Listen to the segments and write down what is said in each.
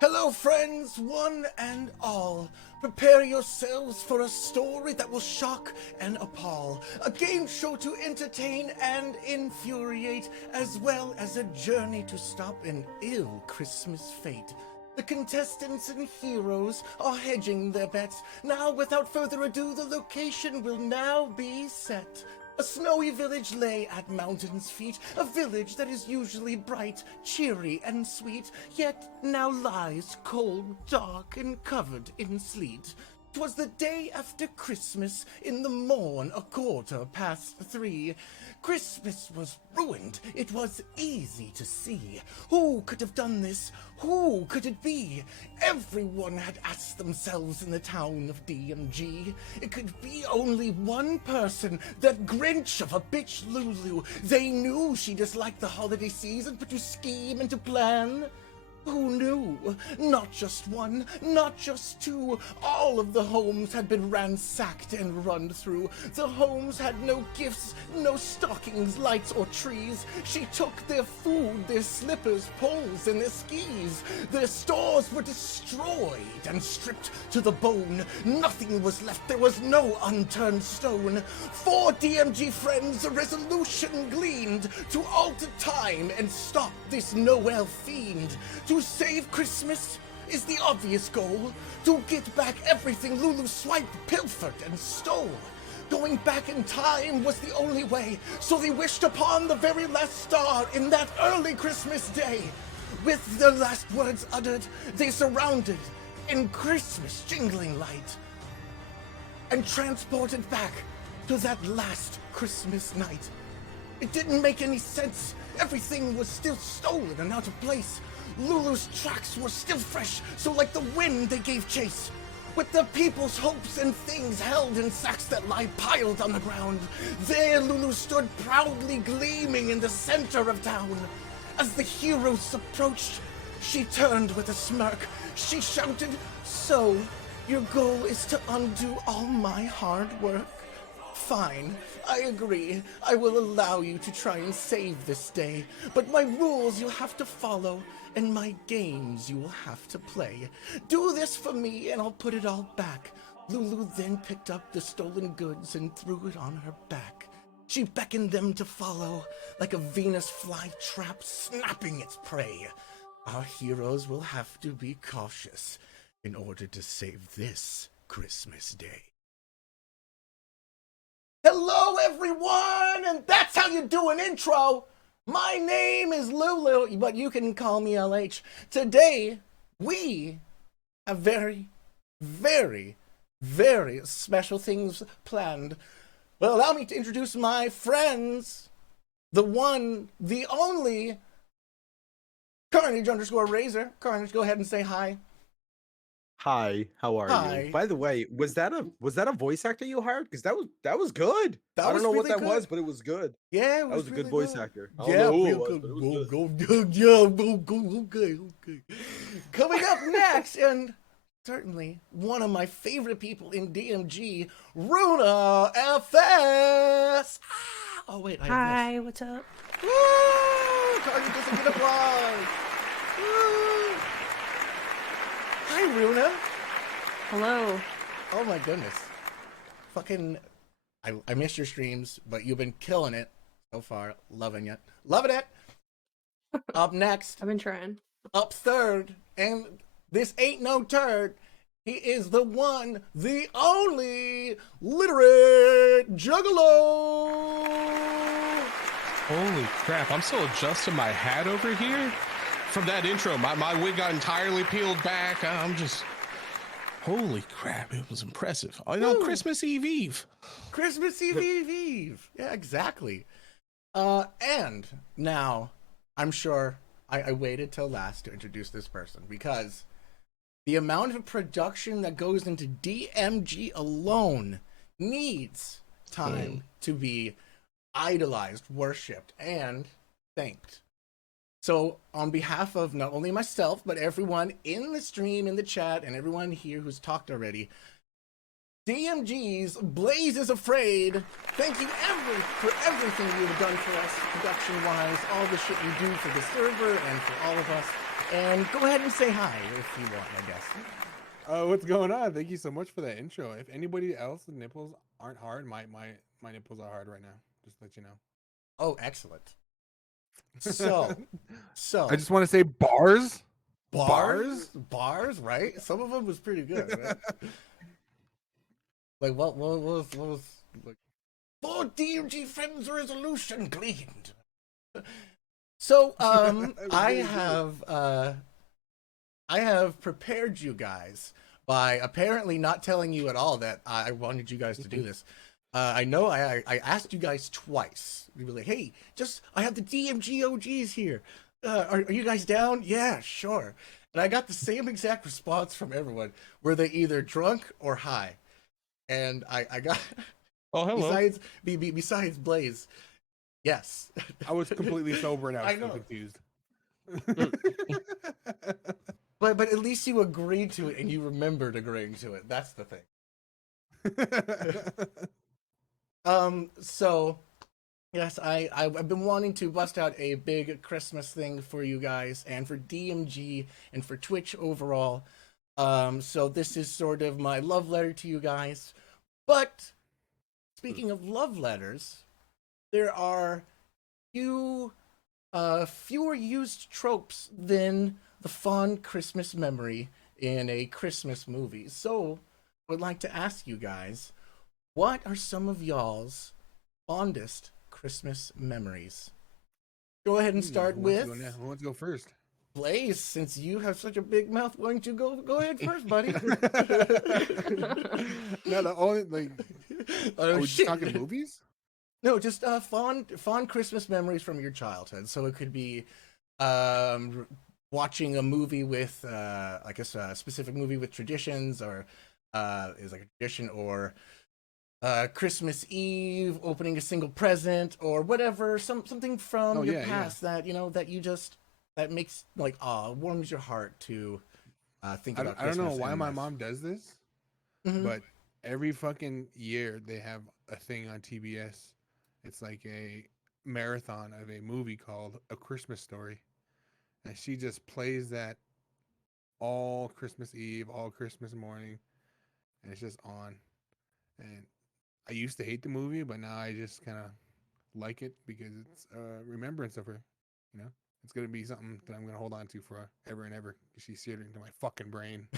Hello, friends, one and all. Prepare yourselves for a story that will shock and appall. A game show to entertain and infuriate, as well as a journey to stop an ill Christmas fate. The contestants and heroes are hedging their bets. Now, without further ado, the location will now be set. A snowy village lay at mountain's feet, a village that is usually bright, cheery, and sweet, yet now lies cold, dark, and covered in sleet. 'Twas the day after Christmas, in the morn, 3:15. Christmas was ruined, it was easy to see. Who could have done this? Who could it be? Everyone had asked themselves in the town of DMG. It could be only one person, that Grinch of a bitch Lulu. They knew she disliked the holiday season, but to scheme and to plan... Who knew? Not just one, not just two. All of the homes had been ransacked and run through. The homes had no gifts, no stockings, lights, or trees. She took their food, their slippers, poles, and their skis. Their stores were destroyed and stripped to the bone. Nothing was left, there was no unturned stone. For DMG friends, a resolution gleaned to alter time and stop this Noel fiend. To save Christmas is the obvious goal. To get back everything Lulu swiped, pilfered, and stole. Going back in time was the only way, so they wished upon the very last star in that early Christmas day. With their last words uttered, they surrounded in Christmas jingling light and transported back to that last Christmas night. It didn't make any sense. Everything was still stolen and out of place. Lulu's tracks were still fresh, so like the wind they gave chase. With the people's hopes and things held in sacks that lie piled on the ground, there Lulu stood proudly gleaming in the center of town. As the heroes approached, she turned with a smirk. She shouted, "So, your goal is to undo all my hard work? Fine, I agree. I will allow you to try and save this day. But my rules you'll have to follow, and my games you will have to play. Do this for me, and I'll put it all back." Lulu then picked up the stolen goods and threw it on her back. She beckoned them to follow, like a Venus flytrap snapping its prey. Our heroes will have to be cautious in order to save this Christmas day. Hello, everyone, and that's how you do an intro. My name is Lulu, but you can call me LH. Today, we have very, very, very special things planned. Well, allow me to introduce my friends. The one, the only, Carnage_Razor. Carnage, go ahead and say hi. Hi, how are Hi. you? By the way, was that a voice actor you hired? Because that was good. I don't know what that was, but it was good. Yeah, that was a good voice actor. Yeah, real good. Yeah, okay. Coming up next, and certainly one of my favorite people in DMG, Runa FS. Oh wait, Hi, what's up? Woo! Cardi doesn't get applause. Woo! Hi, Runa. Hello. Oh my goodness. Fucking, I miss your streams, but you've been killing it so far. Loving it. Loving it. Up next. I've been trying. Up third, and this ain't no turd. He is the one, the only, literate Juggalo. Holy crap, I'm still adjusting my hat over here. From that intro, my wig got entirely peeled back. I'm just, holy crap, it was impressive. I know, Christmas Eve. Christmas Eve. Yeah, exactly. And now, I'm sure I waited till last to introduce this person because the amount of production that goes into DMG alone needs time to be idolized, worshipped, and thanked. So, on behalf of not only myself, but everyone in the stream, in the chat, and everyone here who's talked already, DMG's Blaze is Afraid. Thank you for everything you've done for us, production-wise, all the shit you do for the server and for all of us. And go ahead and say hi if you want, I guess. What's going on? Thank you so much for that intro. If anybody else's nipples aren't hard, my nipples are hard right now. Just to let you know. Oh, excellent. So I just want to say bars, right? Some of them was pretty good. Right? Like what was like? For DMG Friends resolution cleaned. So I have prepared you guys by apparently not telling you at all that I wanted you guys to do this. I know I asked you guys twice. You were like, hey, I have the DMG OGs here. Are you guys down? Yeah, sure. And I got the same exact response from everyone. Were they either drunk or high? And I got... Oh, hello. Besides Blaze, yes. I was completely sober and I was I know. confused. But at least you agreed to it and you remembered agreeing to it. That's the thing. So yes, I've been wanting to bust out a big Christmas thing for you guys and for DMG and for Twitch overall. So this is sort of my love letter to you guys. But speaking of love letters, there are fewer used tropes than the fond Christmas memory in a Christmas movie. So I would like to ask you guys, what are some of y'all's fondest Christmas memories? Go ahead and start with... Who wants to go first? Blaze, since you have such a big mouth, why don't you go ahead first, buddy? No, the only, like... Are we just talking movies? No, just fond Christmas memories from your childhood. So it could be watching a movie with like a specific movie with traditions, or is like a tradition, or Christmas Eve opening a single present, or whatever, something from your past that that you just that makes like warms your heart to think about. I don't know why my mom does this, but every fucking year they have a thing on TBS. It's like a marathon of a movie called A Christmas Story. And she just plays that all Christmas Eve, all Christmas morning. And it's just on. And I used to hate the movie, but now I just kind of like it because it's a remembrance of her. You know? It's going to be something that I'm going to hold on to forever and ever. She's seared into my fucking brain.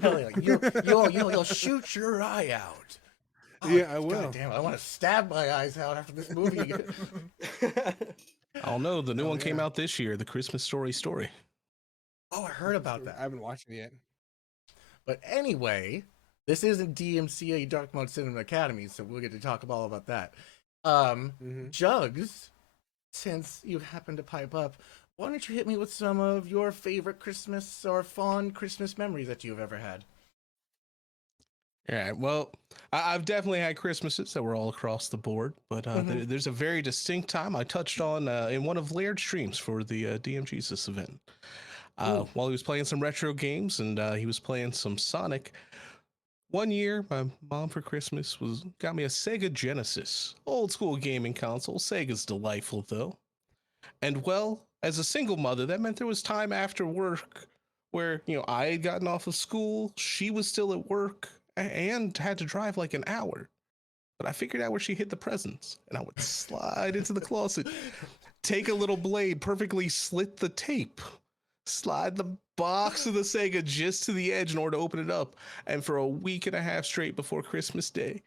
Hell yeah. You'll shoot your eye out. Oh, yeah, I will. God damn it. I want to stab my eyes out after this movie. I don't know. The new one came out this year, The Christmas Story. Oh, I heard about that. I haven't watched it yet. But anyway, this isn't DMCA Dark Mode Cinema Academy, so we'll get to talk all about that. Jugs, since you happen to pipe up, why don't you hit me with some of your favorite Christmas or fond Christmas memories that you've ever had? Yeah, well, I've definitely had Christmases that were all across the board, but there's a very distinct time I touched on in one of Laird's streams for the DMG's event. While he was playing some retro games and he was playing some Sonic, one year my mom for Christmas got me a Sega Genesis, old school gaming console. Sega's delightful though. And well, as a single mother, that meant there was time after work where, I had gotten off of school, she was still at work, and had to drive like an hour. But I figured out where she hid the presents, and I would slide into the closet, take a little blade, perfectly slit the tape, slide the box of the Sega just to the edge in order to open it up. And for a week and a half straight before Christmas Day,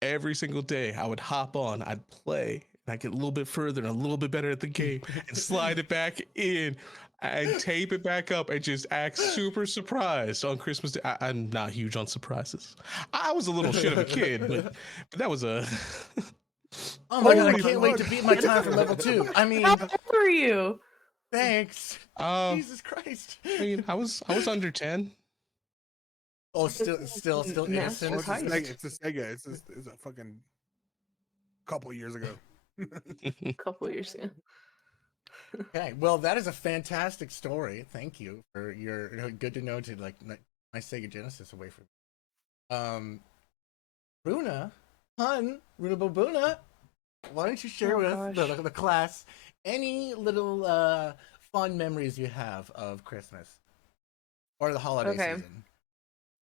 every single day I would hop on, I'd play, and I'd get a little bit further and a little bit better at the game, and slide it back in, and tape it back up and just act super surprised on Christmas Day. I'm not huge on surprises. I was a little shit of a kid, but that was a... Oh my God, I can't wait to beat my time for level 2. I mean... How old were you? Thanks. Jesus Christ. I mean, I was under 10. Oh, still Master innocent. Oh, it's a Heist. Sega. It's a Sega. It's a fucking couple years ago. A couple years ago. Okay, well, that is a fantastic story. Thank you for your good to know to like my Sega Genesis away from. Runa, Runa Babuna, why don't you share with the class any little fond memories you have of Christmas or the holiday season?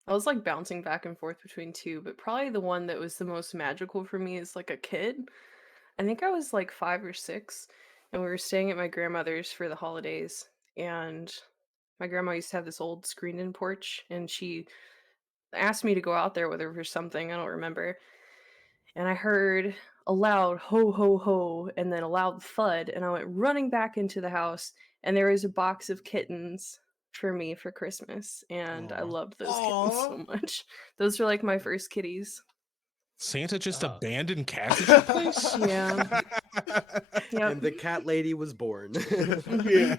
I was like bouncing back and forth between two, but probably the one that was the most magical for me is like a kid. I think I was like 5 or 6, and we were staying at my grandmother's for the holidays. And my grandma used to have this old screened-in porch, and she asked me to go out there with her for something. I don't remember. And I heard a loud ho ho ho, and then a loud thud, and I went running back into the house, and there was a box of kittens for me for Christmas, and I Aw. loved those kittens so much. Those were like my first kitties. Santa just abandoned cats at your place? Yeah. Yep. And the cat lady was born. Yeah.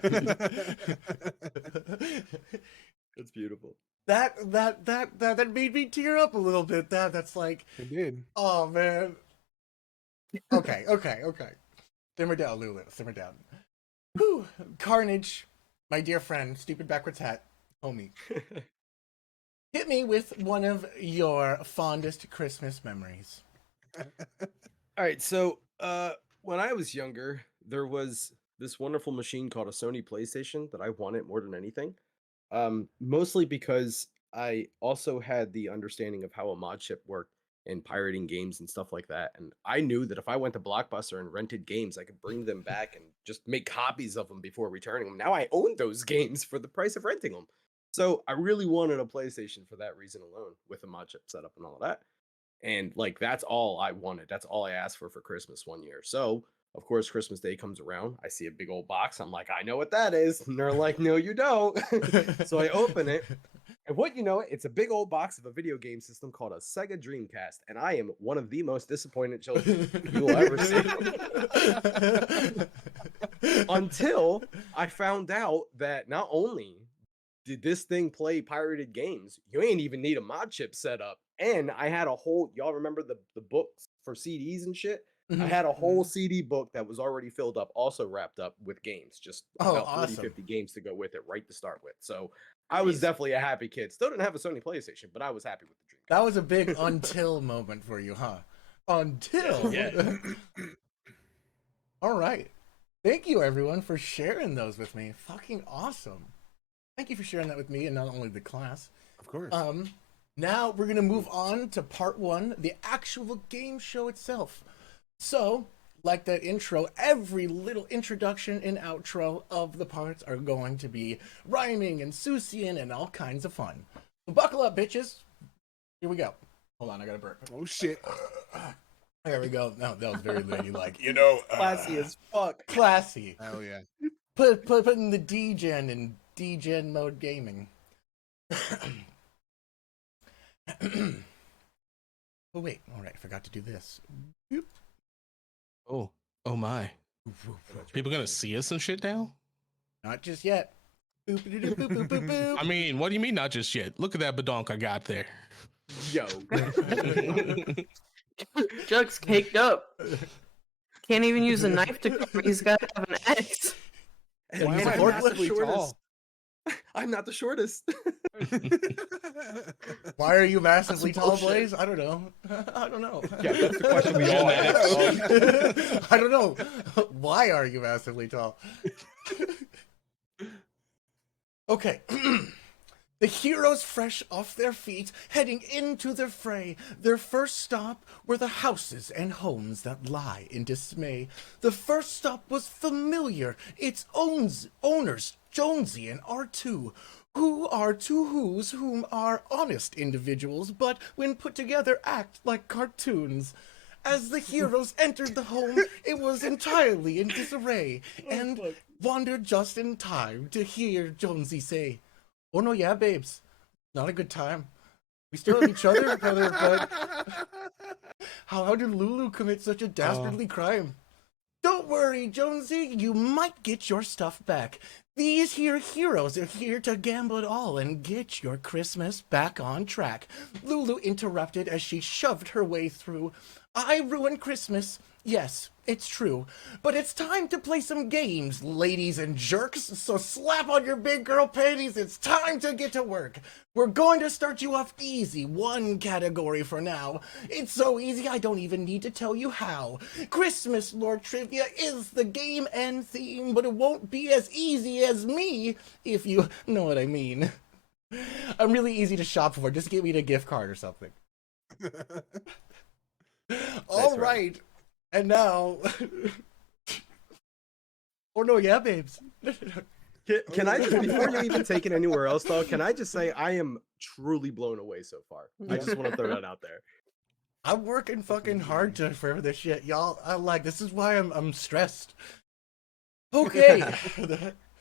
It's beautiful. That made me tear up a little bit. That's like, It did. oh man. Okay. Simmer down, Lulu. Simmer down. Whew. Carnage, my dear friend, stupid backwards hat, homie. Hit me with one of your fondest Christmas memories. All right, so when I was younger, there was this wonderful machine called a Sony PlayStation that I wanted more than anything. Mostly because I also had the understanding of how a mod chip worked in pirating games and stuff like that. And I knew that if I went to Blockbuster and rented games, I could bring them back and just make copies of them before returning them. Now I own those games for the price of renting them. So I really wanted a PlayStation for that reason alone, with a mod chip setup and all of that. And like that's all I wanted. That's all I asked for Christmas one year. So of course, Christmas Day comes around. I see a big old box. I'm like, I know what that is. And they're like, no, you don't. So I open it. And what you know, it's a big old box of a video game system called a Sega Dreamcast. And I am one of the most disappointed children you will ever see. Until I found out that not only did this thing play pirated games, you ain't even need a mod chip set up. And I had a whole, y'all remember the books for CDs and shit? I had a whole CD book that was already filled up, also wrapped up with games, just about 40, 50 games to go with it right to start with. So I was definitely a happy kid. Still didn't have a Sony PlayStation, but I was happy with the dream. That was a big until moment for you, huh? Until. Yeah. All right. Thank you, everyone, for sharing those with me. Fucking awesome. Thank you for sharing that with me and not only the class. Of course. Now we're going to move on to part 1, the actual game show itself. So, like that intro, every little introduction and outro of the parts are going to be rhyming and Seussian and all kinds of fun. So buckle up, bitches. Here we go. Hold on, I got a burp. Oh shit. There we go. No, that was very ladylike. Classy as fuck. Classy. Hell yeah. Putting the D-Gen in D-Gen mode gaming. Oh wait, all right, I forgot to do this. Oh my. People gonna see us and shit now? Not just yet. Boop-a-doo-boop-boop-boop-boop. I mean, what do you mean not just yet? Look at that badonk I got there. Yo. Jug's caked up. Can't even use a knife to cover. He's got to have an axe. And Why am I I'm not massively the shortest. tall? I'm not the shortest. Why are you massively That's tall, bullshit. Blaze? I don't know. I don't know. Yeah, that's the question we all ask. I don't know. Why are you massively tall? Okay. The heroes fresh off their feet, heading into their fray. Their first stop were the houses and homes that lie in dismay. The first stop was familiar, its owners, Jonesy and R2, who are two whom are honest individuals, but when put together act like cartoons. As the heroes entered the home, it was entirely in disarray, and wandered just in time to hear Jonesy say, "Oh no, yeah, babes, not a good time. We still have each other, but how did Lulu commit such a dastardly crime? Don't worry, Jonesy, you might get your stuff back. These here heroes are here to gamble it all and get your Christmas back on track. Lulu interrupted as she shoved her way through. I ruined Christmas. Yes, it's true. But it's time to play some games, ladies and jerks. So slap on your big girl panties. It's time to get to work. We're going to start you off easy, one category for now. It's so easy I don't even need to tell you how. Christmas Lord Trivia is the game and theme, but it won't be as easy as me, if you know what I mean. I'm really easy to shop for. Just give me a gift card or something. All right. And now... oh no, yeah, babes. Can I just, before you even take it anywhere else, though, can I just say I am truly blown away so far. I just want to throw that out there. I'm working fucking hard for this shit, y'all. This is why I'm stressed. Okay.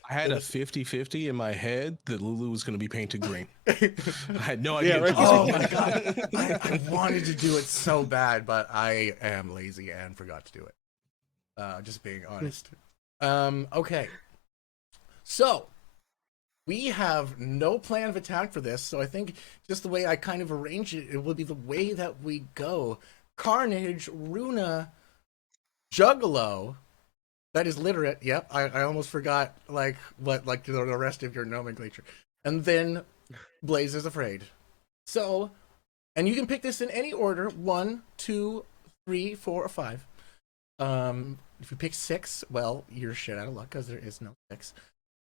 I had a 50-50 in my head that Lulu was going to be painted green. I had no idea. Yeah, right. Oh my god. I wanted to do it so bad, but I am lazy and forgot to do it. Just being honest. Okay. So, we have no plan of attack for this, so I think just the way I kind of arrange it, it will be the way that we go. Carnage, Runa, Juggalo. That is literate. Yep, I almost forgot the rest of your nomenclature. And then Blaze is Afraid. So, and you can pick this in any order: 1, 2, 3, 4, or 5. If you pick 6, well, you're shit out of luck because there is no 6.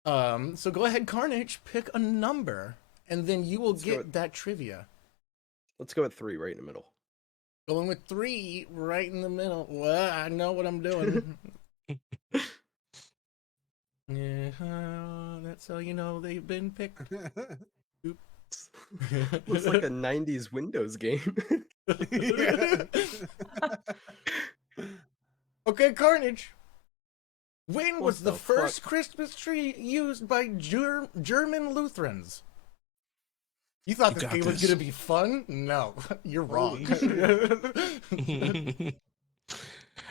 So go ahead, Carnage, pick a number, and then you will get that trivia. Let's go with 3 right in the middle. Going with 3 right in the middle. Well, I know what I'm doing. Yeah, that's how you know they've been picked. Oops. Looks like a 90s Windows game. Okay, Carnage. When What was the the first Christmas tree used by German Lutherans? You thought this got game was this. going to be fun? No, you're wrong.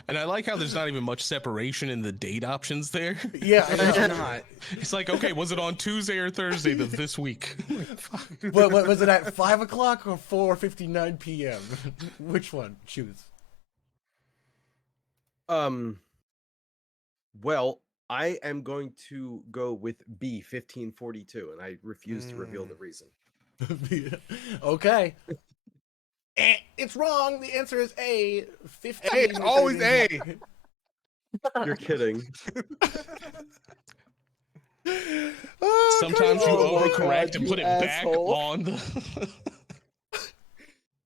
And I like how there's not even much separation in the date options there. Yeah, I know. not. It's like, okay, was it on Tuesday or Thursday of this week? What was it at 5 o'clock or 4:59 p.m.? Which one? Choose. Well, I am going to go with B, 1542, and I refuse to reveal the reason. Okay. It's wrong. The answer is A. 15. Hey, it's always A. You're kidding. Sometimes you Oh my overcorrect God, and you put it back asshole. on the.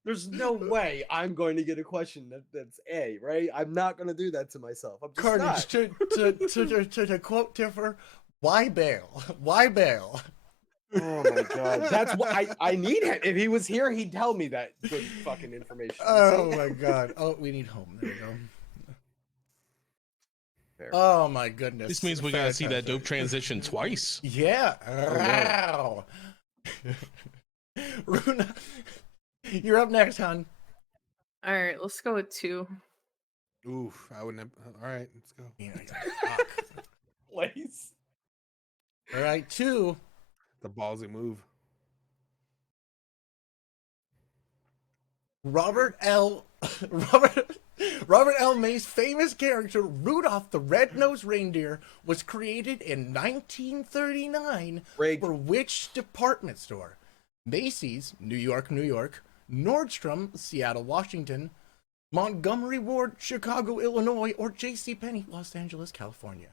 There's no way I'm going to get a question that's A, right? I'm not going to do that to myself. I'm just Carnage, not. to quote Tiffer, why bail? Why bail? Oh my God. That's what I need him. If he was here, he'd tell me that good fucking information. Oh my God. Oh, we need home. There we go. Fair. Oh my goodness. This means we gotta see that Fantastic. dope transition twice. Yeah. Wow. Runa, you're up next, hon. All right, let's go with 2. Oof, I wouldn't have. All right, let's go. Yeah, fuck. Place. All right, 2. The ballsy move. Robert L. May's famous character Rudolph the Red-Nosed Reindeer was created in 1939 Rigged. for which department store? Macy's, New York, New York, Nordstrom, Seattle, Washington, Montgomery Ward, Chicago, Illinois, or JCPenney, Los Angeles, California.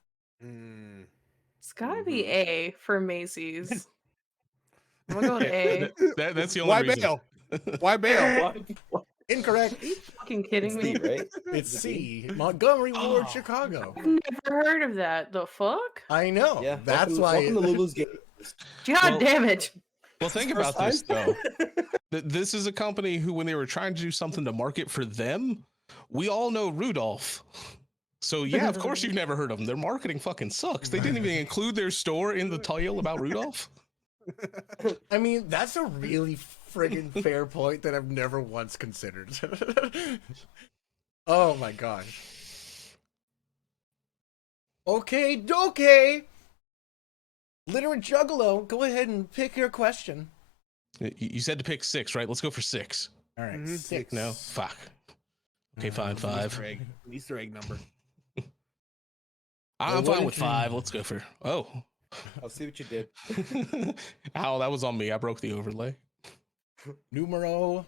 It's gotta be A for Macy's. I'm gonna go with A. That's the only Why reason. bail? Why bail? Incorrect. Are you fucking kidding me? D, right? It's C, Montgomery Ward, Chicago. I've never heard of that. The fuck? I know. Yeah, That's welcome why. to Lulu's game. God Well- damn it. Well, think First about this time? though. This is a company who, when they were trying to do something to market for them, we all know Rudolph. So yeah, of course you've never heard of them. Their marketing fucking sucks. They didn't even include their store in the title about Rudolph. I mean, that's a really friggin' fair point that I've never once considered. Oh my gosh. Okay, okay. Literate Juggalo, go ahead and pick your question. You said to pick 6, right? Let's go for 6. All right, Mhm, 6. No, fuck. Okay, fine, 5. Easter egg number. I'm what fine with did you- 5. Let's go for. Oh, I'll see what you did. ow, that was on me. I broke the overlay. Numero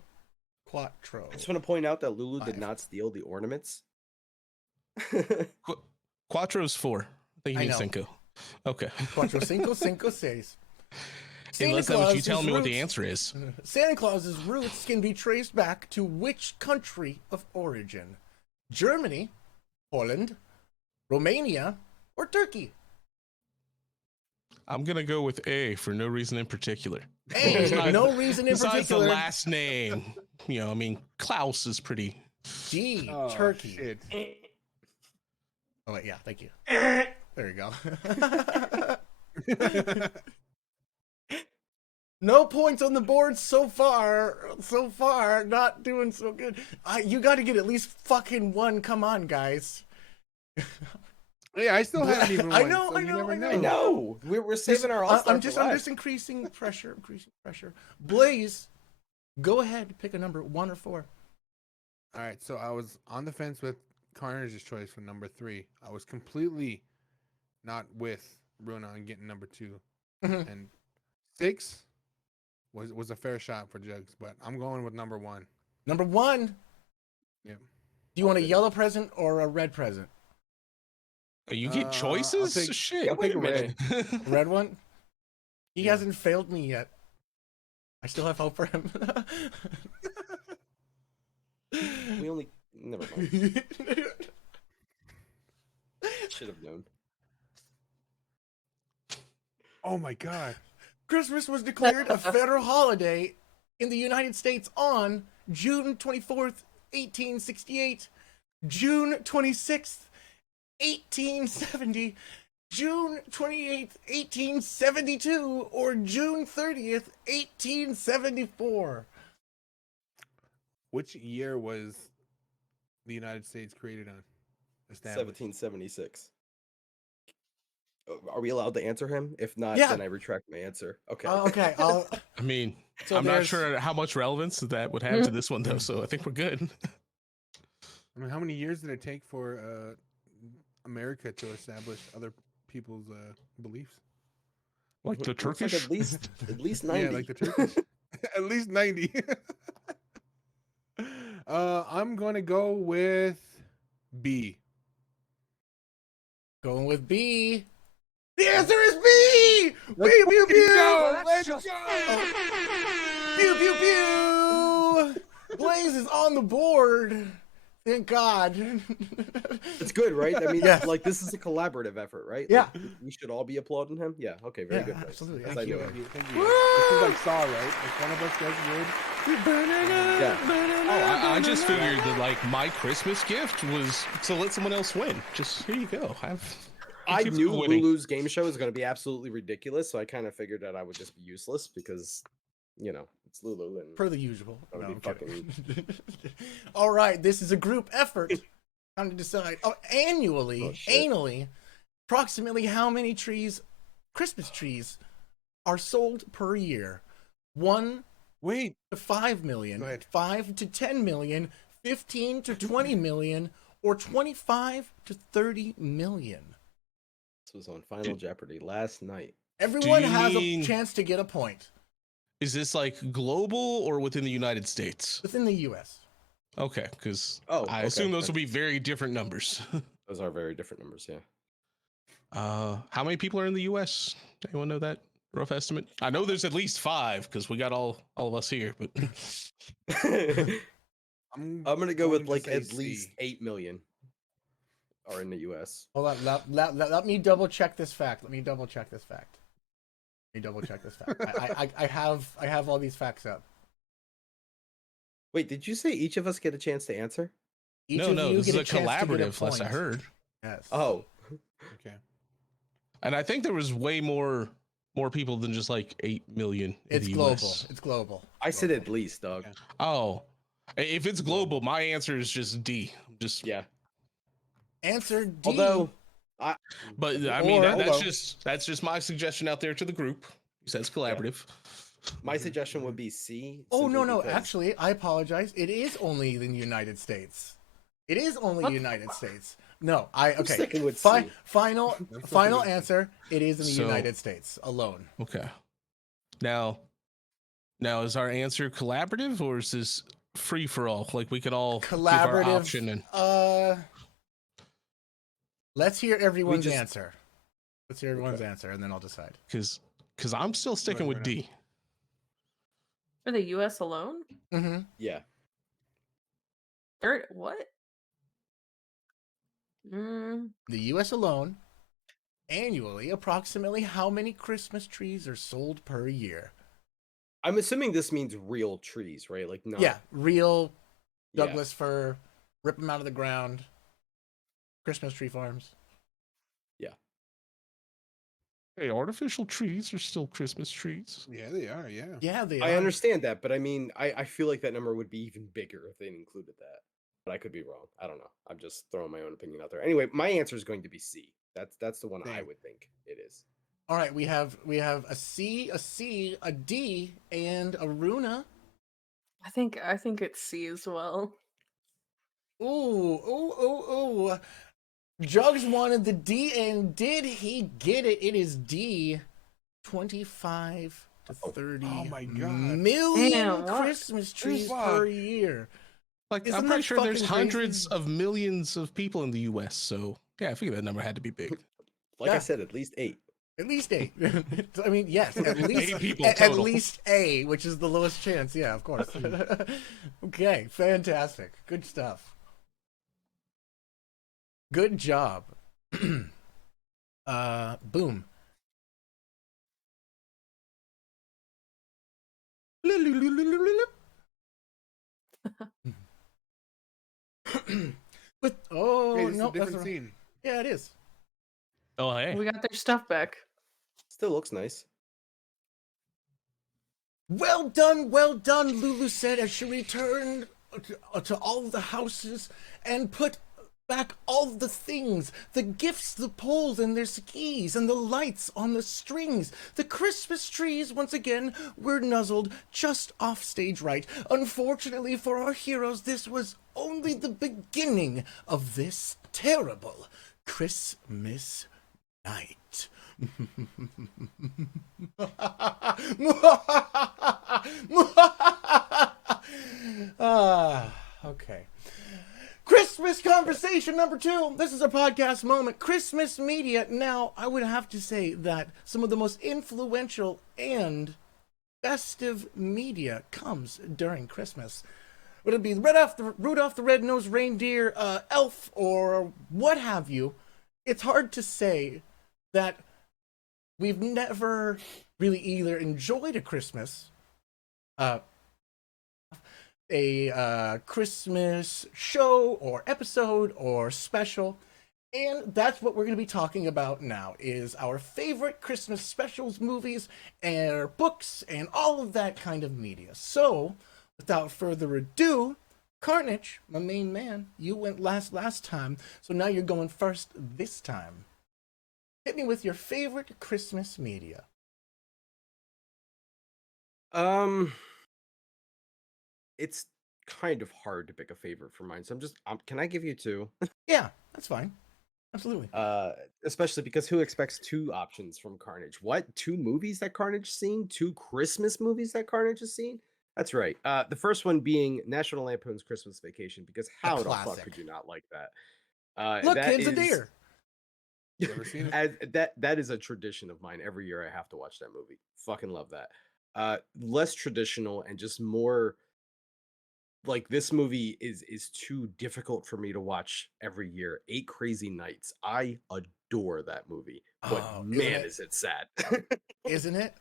quattro. I just want to point out that Lulu did 5. not steal the ornaments. Quattro's 4. I think you I need know. 5. Okay. Cuatro, cinco, cinco, seis. Unless that was you telling me what the roots- answer is. Santa Claus's roots can be traced back to which country of origin? Germany, Poland, Romania, or Turkey? I'm gonna go with A for no reason in particular. Hey, no reason in Besides particular. the last name, I mean, Klaus is pretty. D, Oh, Turkey. shit. Oh wait, yeah, thank you. There you go. No points on the board so far. So far, not doing so good. You got to get at least fucking 1. Come on, guys. Yeah, I still haven't even I won, know, so I you know, never I know. I know. We're saving our all I'm just increasing pressure. Blaze, go ahead. Pick a number, 1 or 4. All right, so I was on the fence with Carnage's choice for number 3. I was completely not with Runa on getting number 2, Mhm. and 6 was a fair shot for Jugs, but I'm going with number 1. Number 1. Yep. Do you want a yellow present or a red present? You get I'll choices? take- Shit. I'll take a red. A red one? He Yeah. hasn't failed me yet. I still have hope for him. We only. Never mind. Should have known. Oh my god. Christmas was declared a federal holiday in the United States on June 24th, 1868, June 26th, 1870, June 28th, 1872, or June 30th, 1874. Which year was the United States created on? Established. 1776. Are we allowed to answer him? If not, Yeah. then I retract my answer. Okay. Okay, I'll... I mean, So I'm not there's- sure how much relevance that would have to this one, though, so I think we're good. I mean, how many years did it take for America to establish other people's beliefs? Like the Looks like Turkish? at least 90. Yeah, like the Turkish. At least 90. I'm going to go with B. Going with B. The answer is B! Pew, pew, pew! Let's go! Pew, pew, pew! Blaze is on the board. Thank God. It's good, right? I mean, Yes. like, this is a collaborative effort, right? Yeah. Like, we should all be applauding him. Yeah. Okay. Very Yeah, good. Blaze. absolutely. As Thank I you. knew Thank it. you. Thank you. This is like Saw, right? If one of us does good. Yeah. Oh, I just figured that, like, my Christmas gift was to let someone else win. Just, here you go. I keep knew winning. Lulu's game show was going to be absolutely ridiculous, so I kind of figured that I would just be useless because, it's Lulu and Per the usual. That would No, be I'm kidding. All right, this is a group effort. Time to decide. Annually, approximately how many Christmas trees, are sold per year? 1 Wait. to 5 million, Go ahead. 5 to 10 million, 15 to 20 million, or 25 to 30 million. this was on Final Jeopardy last night. Everyone you has mean- a chance to get a point Is this, like, global or within the United States? within the U.S. Okay, because Oh, I okay. assume those will be very different numbers. Those are very different numbers, yeah. How many people are in the U.S.? Anyone know that rough estimate? I know there's at least 5 because we got all of us here. But I'm gonna go with to like say at C. least 8 million are in the U.S. Hold on, let me double check this fact. I have all these facts up. Wait, did you say each of us get a chance to answer? Each no, of no, you this is get a chance to get collaborative. Last I point. heard, Yes. Oh, Okay. and I think there was way more people than just like 8 million. In It's the global. US. It's global. I said at least, dog. Yeah. Oh, if it's global, my answer is just D. Just Yeah. Answer D. Although I But I mean, Or- that's just my suggestion out there to the group. He says collaborative. my suggestion would be C. Oh, no, simply no. because- Actually, I apologize. It is only in the United States. It is only What? United States. No, okay. sticking with C. Final with C. answer. It is in the So- United States alone. Okay. Now is our answer collaborative or is this free for all? Like we could all give our Collaborative. option and Let's hear everyone's just- answer. Let's hear everyone's answer, and then I'll decide. because I'm still sticking with D. For the U.S. alone? Mm-hmm. Yeah. What? Mm, The U.S. alone, annually, approximately how many Christmas trees are sold per year? I'm assuming this means real trees, right? Like not. Yeah, real Yeah. Douglas fir, rip them out of the ground. Christmas tree farms. Hey, artificial trees are still Christmas trees. Yeah, they are. Yeah. Yeah, they I are. understand that, but I mean, I feel like that number would be even bigger if they included that. But I could be wrong. I don't know. I'm just throwing my own opinion out there. Anyway, my answer is going to be C. That's the one I Same. would think it is. All right, we have a C, a D, and a Runa. I think it's C as well. Ooh. Jugs wanted the D, and did he get it? It is D. 25 to 30 Oh my God. million Damn, what? Christmas trees Fuck. per year. Like Isn't I'm pretty that sure there's fucking hundreds crazy? of millions of people in the U.S. So yeah, I figured that number had to be big. Like I Yeah. said, at least 8. At least 8. I mean, yes, at least 8 people at total. least A, which is the lowest chance. Yeah, of course. Okay, fantastic. Good stuff. Good job. Boom. With Hey, this is no, a different scene. Yeah, it is. Oh hey, We got their stuff back. Still looks nice. Well done, Lulu said as she returned to all the houses and put back all the things, the gifts, the poles and their skis, and the lights on the strings. The Christmas trees, once again, were nuzzled just off stage right. Unfortunately for our heroes, this was only the beginning of this terrible Christmas night. Okay. Christmas conversation number 2. This is a podcast moment. Christmas media. Now, I would have to say that some of the most influential and festive media comes during Christmas. Would it be Rudolph the Red-Nosed Reindeer, Elf, or what have you? It's hard to say that we've never really either enjoyed a Christmas, a Christmas show or episode or special, and that's what we're going to be talking about now, is our favorite Christmas specials, movies, and books, and all of that kind of media. So, without further ado, Carnage, my main man, you went last time, so now you're going first this time. Hit me with your favorite Christmas media. It's kind of hard to pick a favorite for mine. So I'm just can I give you 2? Yeah, that's fine. Absolutely. Especially because who expects 2 options from Carnage? What? 2 movies that Carnage seen? 2 Christmas movies that Carnage has seen? That's right. The first one being National Lampoon's Christmas Vacation, because how the fuck classic. could you not like that? Look, that kids, a is- deer. Never seen it. that is a tradition of mine. Every year I have to watch that movie. Fucking love that. Less traditional and just more like this movie is too difficult for me to watch every year. 8 Crazy Nights. I adore that movie, but Oh, man, is it sad. Isn't it?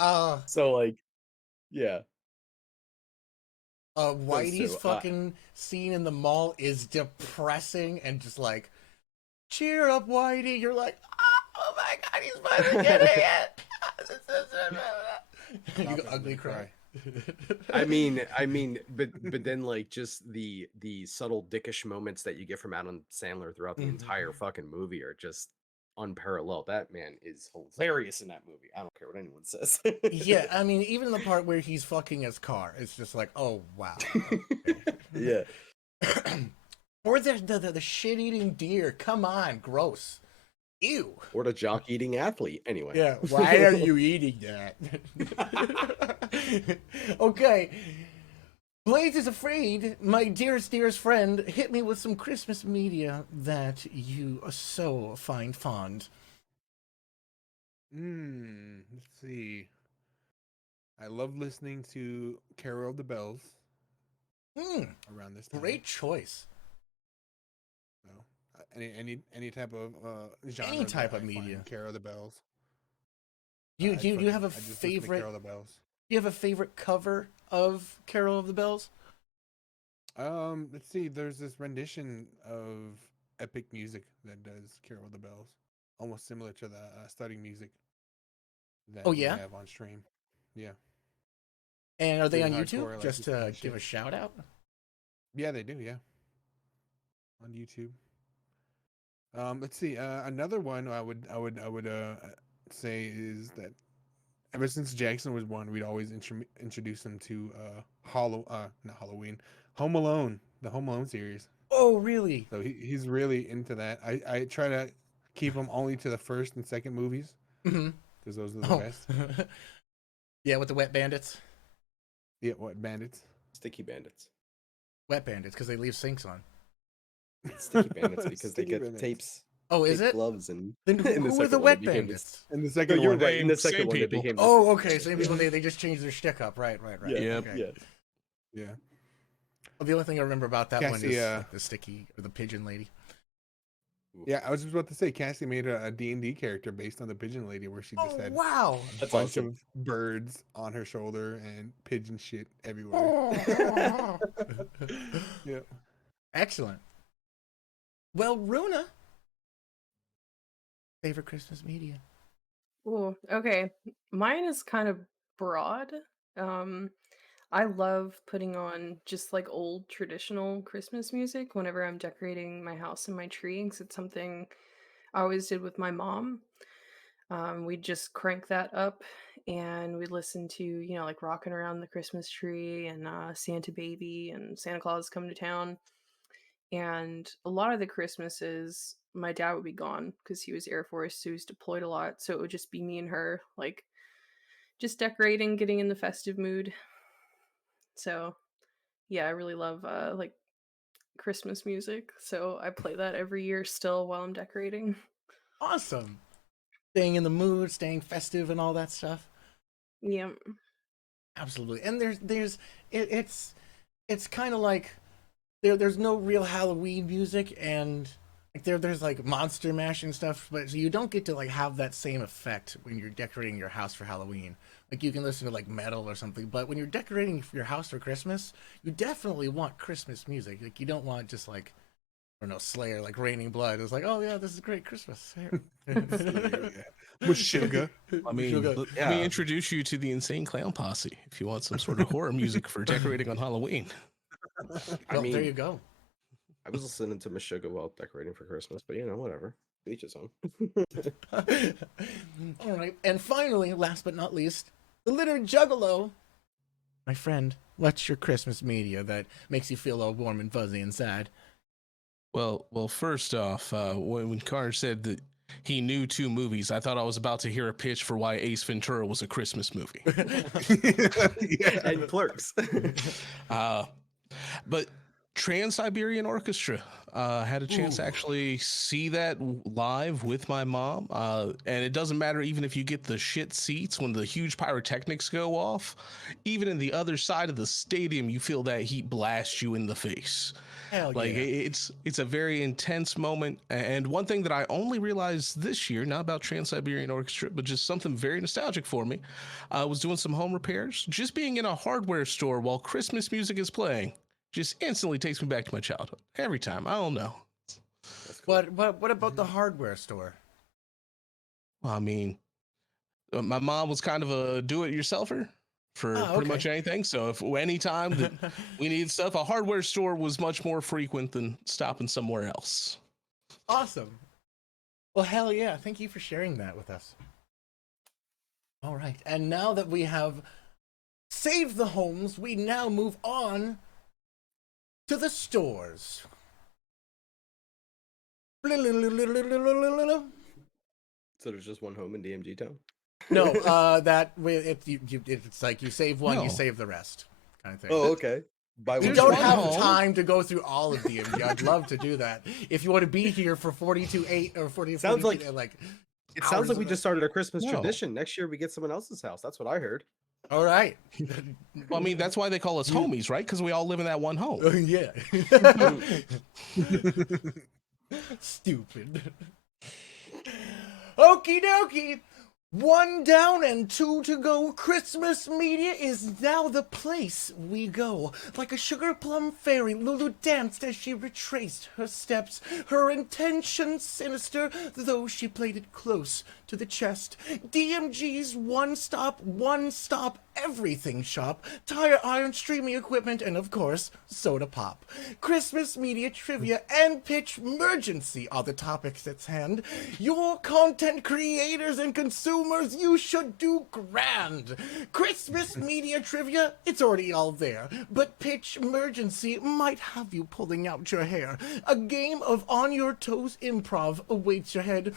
So like, yeah. Whitey's two. fucking scene in the mall is depressing and just like, cheer up, Whitey. You're like, oh my god, he's finally getting it. You go ugly cry. I mean, but then like just the subtle dickish moments that you get from Adam Sandler throughout the entire fucking movie are just unparalleled. That man is hilarious in that movie. I don't care what anyone says. Yeah, I mean, even the part where he's fucking his car, it's just like, oh wow. Okay. Yeah. Or the shit eating deer. Come on, gross. Ew. Or the jock eating athlete. Anyway. Yeah, why are you eating that? Okay. Blaze is afraid, my dearest friend, hit me with some Christmas media that you so find fond. Let's see. I love listening to Carol of the Bells around this time. Great choice. So, any type of genre. Any type that of I find media. Carol of the Bells. Do you have a I just listen to favorite? Carol of the Bells. Do you have a favorite cover of Carol of the Bells? Let's see. There's this rendition of Epic Music that does Carol of the Bells, almost similar to the studying music that Oh we yeah, have on stream. Yeah, and are they on Pretty YouTube? hardcore, I like Just this kind to of give a shit. shout out. yeah, they do. Yeah, on YouTube. Let's see. Another one I would say is that ever since Jackson was born, we'd always introduce him to not Halloween, Home Alone, the Home Alone series. Oh really? So he's really into that. I try to keep him only to the first and second movies Mm-hmm. because those are the Oh. best. Yeah, with the wet bandits. Yeah, what bandits? Sticky bandits. Wet bandits because they leave sinks on. Sticky bandits because they Sticky get bandits. tapes. Oh, is tape it? gloves and Then in who are the second one, wet it became bandits? And the No, second you're one, right. In the Same second one, it people. became. Oh, okay. Same people. They just changed their shtick up. Right. Yeah. Yep. Okay. Yeah. yeah. Well, the only thing I remember about that one Cassie, is like, the sticky or the pigeon lady. Yeah, I was just about to say Cassie made a D&D character based on the pigeon lady where she just Oh had wow! a That's bunch awesome. of birds on her shoulder and pigeon shit everywhere. Oh. Yeah. Excellent. Well, Runa, favorite Christmas media. Ooh, okay. Mine is kind of broad. Um, I love putting on just like old traditional Christmas music whenever I'm decorating my house and my tree, because it's something I always did with my mom. We'd just crank that up and we'd listen to, like Rocking Around the Christmas Tree and Santa Baby and Santa Claus Come to Town. And a lot of the Christmases, my dad would be gone because he was Air Force, so he was deployed a lot. So it would just be me and her, like just decorating, getting in the festive mood. So yeah, I really love like Christmas music. So I play that every year still while I'm decorating. Awesome. Staying in the mood, staying festive, and all that stuff. Yeah. Absolutely. And it's kind of like there's no real Halloween music, and like there's like Monster Mash and stuff, but so you don't get to like have that same effect when you're decorating your house for Halloween. Like you can listen to like metal or something, but when you're decorating your house for Christmas, you definitely want Christmas music. Like you don't want just like I don't know Slayer like Raining Blood. It's like oh yeah, this is great Christmas. With sugar. I mean, Sugar. let me introduce you to the Insane Clown Posse if you want some sort of horror music for decorating on Halloween. Well, mean, there you go. I was listening to Meshuggah while decorating for Christmas, but whatever. Each his own. All right, and finally, last but not least, the Litter Juggalo. My friend, what's your Christmas media that makes you feel all warm and fuzzy inside? Well, first off, when Carter said that he knew 2 movies, I thought I was about to hear a pitch for why Ace Ventura was a Christmas movie. Yeah. And Clerks. But Trans-Siberian Orchestra, had a chance to actually see that live with my mom. And it doesn't matter even if you get the shit seats when the huge pyrotechnics go off. Even in the other side of the stadium, you feel that heat blast you in the face. Hell Like yeah. it's a very intense moment. And one thing that I only realized this year, not about Trans-Siberian Orchestra, but just something very nostalgic for me, was doing some home repairs. Just being in a hardware store while Christmas music is playing just instantly takes me back to my childhood. Every time. I don't know. That's cool. What about the hardware store? I mean, my mom was kind of a do-it-yourselfer for Oh, pretty okay. much anything. So if anytime that we need stuff, a hardware store was much more frequent than stopping somewhere else. Awesome. Well, hell yeah. Thank you for sharing that with us. All right. And now that we have saved the homes, we now move on to the stores. So there's just one home in DMG Town? No, it's like you save one, you No. save the rest, kind of thing. Oh, okay. By We There's don't one have home. time to go through all of DMG. I'd love to do that. If you want to be here for 42.8 or 40, Sounds 42, like- It hours sounds like we of just started a Christmas No. tradition. Next year we get someone else's house. That's what I heard. All right. Well, I mean, that's why they call us homies, right? Because we all live in that one home. Yeah. Stupid. Okie dokie. 1 down and 2 to go. Christmas media is now the place we go. Like a sugar plum fairy, Lulu danced as she retraced her steps. Her intention sinister, though she played it close to the chest. DMG's one stop everything shop. Tire iron streaming equipment and of course, soda pop. Christmas media trivia and pitch emergency are the topics at hand. Your content creators and consumers, you should do grand. Christmas media trivia, it's already all there. But pitch emergency might have you pulling out your hair. A game of on your toes improv awaits ahead.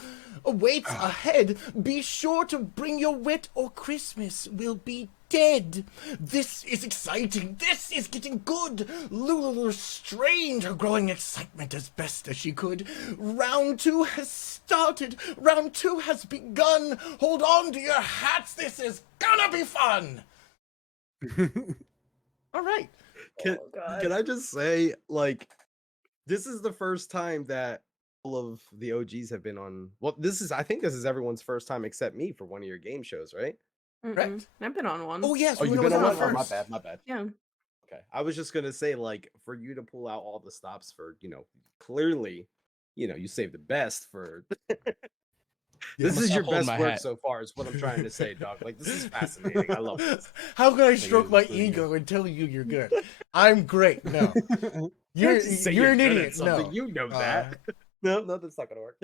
Be sure to bring your wit or Christmas will be dead. This is exciting. This is getting good. Lulu restrained her growing excitement as best as she could. Round 2 has started. Round 2 has begun. Hold on to your hats. This is gonna be fun. All right. Can I just say, like, this is the first time that all of the OGs have been on. Well, I think this is everyone's first time except me for one of your game shows, right? Correct. I've been on one. Oh, yes. Oh, you've Runa been was on one? Oh, my first. bad, my bad. Yeah. Okay. I was just gonna say, like, for you to pull out all the stops for, clearly, you saved the best for this I'm is your holding best my work hat. so far, is what I'm trying to say, dog. Like, this is fascinating. I love this. How can I stroke is my pretty ego and tell you you're good? I'm great. No. You're Don't just say an good at idiot. something. No. You know that. No, that's not gonna work.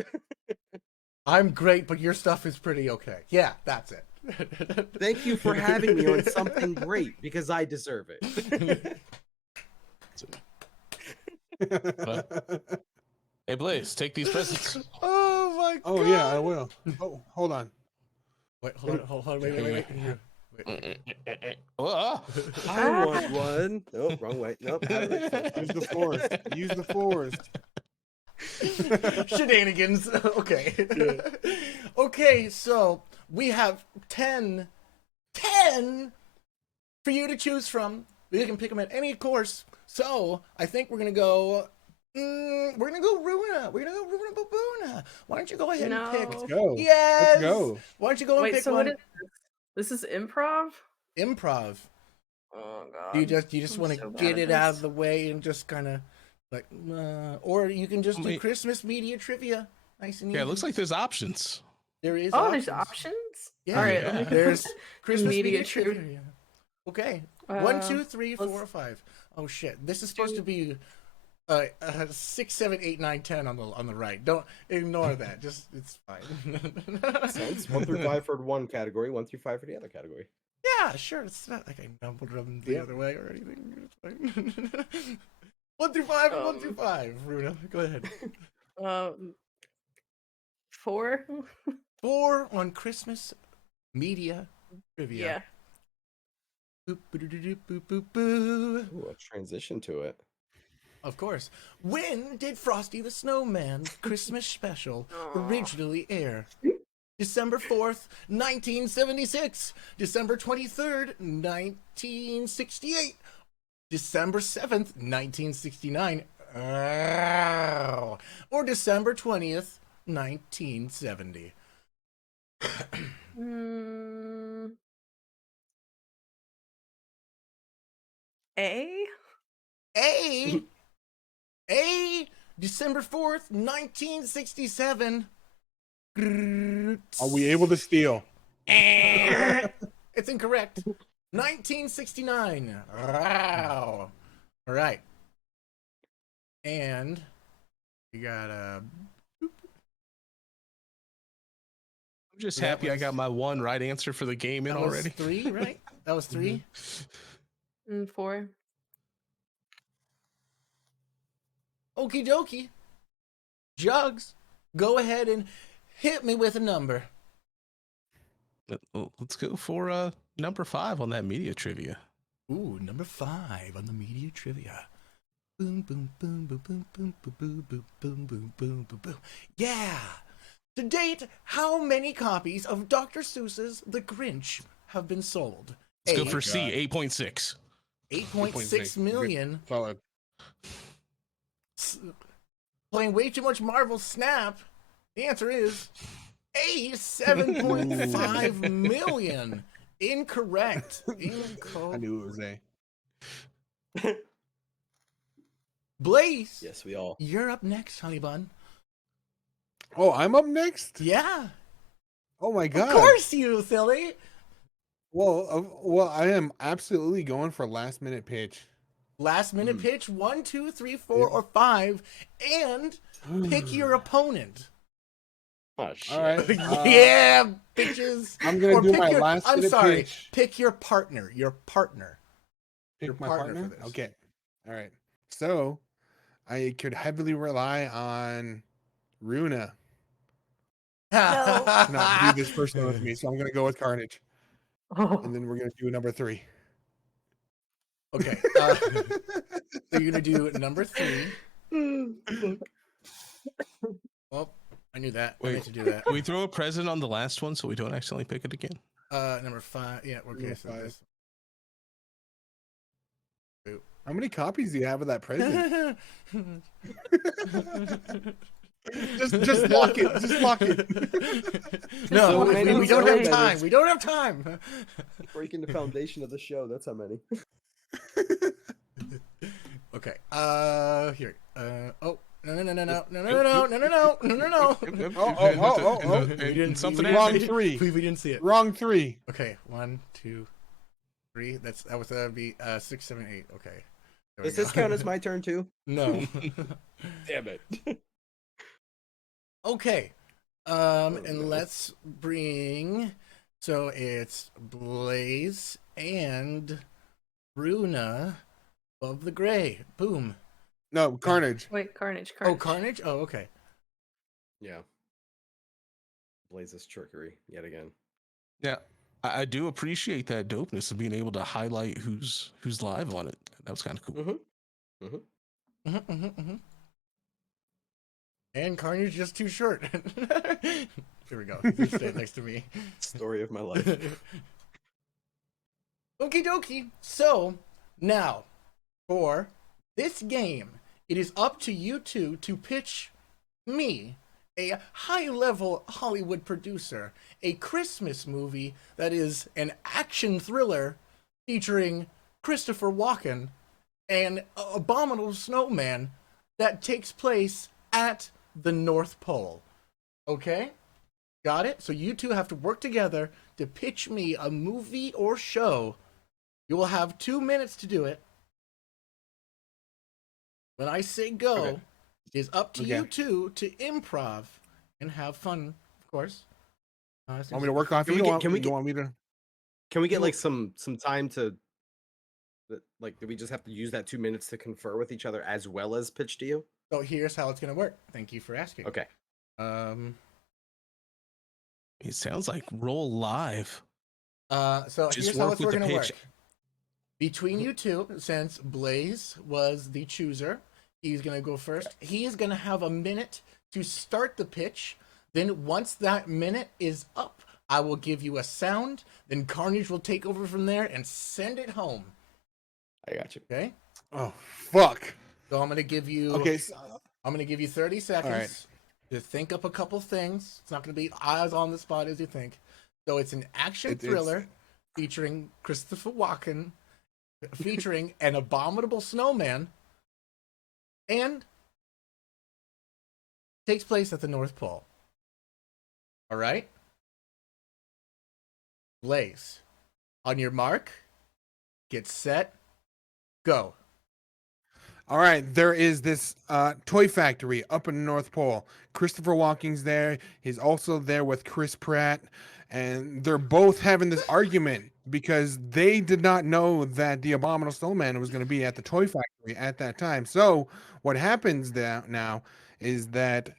I'm great, but your stuff is pretty okay. Yeah, that's it. Thank you for having me on something great, because I deserve it. Hey, Blaze, take these presents. Oh my god. Oh yeah, I will. Oh, hold on. Wait, hold on, wait. Oh, I want one. Nope, wrong way. Nope. Use the forest. Use the forest. Shenanigans. Okay. Okay, so we have 10 for you to choose from. You can pick them at any course. So I think we're gonna go. Runa. We're gonna go Runa Babuna. Why don't you go ahead and pick? No. Let's go. Yes. Let's go. Why don't you go and Wait, pick so one? what is this? This is improv? Improv. Oh god. You just I'm want to so bad get at it out of this. the way and just kind of like, or you can just do Wait. Christmas media trivia. Nice and easy. yeah, it looks like there's options. there is. Oh, there's options? Yeah. All right, Yeah. let me There's Christmas media, media trivia. Okay. 1, 2, 3, 4, let's- 5. Oh shit! This is supposed to be 6, 7, 8, 9, 10 on the right. Don't ignore that. Just it's fine. Sense. 1 through 5 for one category, 1 through 5 for the other category. Yeah, sure. It's not like I numbered them the other way or anything. It's fine. 1 through 5. 1 through 5. Runa, go ahead. 4? 4 on Christmas media trivia. Yeah. Boop, boop, boop, boop, boop. Ooh, a transition to it. Of course. When did Frosty the Snowman's Christmas special Aw. originally air? December 4th, 1976. December 23rd, 1968. December 7th, 1969. Ow. Or December 20th, 1970. A? A, December 4th, 1967. Are we able to steal? It's incorrect. 1969. Wow. All right. And we got I'm just That happy I was- got my one right answer for the game in that was already. 3, right? That was 3. And 4. Okie dokie. Jugs, go ahead and hit me with a number. Let's go for number 5 on that media trivia. Ooh, number 5 on the media trivia. Boom, boom, boom, boom, boom, boom, boom, boom, boom, boom, boom, boom, boom, boom. Yeah. To date, how many copies of Dr. Seuss's The Grinch have been sold? Let's A, go for C, 8.6. 8.6 million. Solid. Playing way too much Marvel Snap. The answer is A, 7.5 million. Incorrect. I knew it was A. Blaze, Yes, we all. you're up next, honey bun. Oh, I'm up next? Yeah, Oh my god. of course you, silly. Well, I am absolutely going for last minute pitch. Last minute pitch, 1, 2, 3, 4, or 5, and pick your opponent. Oh shit. All right. Yeah, bitches. I'm gonna Or do pick my your, last I'm minute sorry. pitch. Pick your partner. Your partner. Pick your my partner partner. for this. Okay. All right. So, I could heavily rely on Runa to not do this person with me, so I'm gonna go with Carnage, and then we're gonna do number 3. Okay. So you're gonna do number 3. Well, I knew that. I Wait. meant to do that. Can we throw a present on the last one so we don't accidentally pick it again? Number 5. Yeah. Okay. Number So 5. this. How many copies do you have of that present? just lock it. Just lock it. No, So we, many we don't have so time. many. We don't have time. Breaking the foundation of the show. That's how many. Okay. Here. Oh. No. Oh. We didn't. Something we, Wrong we, 3. We didn't see it. Wrong 3. Okay. 1, 2, 3. That would be 6, 7, 8. Okay. There we Does this go. count as my turn too? No. Damn it. Okay. no. And let's bring. So it's Blaze and Bruna of the Gray. Boom. No, Carnage. Wait, Carnage. Oh, Carnage? Oh, okay. Yeah. Blaze's trickery yet again. Yeah. I do appreciate that dopeness of being able to highlight who's live on it. That was kind of cool. And Carnage just too short. Here we go. He's standing next to me. Story of my life. Okie dokie. So, now, for this game, it is up to you two to pitch me, a high-level Hollywood producer, a Christmas movie that is an action thriller featuring Christopher Walken and Abominable Snowman that takes place at the North Pole. Okay? Got it? So you two have to work together to pitch me a movie or show. You will have 2 minutes to do it. When I say go, Okay. it is up to Okay. you two to improv and have fun, of course. Want me to work off Can you? we You get- want- can we you get- want me to? Can we get like some time to like, do we just have to use that 2 minutes to confer with each other as well as pitch to you? So here's how it's going to work. Thank you for asking. Okay. It sounds like roll live. So Just here's how work it's with the going to pitch. work. Between you two, since Blaze was the chooser, he's going to go first. He is going to have a minute to start the pitch. Then once that minute is up, I will give you a sound. Then Carnage will take over from there and send it home. I got you. Okay? Oh fuck. So I'm going to give you Okay. I'm going to give you 30 seconds to think up a couple things. It's not going to be as on the spot as you think. So it's an action It's- thriller featuring Christopher Walken, featuring an abominable snowman, and takes place at the North Pole. All right? Blaze, on your mark, Get set. Go. All right, there is this toy factory up in the North Pole. Christopher Walken's there. He's also there with Chris Pratt, and they're both having this argument because they did not know that the Abominable Snowman was going to be at the toy factory at that time. So what happens now is that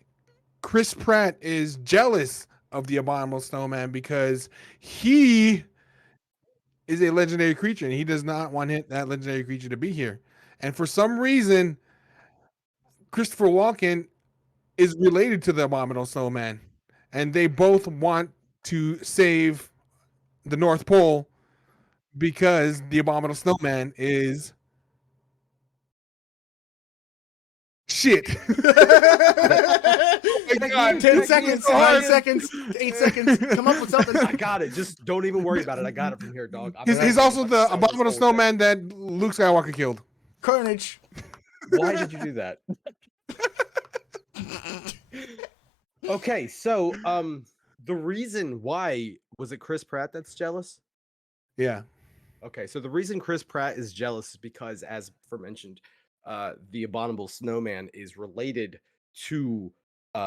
Chris Pratt is jealous of the Abominable Snowman because he is a legendary creature and he does not want that legendary creature to be here. And for some reason, Christopher Walken is related to the Abominable Snowman, and they both want to save the North Pole because the Abominable Snowman is shit. Oh my God. 10 seconds, 9 seconds, 8 seconds. Come up with something. I got it. Just don't even worry about it. I got it from here, dog. He's also the Abominable Snowman that Luke Skywalker killed. Carnage. Why did you do that? Okay, so the reason why was it Chris Pratt that's jealous? Yeah. Okay, so the reason Chris Pratt is jealous is because, as aforementioned, the Abominable Snowman is related to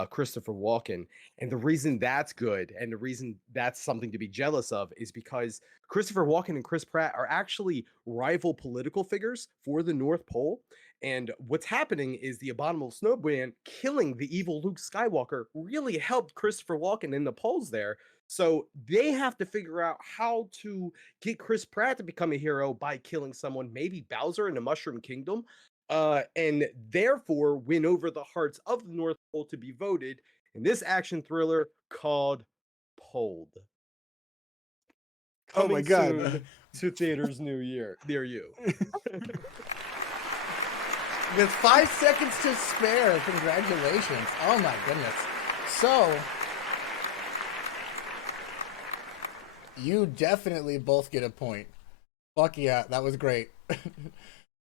Christopher Walken, and the reason that's good and the reason that's something to be jealous of is because Christopher Walken and Chris Pratt are actually rival political figures for the North Pole. And what's happening is the Abominable Snowman killing the evil Luke Skywalker really helped Christopher Walken in the polls there. So they have to figure out how to get Chris Pratt to become a hero by killing someone, maybe Bowser in the Mushroom Kingdom, and therefore win over the hearts of the North Pole to be voted in this action thriller called Polled. Oh Coming my God. soon to theaters near you. With 5 seconds to spare. Congratulations. Oh my goodness. So, you definitely both get a point. Fuck yeah, that was great.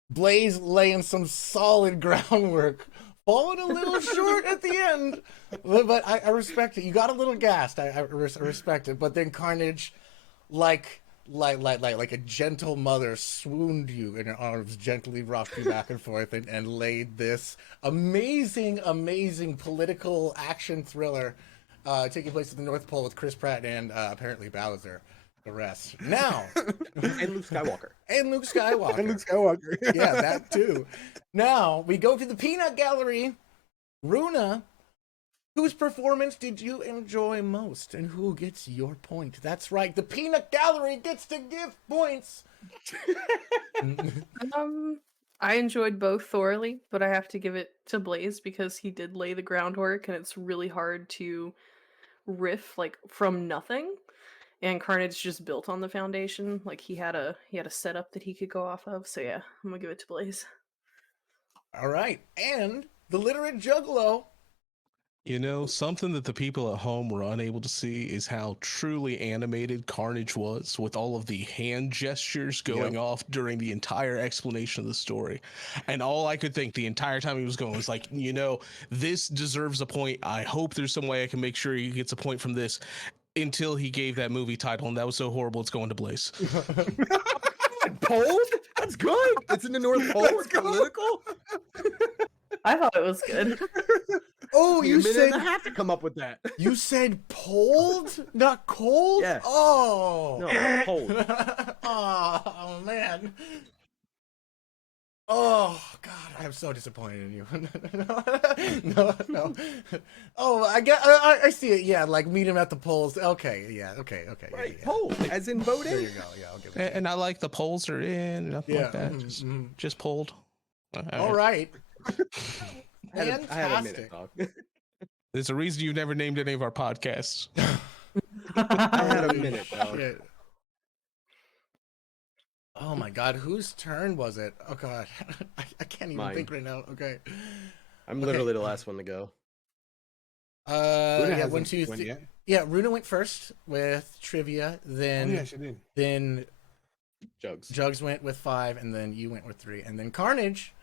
Blaze laying some solid groundwork. Falling a little short at the end. But I respect it. You got a little gassed. I respect it. But then Carnage, like a gentle mother, swooned you in her arms, gently rocked you back and forth, and laid this amazing political action thriller taking place at the North Pole with Chris Pratt and apparently Bowser. The rest. Now. And Luke Skywalker. And Luke Skywalker. And Luke Skywalker. Yeah, that too. Now, we go to the Peanut Gallery. Runa, whose performance did you enjoy most? And who gets your point? That's right. The Peanut Gallery gets to give points. I enjoyed both thoroughly, but I have to give it to Blaze because he did lay the groundwork and it's really hard to riff like from nothing. And Carnage just built on the foundation. Like he had a setup that he could go off of. So yeah, I'm gonna give it to Blaze. All right. And the literate Juggalo. You know, something that the people at home were unable to see is how truly animated Carnage was, with all of the hand gestures going off during the entire explanation of the story. And all I could think the entire time he was going was like, you know, this deserves a point. I hope there's some way I can make sure he gets a point from this. Until he gave that movie title, and that was so horrible, it's going to Blaze. Polled? That's good. It's in the North Pole. It's political. I thought it was good. Oh, you said I have to come up with that. You said polled, not cold? Yes. Oh. No, polled. Oh, man. Oh, God, I am so disappointed in you. No. Oh, I see it. Yeah, like meet him at the polls. Okay, yeah, okay. Right, yeah. polled, as in voted. There you go. Yeah, I'll give it. And I like the polls are in, nothing like that. Mm-hmm. Just pulled. All right. I had a minute, Fantastic. dog. There's a reason you've never named any of our podcasts. I had a minute, dog. Shit. Oh my God, whose turn was it? Oh God, I can't even Mine. think right now. Okay. I'm literally the last one to go. Runa Yeah, hasn't 1, 2, went 3. yet. Yeah, Runa went first with trivia. Then, Oh, yeah, she did. then Jugs. went with 5, and then you went with 3, and then Carnage.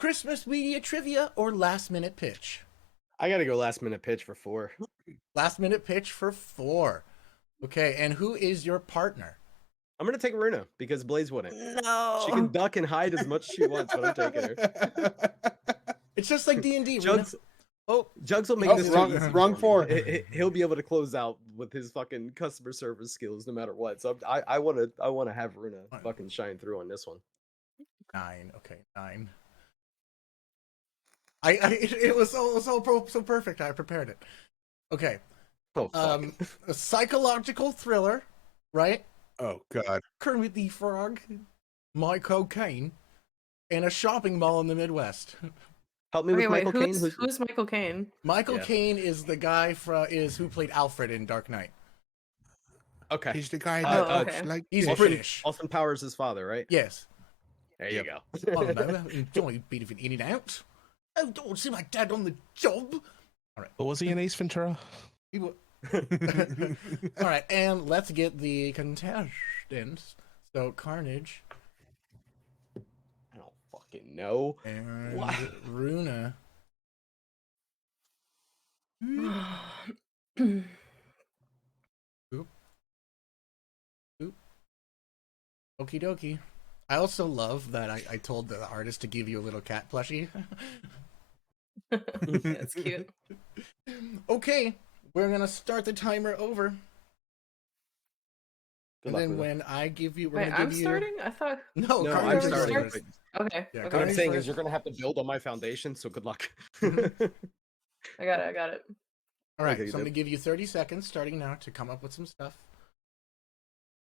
Christmas media trivia or last minute pitch? I gotta go last minute pitch for 4. Last minute pitch for 4. Okay, and who is your partner? I'm gonna take Runa because Blaze wouldn't. No. She can duck and hide as much as she wants, but I'm taking her. It's just like D&D. Jugs, Oh, Jugs will make Oh, this wrong- easy wrong for me. four. He'll be able to close out with his fucking customer service skills no matter what. So I wanna have Runa fucking shine through on this one. 9. Okay, 9. It was so perfect. I prepared it. Okay. Oh fuck. A psychological thriller, right? Oh God. Kermit the Frog, my cocaine, and a shopping mall in the Midwest. Help me Okay, with wait, Michael Caine. who's Michael Caine? Michael Yeah. Caine is the guy who played Alfred in Dark Knight. Okay. He's the guy Oh, that okay. like He's this. British. Austin Powers' his father, right? Yes. There Yep. you go. I don't know. Don't you beat it in and out. Oh, don't see my dad on the job. But was he in Ace Ventura? He wa- All right, and let's get the contestants. So Carnage I don't fucking know. and What? Runa. Okie dokie. I also love that I told the artist to give you a little cat plushie. That's cute. Okay, we're gonna start the timer over. Good And luck then with it. when I give you, we're Wait, gonna I'm give you. starting? I thought. No, No, Carnage I'm is starting. starts? first. Okay. Yeah, okay. What I'm Carnage saying first. is you're gonna have to build on my foundation, so good luck. I got it. I got it. All right, Okay, so I'm then. gonna give you 30 seconds starting now to come up with some stuff.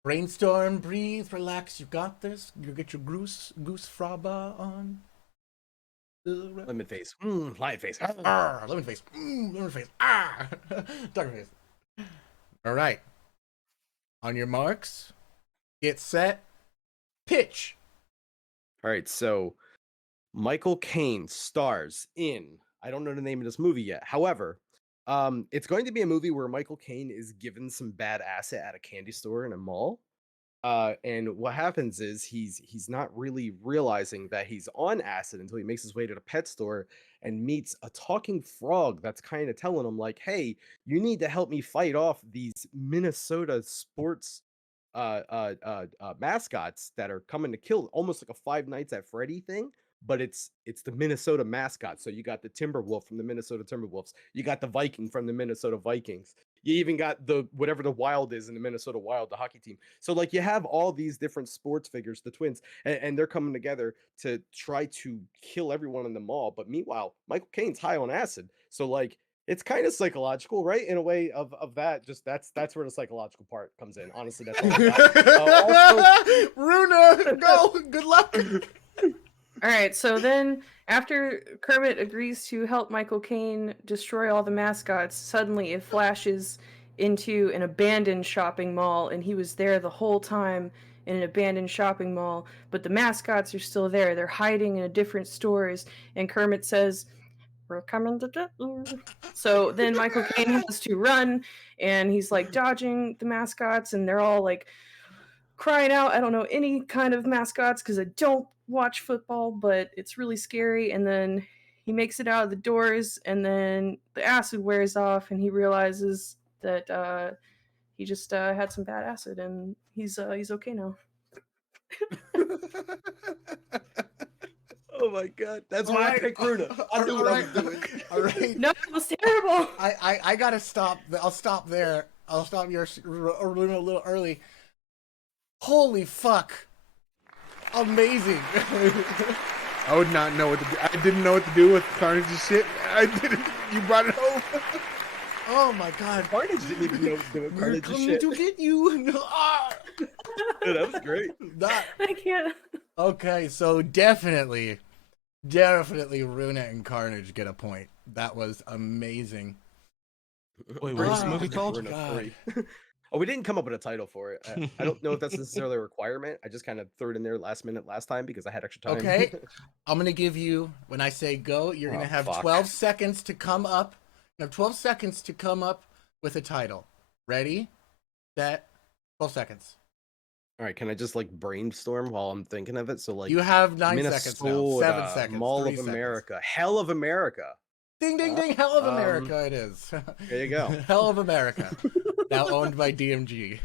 Brainstorm, breathe, relax. You got this. You get your goose fraba on. Lemon face. Lion face. Lemon face. Lemon face. Dark face. All right. On your marks, get set, pitch. All right, so Michael Caine stars in. I don't know the name of this movie yet. However, it's going to be a movie where Michael Caine is given some bad asset at a candy store in a mall. And what happens is he's not really realizing that he's on acid until he makes his way to the pet store and meets a talking frog that's kind of telling him like, "Hey, you need to help me fight off these Minnesota sports mascots that are coming to kill," almost like a Five Nights at Freddy thing. But it's the Minnesota mascot. So you got the Timberwolf from the Minnesota Timberwolves. You got the Viking from the Minnesota Vikings. You even got the whatever the Wild is in the Minnesota Wild, the hockey team. So like you have all these different sports figures, the twins, and they're coming together to try to kill everyone in the mall. But meanwhile, Michael Caine's high on acid. So like it's kind of psychological, right? In a way of that. Just that's where the psychological part comes in. Honestly, that's all I got. Runa, go. Good luck. All right, so then after Kermit agrees to help Michael Caine destroy all the mascots, suddenly it flashes into an abandoned shopping mall, and he was there the whole time in an abandoned shopping mall, but the mascots are still there. They're hiding in different stores, and Kermit says, "We're coming to get you." So then Michael Caine has to run, and he's like dodging the mascots, and they're all like crying out. I don't know any kind of mascots because I don't watch football, but it's really scary. And then he makes it out of the doors, and then the acid wears off, and he realizes that he just had some bad acid, and he's okay now. Oh my god, that's All why I right, picked Runa. I knew what I was doing. All right. No, it was terrible. I gotta stop. I'll stop there. I'll stop your Runa a little early. Holy fuck! Amazing. I would not know what to do. I didn't know what to do with Carnage's shit. I didn't. You brought it home. Oh my god. Carnage didn't even know what to do with We're Carnage's coming shit. to get you. Ah! Yeah, that was great. That- I can't. Okay, so definitely Runa and Carnage get a point. That was amazing. Wait, what was the Oh movie my called? God. Runa 3. Oh, we didn't come up with a title for it. I don't know if that's necessarily a requirement. I just kind of threw it in there last minute last time because I had extra time. Okay. I'm gonna give you, when I say go, you're gonna Oh, have fuck. 12 seconds to come up. You have 12 seconds to come up with a title. Ready? Set. 12 seconds. All right, can I just like brainstorm while I'm thinking of it? So like You have 9 seconds now. 7 Minnesota, seconds. Mall 3 of seconds. America, Hell of America. Ding, ding, ding. Hell of Um, America it is. There you go. Hell of America. Now owned by DMG.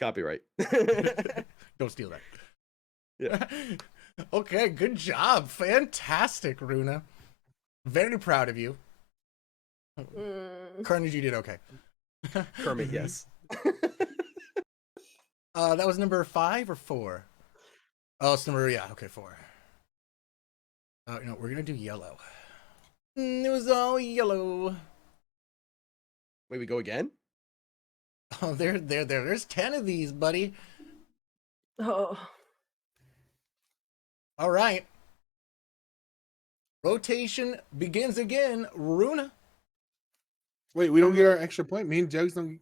Copyright. Don't steal that. Yeah. Okay, good job. Fantastic, Runa. Very proud of you. Carnage, you did okay. Kermit, yes. That was number 5 or 4? Oh, it's number, yeah, okay, 4. We're gonna do yellow. It was all yellow. Wait, we go again? Oh, there's 10 of these, buddy. Oh. All right. Rotation begins again. Runa. Wait, we don't get our extra point. Me and Jugs don't.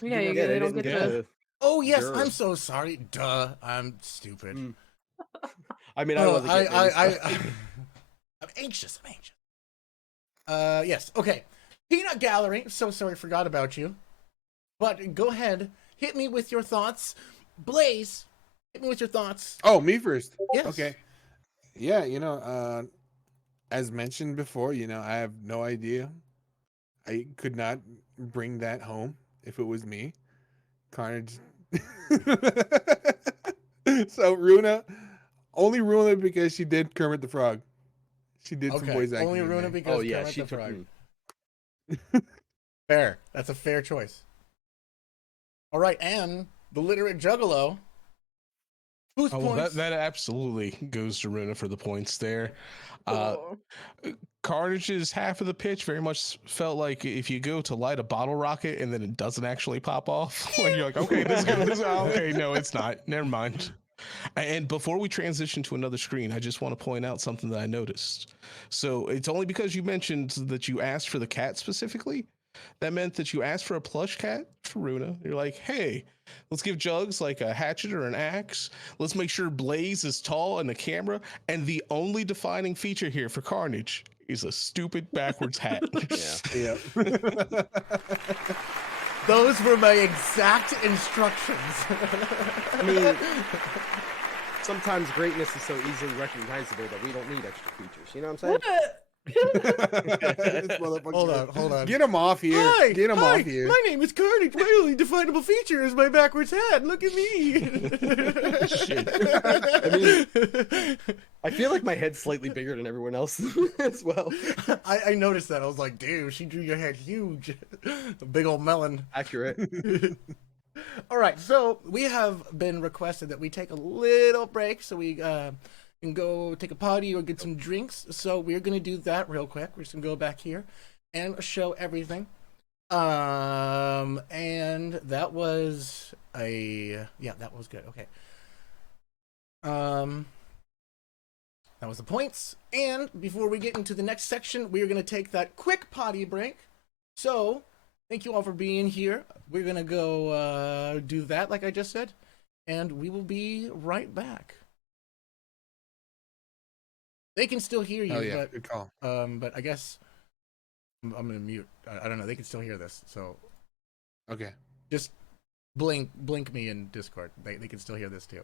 Yeah, get you our- they don't get to. Oh, yes, Sure. I'm so sorry. Duh, I'm stupid. Mm. I mean, I wasn't getting any stuff. I'm anxious. Yes, okay. Peanut Gallery, so sorry, forgot about you. But go ahead, hit me with your thoughts. Blaze, hit me with your thoughts. Oh, me first. Yes. Okay. Yeah, as mentioned before, I have no idea. I could not bring that home if it was me. Carnage. So only Runa because she did Kermit the Frog. She did some Okay, voice acting. only in Runa there. because Oh, yeah, Kermit she the took. Frog. Fair. That's a fair choice. All right, and the literate juggalo. Whose Oh, well, points? that absolutely goes to Runa for the points there. Oh. Carnage's half of the pitch very much felt like if you go to light a bottle rocket and then it doesn't actually pop off, like you're like, okay, this is good. Okay, no, it's not. Never mind. And before we transition to another screen, I just want to point out something that I noticed. So it's only because you mentioned that you asked for the cat specifically. That meant that you asked for a plush cat for Runa. You're like, hey, let's give Jugs like a hatchet or an axe. Let's make sure Blaze is tall in the camera. And the only defining feature here for Carnage is a stupid backwards hat. Yeah. Yeah. Those were my exact instructions. I mean, sometimes greatness is so easily recognizable that we don't need extra features. You know what I'm saying? This motherfucker. Hold on. Get him off here. Hi, Get him hi, off here. My name is Carnage. My only definable feature is my backwards hat. Look at me. Shit. I mean, I feel like my head's slightly bigger than everyone else as well. I noticed that. I was like, dude, she drew your head huge. A big old melon. Accurate. All right, so we have been requested that we take a little break so we can go take a potty or get some drinks. So we're going to do that real quick. We're just going to go back here and show everything. And that was that was good. Okay. That was the points. And before we get into the next section, we are going to take that quick potty break. So thank you all for being here. We're going to go do that, like I just said. And we will be right back. They can still hear you, Oh yeah, good call. but I guess I'm going to mute. I don't know. They can still hear this. So Okay. just blink me in Discord. They can still hear this too.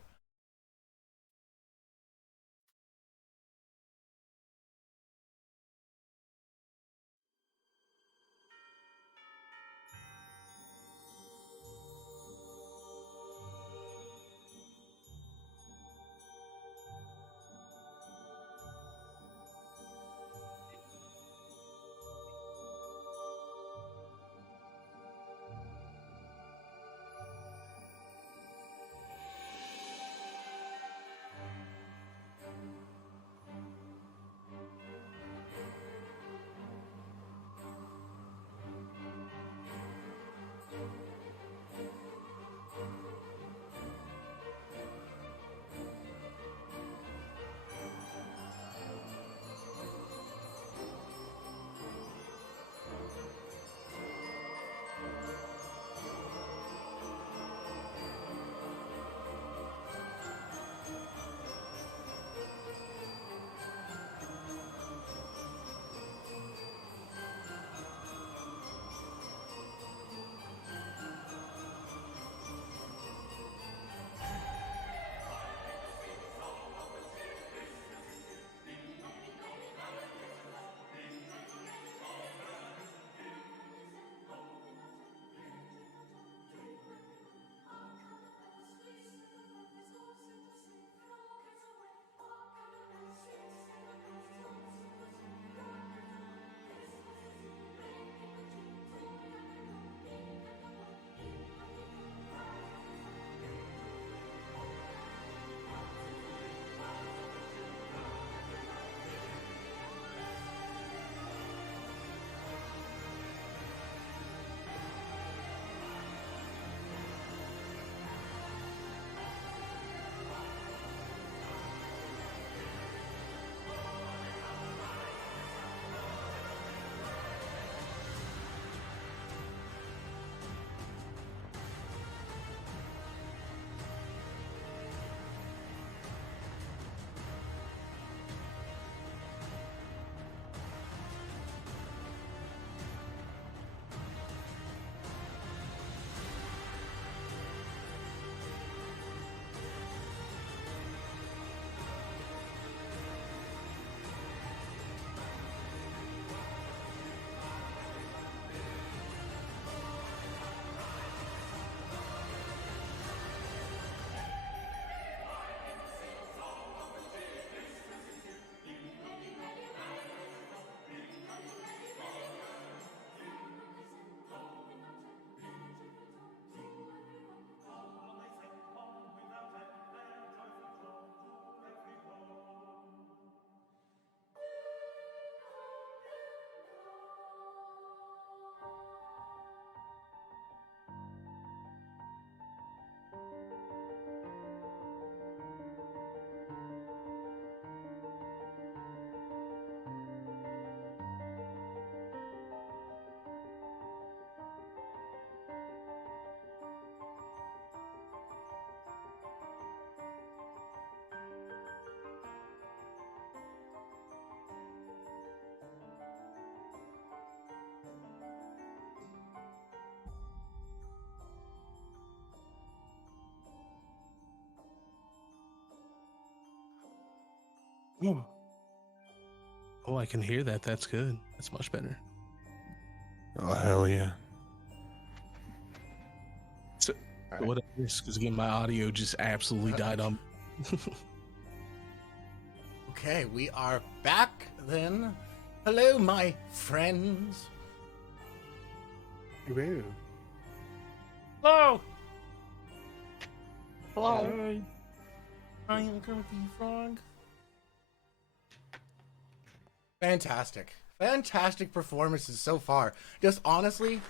Oh, I can hear that. That's good. That's much better. Oh hell yeah! So, All right. what is? Because again, my audio just absolutely died on. Okay, we are back then. Hello, my friends. Hello. Hello. Hello. I am Kermit the Frog. Fantastic. Fantastic performances so far. Just honestly,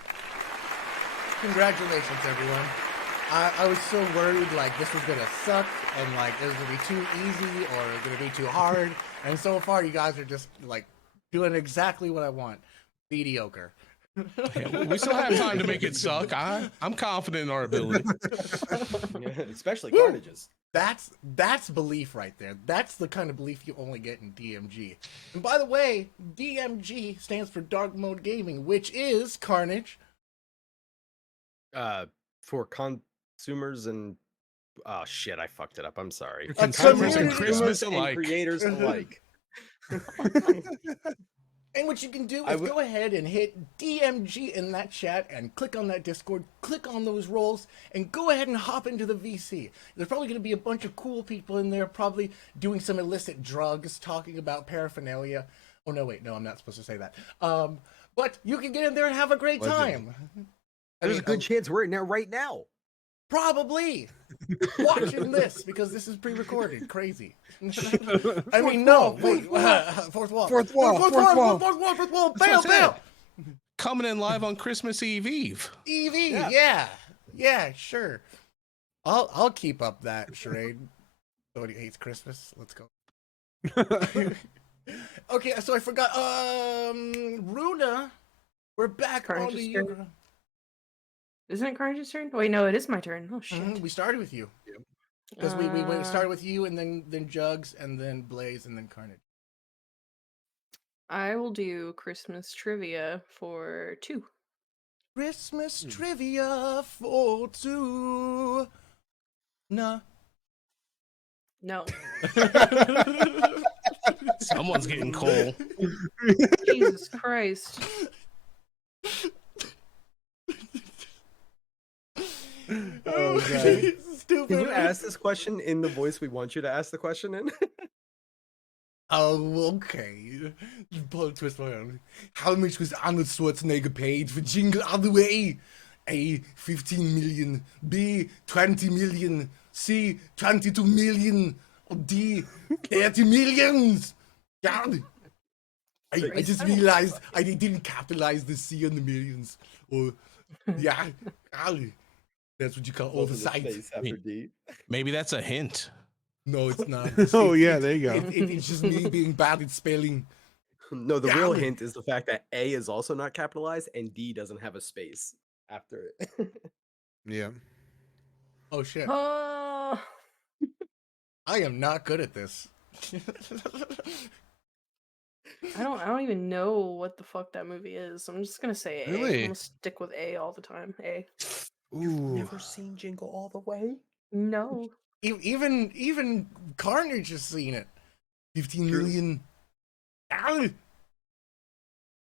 congratulations, everyone. I was so worried like this was gonna suck and like it was gonna be too easy or gonna be too hard. And so far, you guys are just like doing exactly what I want. Mediocre. Yeah, we still have time to make it suck. I'm confident in our ability. Yeah, especially Woo! Carnage's. That's belief right there. That's the kind of belief you only get in DMG. And by the way, DMG stands for Dark Mode Gaming, which is Carnage. For consumers and oh shit, I fucked it up. I'm sorry. For Consumers and community. Christmas and alike. creators alike. And what you can do I is would- go ahead and hit DMG in that chat and click on that Discord, click on those roles, and go ahead and hop into the VC. There's probably going to be a bunch of cool people in there, probably doing some illicit drugs, talking about paraphernalia. Oh, no, wait, no, I'm not supposed to say that. But you can get in there and have a great time. There's a good chance we're in there right now. Probably watching this because this is pre-recorded. Crazy. I mean, no. Wait. Fourth wall. Fourth wall. Fourth Fourth wall. wall. Fourth wall. That's Bail. what I Bail. said. Coming in live on Christmas Eve. EV. Yeah. Sure. I'll keep up that charade. Somebody hates Christmas. Let's go. Okay, so I forgot. Runa, we're back on Carnage's the turn. Euchre. Isn't it Carnage's turn? Wait, no, it is my turn. Oh shit. We started with you because we started with you and then Jugs and then Blaze and then Carnage. I will do Christmas trivia for 2. Christmas trivia for 2. Nah. No. Someone's getting coal. Jesus Christ. Oh, God. Stupid. Can you ask this question in the voice we want you to ask the question in? Oh, okay. Plot twist my own. How much was Arnold Schwarzenegger paid for Jingle All the Way? A, 15 million. B, 20 million. C, 22 million. Or D, 30 millions. God. I just realized I didn't capitalize the C on the millions. Or, yeah. God. That's what you call oversight. After D. Maybe that's a hint. No, it's not. Oh, yeah, there you go. It's just me being bad at spelling. No, the real Yeah. hint is the fact that A is also not capitalized and D doesn't have a space after it. Yeah. Oh, shit. Oh, I am not good at this. I don't even know what the fuck that movie is. I'm just gonna say A. Really? I'm gonna stick with A all the time. A. Ooh. seen Jingle All the Way? No. Even Carnage has seen it. 15 True. million. Ow!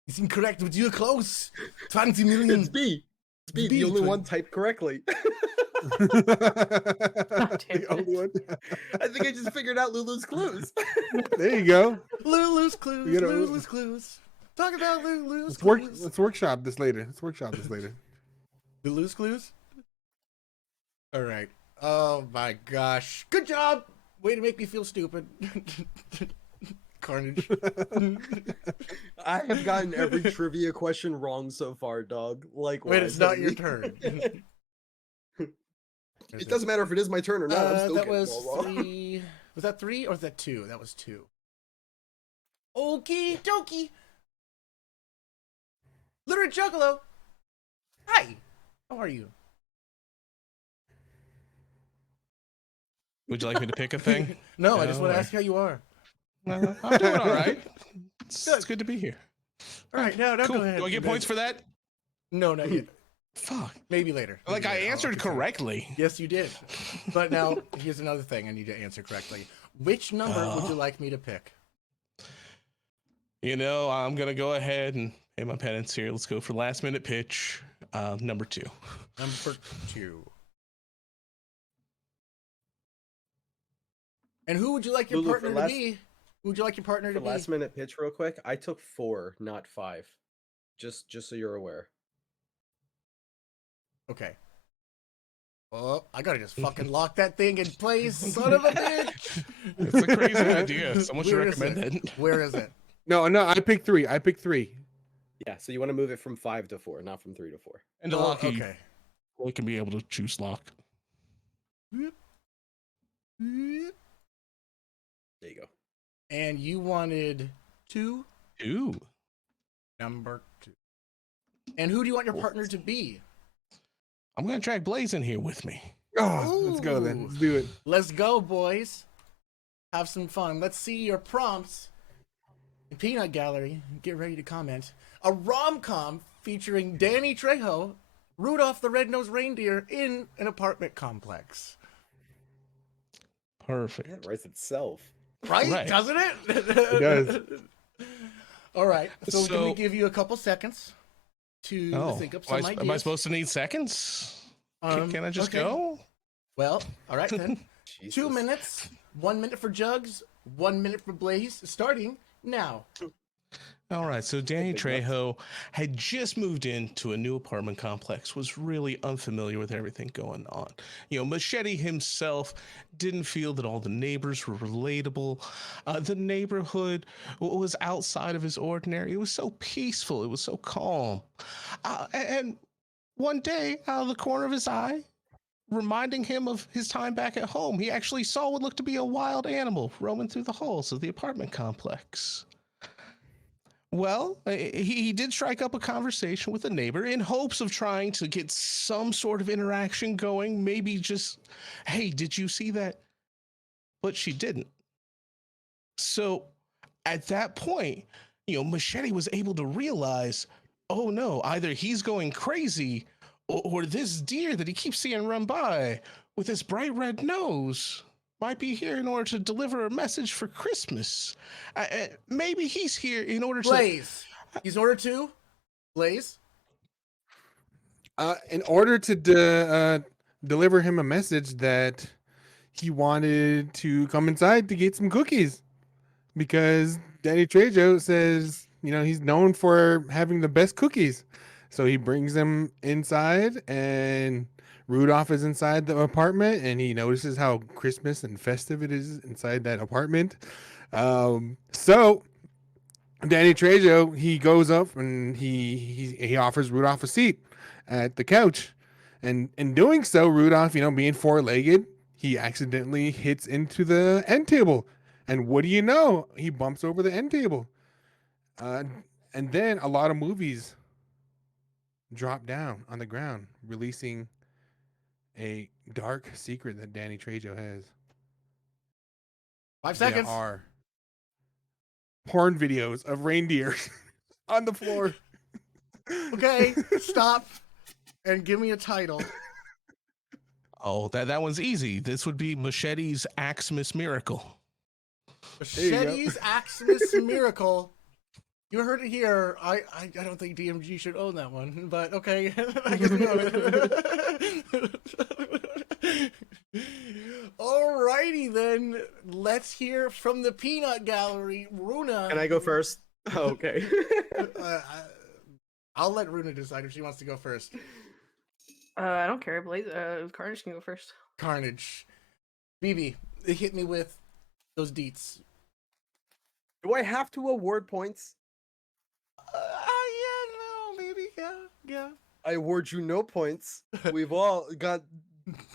It's incorrect, but you're close. 20 million. It's B. It's B, B, the only but- one typed correctly. The only one. I think I just figured out Lulu's clues. There you go. Lulu's clues. You gotta- Lulu's clues. Talk about Lulu's Let's work. clues. Let's workshop this later. Lulu's clues? All right. Oh my gosh. Good job. Way to make me feel stupid. Carnage. I have gotten every trivia question wrong so far, dog. Like, Wait, it's not your turn. It doesn't matter if it is my turn or not. I'm still that getting was them all wrong. 3. Was that 3 or was that 2? That was 2. Okie dokie. Literate Juggalo. Hi. How are you? Would you like me to pick a thing? No, I just No, want to or- ask you how you are. I'm doing all right. It's good to be here. All right, now Cool. go ahead. Do I get points for that? No, not yet. Fuck. Maybe later. Like Maybe I later. I'll answered keep track. correctly. Yes, you did. But now here's another thing I need to answer correctly. Which number would you like me to pick? You know, I'm gonna go ahead and pay my penance here. Let's go for last minute pitch. Number 2. Number 2. And who would you like your Lulu, partner to be? Who would you like your partner to For be? last minute pitch, real quick, I took 4, not 5. Just so you're aware. Okay. Oh, I gotta just fucking lock that thing in place, son of a bitch! It's a crazy idea. Someone should Where is recommend it? it. Where is it? No, I picked 3. I picked 3. Yeah, so you want to move it from 5 to 4, not from 3 to 4. And to Oh, lock, okay. you can be able to choose lock. There you go. And you wanted 2? 2. Number 2. And who do you want your partner to be? I'm gonna drag Blaze in here with me. Oh, let's go then. Let's do it. Let's go, boys. Have some fun. Let's see your prompts. In Peanut Gallery, get ready to comment. A rom-com featuring Danny Trejo, Rudolph the Red-Nosed Reindeer in an apartment complex. Perfect. It writes itself. Right? Doesn't it? It does. All right. So, can we So- give you a couple seconds to think up some ideas? Am I supposed to need seconds? Can I just okay. go? Well, all right then. Jesus. 2 minutes. 1 minute for Jugs. 1 minute for Blaze. Starting now. All right, so Danny Big nuts. Trejo had just moved into a new apartment complex, was really unfamiliar with everything going on. You know, Machete himself didn't feel that all the neighbors were relatable. The neighborhood was outside of his ordinary. It was so peaceful. It was so calm. And one day, out of the corner of his eye, reminding him of his time back at home, he actually saw what looked to be a wild animal roaming through the halls of the apartment complex. Well, he did strike up a conversation with a neighbor in hopes of trying to get some sort of interaction going. Maybe just, hey, did you see that? But she didn't. So at that point, you know, Machete was able to realize, oh no, either he's going crazy or this deer that he keeps seeing run by with his bright red nose might be here in order to deliver a message for Christmas. Maybe he's here in order to... Blaze. He's order 2. Blaze. In order to deliver him a message that he wanted to come inside to get some cookies, because Danny Trejo says, you know, he's known for having the best cookies. So he brings them inside, and Rudolph is inside the apartment, and he notices how Christmas and festive it is inside that apartment. So Danny Trejo, he goes up and he offers Rudolph a seat at the couch, and in doing so, Rudolph, you know, being 4-legged, he accidentally hits into the end table, and what do you know? He bumps over the end table, and then a lot of movies drop down on the ground, releasing a dark secret that Danny Trejo has. 5 seconds. There are porn videos of reindeer on the floor. Okay, stop and give me a title. Oh, that one's easy. This would be Machete's Axmas Miracle. Machete's Axmas Miracle. You heard it here. I don't think DMG should own that one, but okay. I guess we own it. Alrighty then. Let's hear from the Peanut Gallery. Runa. Can I go first? Oh, okay. I'll let Runa decide if she wants to go first. I don't care. Blaze, Carnage can go first. Carnage. BB, hit me with those deets. Do I have to award points? Yeah, no, maybe, yeah. I award you no points. We've all got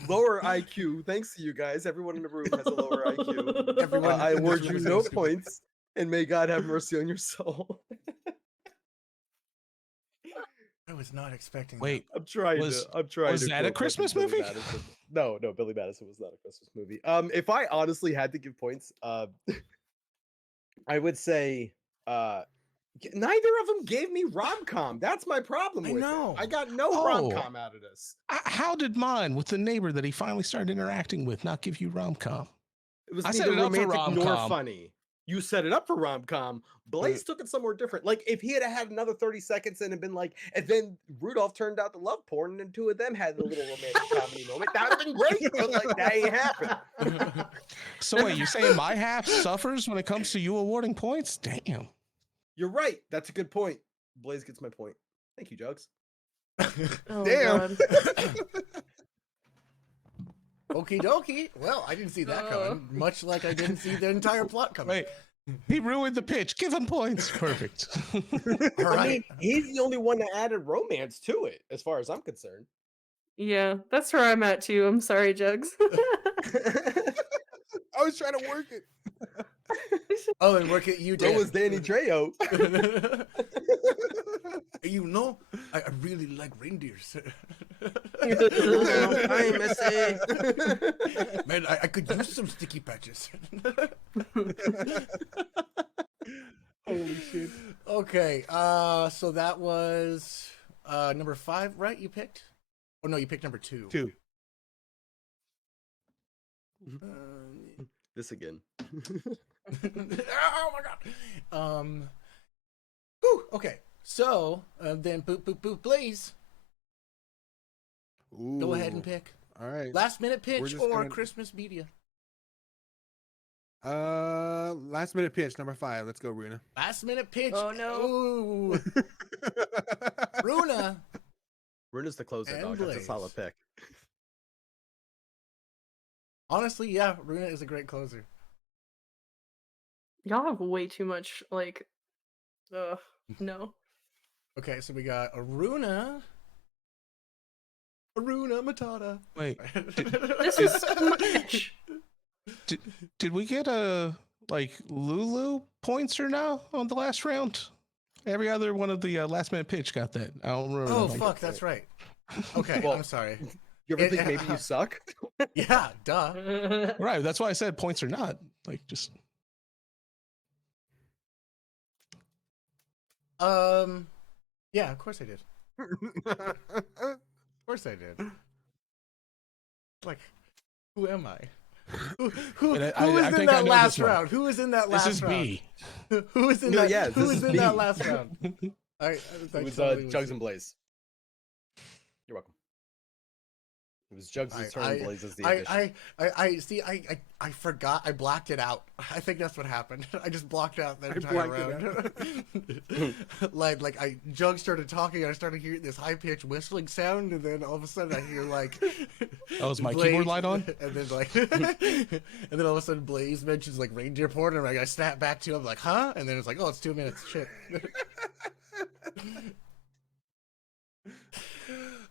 lower IQ. Thanks to you guys. Everyone in the room has a lower IQ. Everyone I in this award room you is no stupid. points, and may God have mercy on your soul. I was not expecting Wait, I'm trying Was to that a quote Christmas Billy movie? Madison. No, Billy Madison was not a Christmas movie. If I honestly had to give points, I would say neither of them gave me rom-com. That's my problem I with know. it. I got no Oh. rom-com out of this. How did mine with the neighbor that he finally started interacting with not give you rom-com? It was I set neither it up for romantic nor rom-com. funny. You set it up for rom-com. Blaze took it somewhere different. Like if he had another 30 seconds and had been like, and then Rudolph turned out the love porn, and then two of them had a little romantic comedy moment, that would have been great. But like that ain't happened. So wait, you're saying my half suffers when it comes to you awarding points? Damn. You're right. That's a good point. Blaze gets my point. Thank you, Jugs. Oh, Damn. God. Okie dokie. Well, I didn't see that coming, much like I didn't see the entire plot coming. Wait, he ruined the pitch. Give him points. Perfect. All I right. mean, he's the only one that added romance to it, as far as I'm concerned. Yeah, that's where I'm at too. I'm sorry, Jugs. I was trying to work it. Oh, and work at you, So Dan. was Danny Trejo. You know, I really like reindeers. Hi, Missy. Man, I could use some sticky patches. Holy shit. Okay, so that was number 5, right? You picked? Oh no, you picked number 2. 2. This again. Oh my god. Whew, okay, so then boop boop boop Blaze. Go ahead and Ooh. pick. All right. Last minute pitch just or gonna- Christmas media. Last minute pitch, number 5. Let's go, Runa. Last minute pitch. Oh, no. Ooh. Runa. Runa's the closer, And dog. That's a Blaze. solid pick. Honestly, yeah, Runa is a great closer. Y'all have way too much, like, no. Okay, so we got Aruna. Aruna Matata. Wait, This is so much. did we get a Lulu points or no on the last round? Every other one of the last minute pitch got that. I don't remember. Oh, that. fuck, that's right. Okay, Well, I'm sorry. You ever think maybe you suck? Yeah, duh. Right, that's why I said points or not. Like just Yeah, of course I did. Of course I did. Like, who am I? Who And was I in think I that know last this one. round? Who was in that last this is round? me. Who was in No, that? yeah, who this was is in that me. last round? I It was totally Jugs and Blaze. You're welcome. It was Jugs' turn. I- Blaze as the addition. I see. I forgot. I blacked it out. I think that's what happened. I just blocked out the entire blacked round. like Jug started talking. I started hearing this high pitched whistling sound, and then all of a sudden I hear like. Oh, is my Blaze- keyboard light on? And then like, and then all of a sudden Blaze mentions like reindeer porn, and like, I snap back to him like, huh? And then it's like, oh, it's 2 minutes. Shit.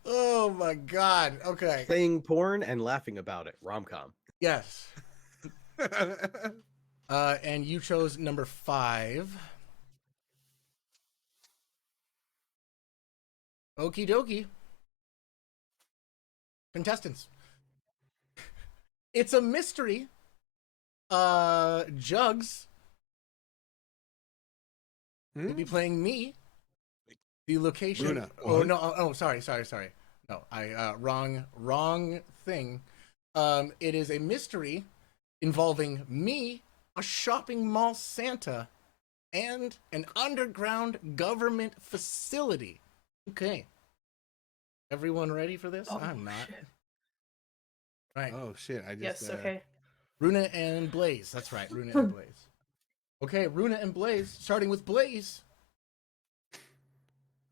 Oh my god. Okay. Saying porn and laughing about it. Rom-com. Yes. And you chose number 5. Okie dokie. Contestants. It's a mystery. Jugs will be playing me. The location. Luna. Oh no! Oh, sorry. No, wrong thing. It is a mystery involving me, a shopping mall Santa, and an underground government facility. Okay. Everyone ready for this? Oh, I'm not. shit. Right. Oh shit! I just Yes, okay. Runa and Blaze. That's right. Runa and Blaze. Okay, Runa and Blaze. Starting with Blaze.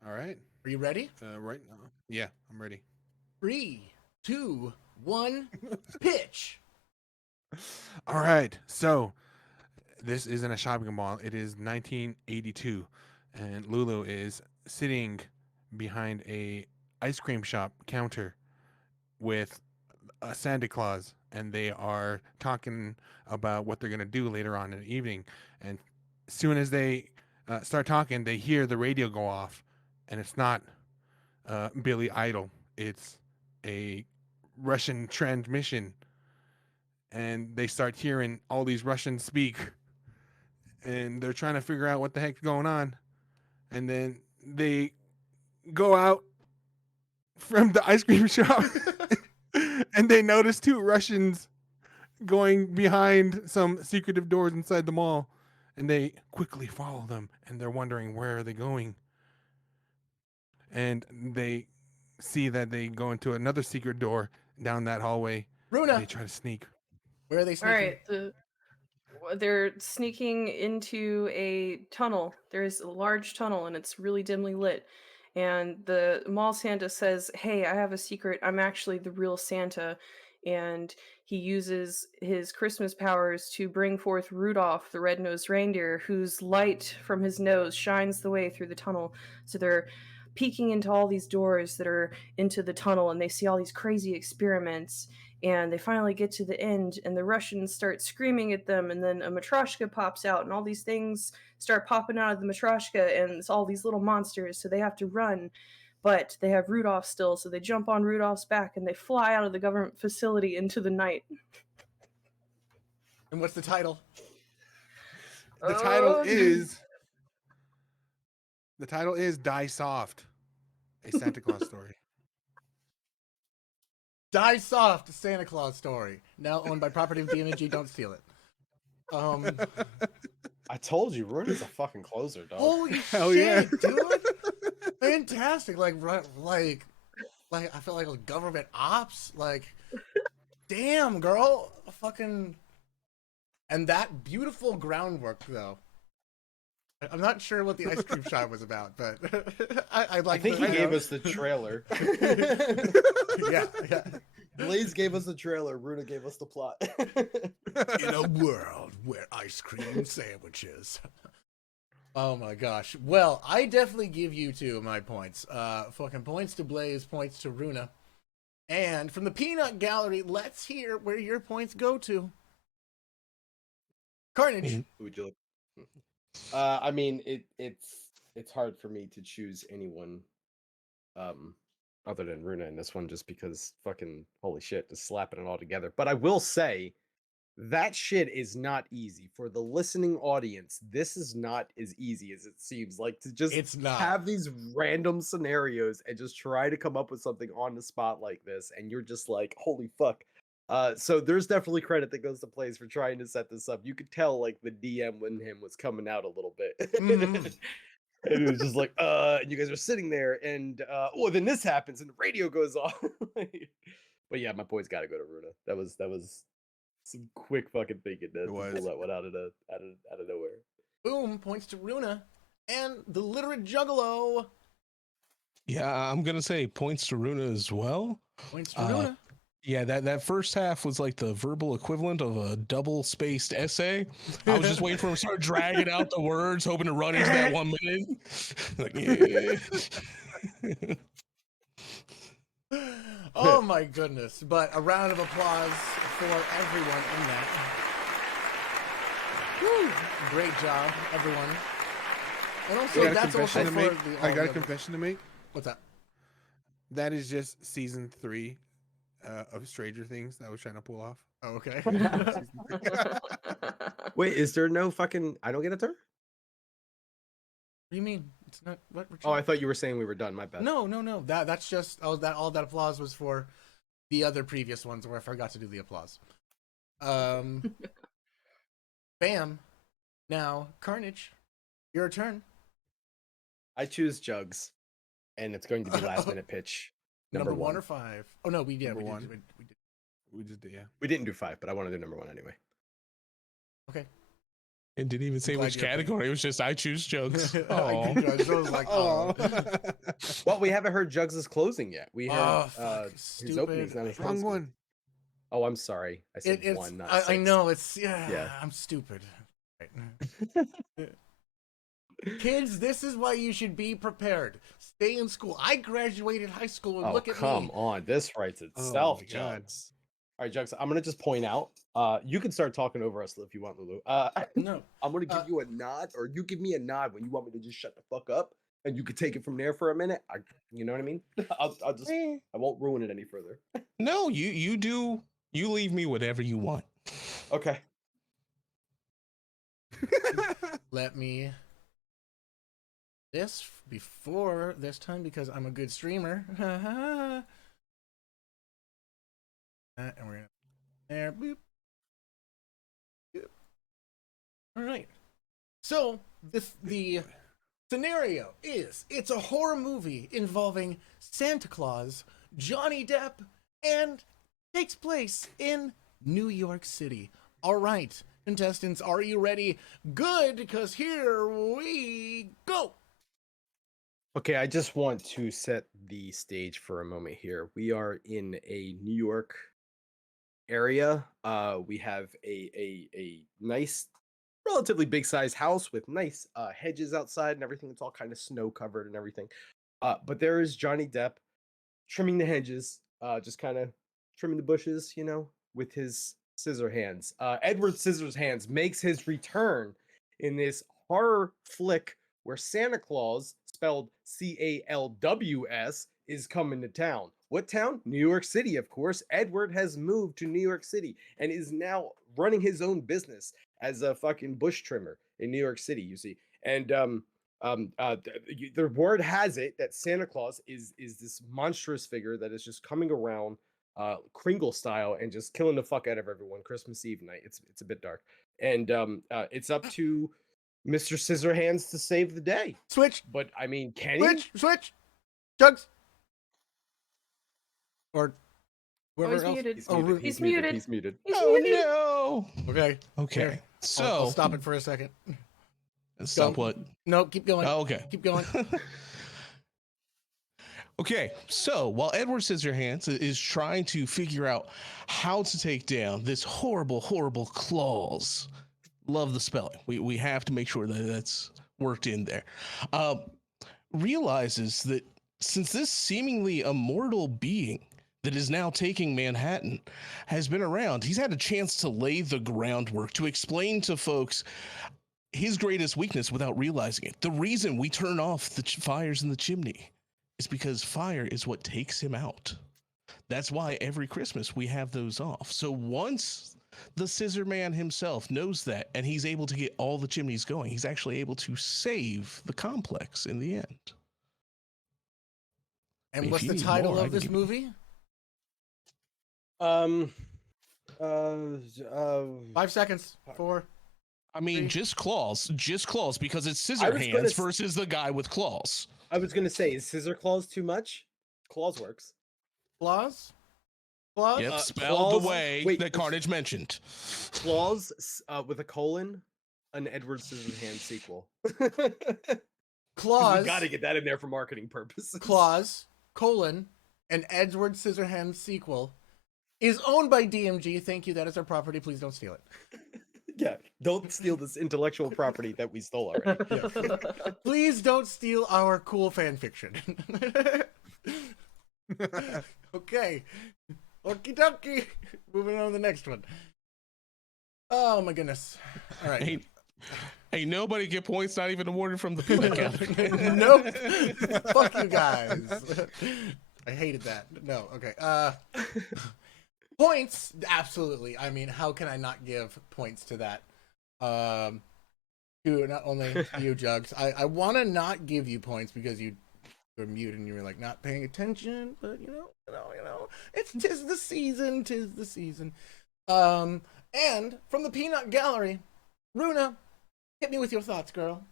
All right. Are you ready? Right now. Yeah, I'm ready. 3, 2, 1, pitch. All right. So this isn't a shopping mall. It is 1982, and Lulu is sitting behind a ice cream shop counter with a Santa Claus, and they are talking about what they're gonna do later on in the evening. And as soon as they start talking, they hear the radio go off, and it's not Billy Idol. It's a Russian transmission, and they start hearing all these Russians speak, and they're trying to figure out what the heck's going on. And then they go out from the ice cream shop and they notice 2 Russians going behind some secretive doors inside the mall, and they quickly follow them, and they're wondering where are they going. And they see that they go into another secret door down that hallway. And they Runa, try to sneak. where are they All sneaking? right, they're sneaking into a tunnel. There's a large tunnel and it's really dimly lit. And the mall Santa says, "Hey, I have a secret. I'm actually the real Santa." And he uses his Christmas powers to bring forth Rudolph, the red-nosed reindeer, whose light from his nose shines the way through the tunnel. So they're peeking into all these doors that are into the tunnel, and they see all these crazy experiments, and they finally get to the end, and the Russians start screaming at them, and then a matryoshka pops out, and all these things start popping out of the matryoshka, and it's all these little monsters, so they have to run. But they have Rudolph still, so they jump on Rudolph's back and they fly out of the government facility into the night. And what's the title? The title Oh. is Die Soft, a Santa Claus story. Die Soft, a Santa Claus story. Now owned by property of DMG. Don't steal it. I told you, Runa's a fucking closer, dog. Holy Hell shit, yeah. dude! Fantastic. Like I felt like a government ops. Like, damn, girl, fucking. And that beautiful groundwork, though. I'm not sure what the ice cream shot was about, but I like. I think he gave us the trailer. Yeah. Blaze gave us the trailer. Runa gave us the plot. In a world where ice cream sandwiches. Oh my gosh. Well, I definitely give you two of my points. Fucking points to Blaze, points to Runa. And from the Peanut Gallery, let's hear where your points go to. Carnage. Who would you look? I mean, it's hard for me to choose anyone other than Runa in this one, just because fucking holy shit, just slapping it all together. But I will say that shit is not easy for the listening audience. This is not as easy as it seems. Like, to just It's not. have these random scenarios and just try to come up with something on the spot like this, and you're just like, holy fuck. So there's definitely credit that goes to Blaze for trying to set this up. You could tell like the DM in him was coming out a little bit. Mhm. And it was just like, and you guys are sitting there, and then this happens, and the radio goes off. But yeah, my point's got to go to Runa. That was some quick fucking thinking to pull that one out of nowhere. Boom, points to Runa. And the literate juggalo. Yeah, I'm gonna say points to Runa as well. Points to Runa. Yeah, that first half was like the verbal equivalent of a double-spaced essay. I was just waiting for him to start dragging out the words, hoping to run into that 1 minute. Like, yeah. Oh my goodness. But a round of applause for everyone in that. Woo. Great job, everyone. And also, that's also for the. I got a confession to make. What's that? That is just season 3 of Stranger Things that I was trying to pull off. Oh, okay. Wait, is there no fucking? I don't get a turn. What do you mean? It's not what? Oh, I thought you were saying we were done. My bad. No. That's just all that applause was for the other previous ones where I forgot to do the applause. Bam. Now, Carnage, your turn. I choose Jugs, and it's going to be last minute pitch. Number 1 or 5? Oh no, we did. Number We one. did. We just did, yeah. We didn't do 5, but I want to do number 1 anyway. Okay. It didn't even say which category. It was just I choose jokes. I Oh, was like, oh. Well, we haven't heard Jugs' closing yet. We Oh, heard fuck, his stupid. opening's not his Wrong closing. one. Oh, I'm sorry. I said It's, 1, not I 6. know it's yeah. Yeah. I'm stupid. Kids, this is why you should be prepared. Stay in school. I graduated high school, and Oh, look at come me. on. This writes itself, my God. Jugs. All right, Jugs, I'm going to just point out. You can start talking over us if you want, Lulu. No. I'm going to give you a nod, or you give me a nod when you want me to just shut the fuck up, and you can take it from there for a minute. You know what I mean? I'll just, I won't ruin it any further. no, you do. You leave me whatever you want. Okay. Let me this before this time because I'm a good streamer. And we're gonna there. Boop. All right. So the scenario is it's a horror movie involving Santa Claus, Johnny Depp, and takes place in New York City. All right, contestants, are you ready? Good, because here we go. Okay, I just want to set the stage for a moment here. We are in a New York area. We have a nice, relatively big sized house with nice hedges outside and everything. It's all kind of snow covered and everything. But there is Johnny Depp trimming the hedges, just kind of trimming the bushes, with his scissor hands. Edward Scissors Hands makes his return in this horror flick where Santa Claus, spelled Calws, is coming to town. What town? New York City, of course. Edward has moved to New York City and is now running his own business as a fucking bush trimmer in New York City, you see. And the word has it that Santa Claus is this monstrous figure that is just coming around, Kringle style, and just killing the fuck out of everyone Christmas Eve night. It's a bit dark, and it's up to Mr. Scissorhands to save the day. Switch, But I mean, can he? switch, Jugs, or Oh, whoever he's else. muted. He's Oh, muted. Ru- He's muted. He's muted. He's Oh muted. no. Okay. Okay. Here, So I'll stop it for a second. stop Go. what? No, keep going. Oh, okay. Keep going. Okay, so while Edward Scissorhands is trying to figure out how to take down this horrible, horrible Claus, love the spelling. We have to make sure that that's worked in there. Realizes that since this seemingly immortal being that is now taking Manhattan has been around, he's had a chance to lay the groundwork to explain to folks his greatest weakness without realizing it. The reason we turn off the fires in the chimney is because fire is what takes him out. That's why every Christmas we have those off. So once the Scissor Man himself knows that and he's able to get all the chimneys going, he's actually able to save the complex in the end. And If what's you the need title more, I of can this give you- movie? Um. 5 seconds. 4. I mean, Three. just claws, because it's I scissor was gonna hands s- versus the guy with claws. I was gonna say, is Scissor Claws too much? Claws works. Claws? Claws? Yep, Uh, spelled the claws- way wait, that Carnage mentioned. Claws with a colon, an Edward Scissorhands sequel. Claws. We got to get that in there for marketing purposes. Claws, colon, an Edward Scissorhands sequel is owned by DMG. Thank you. That is our property. Please don't steal it. Yeah, don't steal this intellectual property that we stole already. Please don't steal our cool fan fiction. Okay. Okie dokie. Moving on to the next one. Oh my goodness. All right. Ain't nobody get points, not even awarded from the peanut gallery. Nope. Fuck you guys. I hated that. No, okay. Points, absolutely. I mean, how can I not give points to that? To not only you, Jugs. I want to not give you points because you were muted and you were like not paying attention, but you know, tis the season. And from the peanut gallery, Runa, hit me with your thoughts, girl.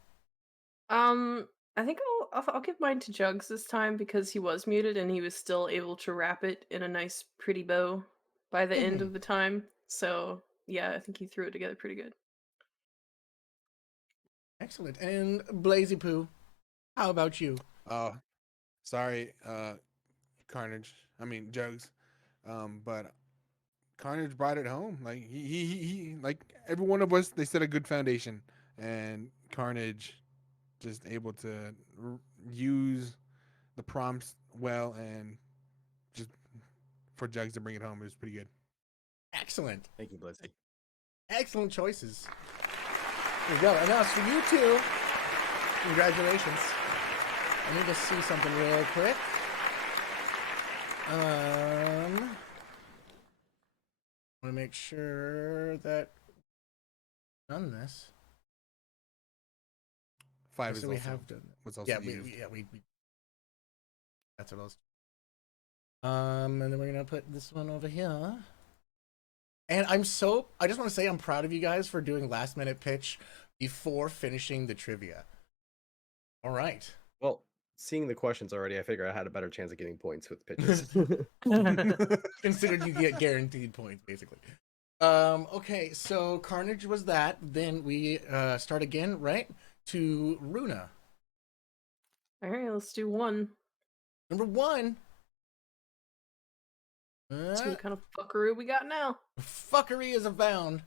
I think I'll give mine to Jugs this time because he was muted and he was still able to wrap it in a nice, pretty bow by the end of the time. So yeah, I think he threw it together pretty good. Excellent. And Blazy Poo, how about you? Oh, sorry, Carnage. I mean Jugs. But Carnage brought it home. Like he like every one of us. They set a good foundation, and Carnage just able to use the prompts well, and just for Jugs to bring it home, it was pretty good. Excellent. Thank you, Blizzy. Excellent choices. There you go. And now it's for you too. Congratulations. I need to see something real quick. I want to make sure that I've done this. 5 So is we also have done. was also Yeah, used. we that's what I was. And then we're gonna put this one over here. And I just want to say I'm proud of you guys for doing last minute pitch before finishing the trivia. All right. Well, seeing the questions already, I figure I had a better chance of getting points with pitches. Considered you get guaranteed points, basically. Okay, so Carnage was that. Then we start again, right? To Runa. All right, let's do one. Number 1. See what kind of fuckery we got now. Fuckery is abound.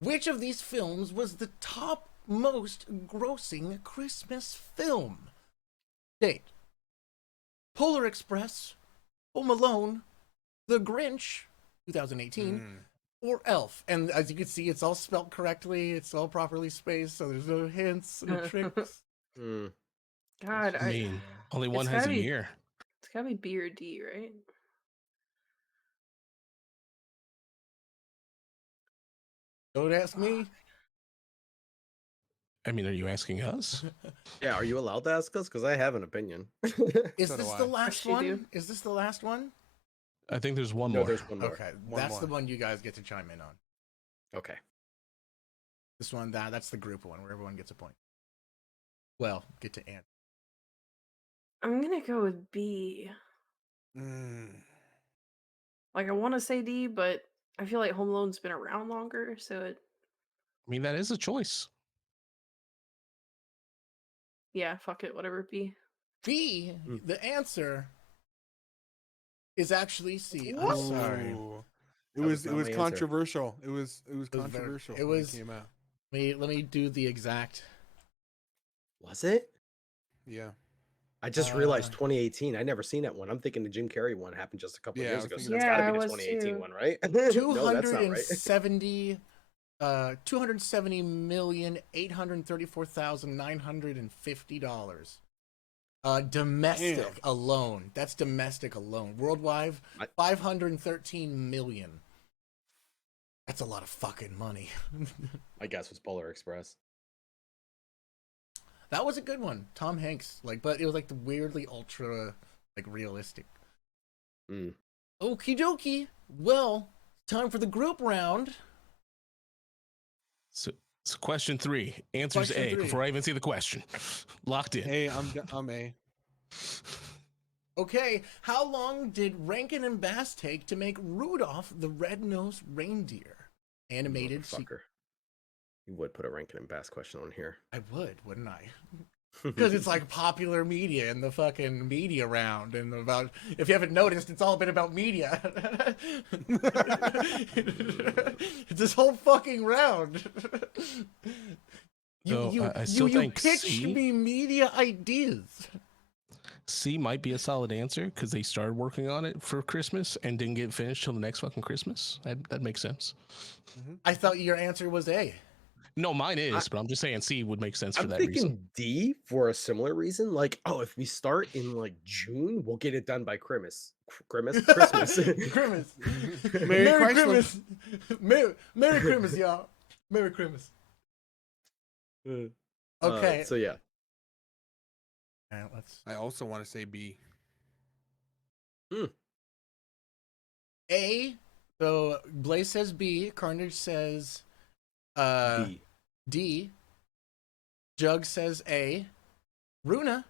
Which of these films was the top most grossing Christmas film? Date: Polar Express, Home Alone, The Grinch, 2018, or Elf. And as you can see, it's all spelled correctly. It's all properly spaced, so there's no hints, no tricks. God, I mean, only one it's has a gotta be- year. It's gotta be B or D, right? Don't ask me. I mean, are you asking us? Yeah, are you allowed to ask us? Because I have an opinion. Is So do this I. the last Yes, you do. one? Is this the last one? I think there's one No, more. there's one more. Okay, One that's more. the one you guys get to chime in on. Okay. This one, that's the group one where everyone gets a point. Well, get to answer. I'm gonna go with B. Like I want to say D, but I feel like Home Alone's been around longer, so I mean, that is a choice. yeah, fuck it, whatever B. B, the answer is actually C. I'm What? sorry. Ooh. It That was was not my answer. controversial. It was very- controversial it when was- it came out. Let me do the exact. Was it? Yeah. I just realized Uh, 2018. I never seen that one. I'm thinking the Jim Carrey one happened just a couple of Yeah, I years was ago. So thinking that's that. got to Yeah, be I the was 2018 too. one, right? No, that's not right. 270,834,950. Domestic Damn. alone. That's domestic alone. Worldwide, 513 million. That's a lot of fucking money. I guess was Polar Express. That was a good one. Tom Hanks, but it was the weirdly ultra realistic. Mm. Okie dokie. Well, time for the group round. So question 3. Answer's Question A 3. before I even see the question. Locked in. Hey, I'm A. Okay, how long did Rankin and Bass take to make Rudolph the Red-Nosed Reindeer? Animated Motherfucker. You would put a Rankin and Bass question on here. I would, wouldn't I? Because it's popular media and the fucking media round, and about, if you haven't noticed, it's all been about media. It's this whole fucking round. I still you think pitched C. me media ideas. C might be a solid answer because they started working on it for Christmas and didn't get finished till the next fucking Christmas. That makes sense. I thought your answer was A. No, mine is, but I'm just saying C would make sense for I'm that thinking reason. D for a similar reason. If we start in June, we'll get it done by Christmas. Christmas. Christmas. Merry Chrysler. Christmas. Merry Christmas, y'all. Merry Christmas. Okay. So yeah. All right, let's. I also want to say B. A. So Blaze says B. Carnage says B. D. Jug says A. Runa.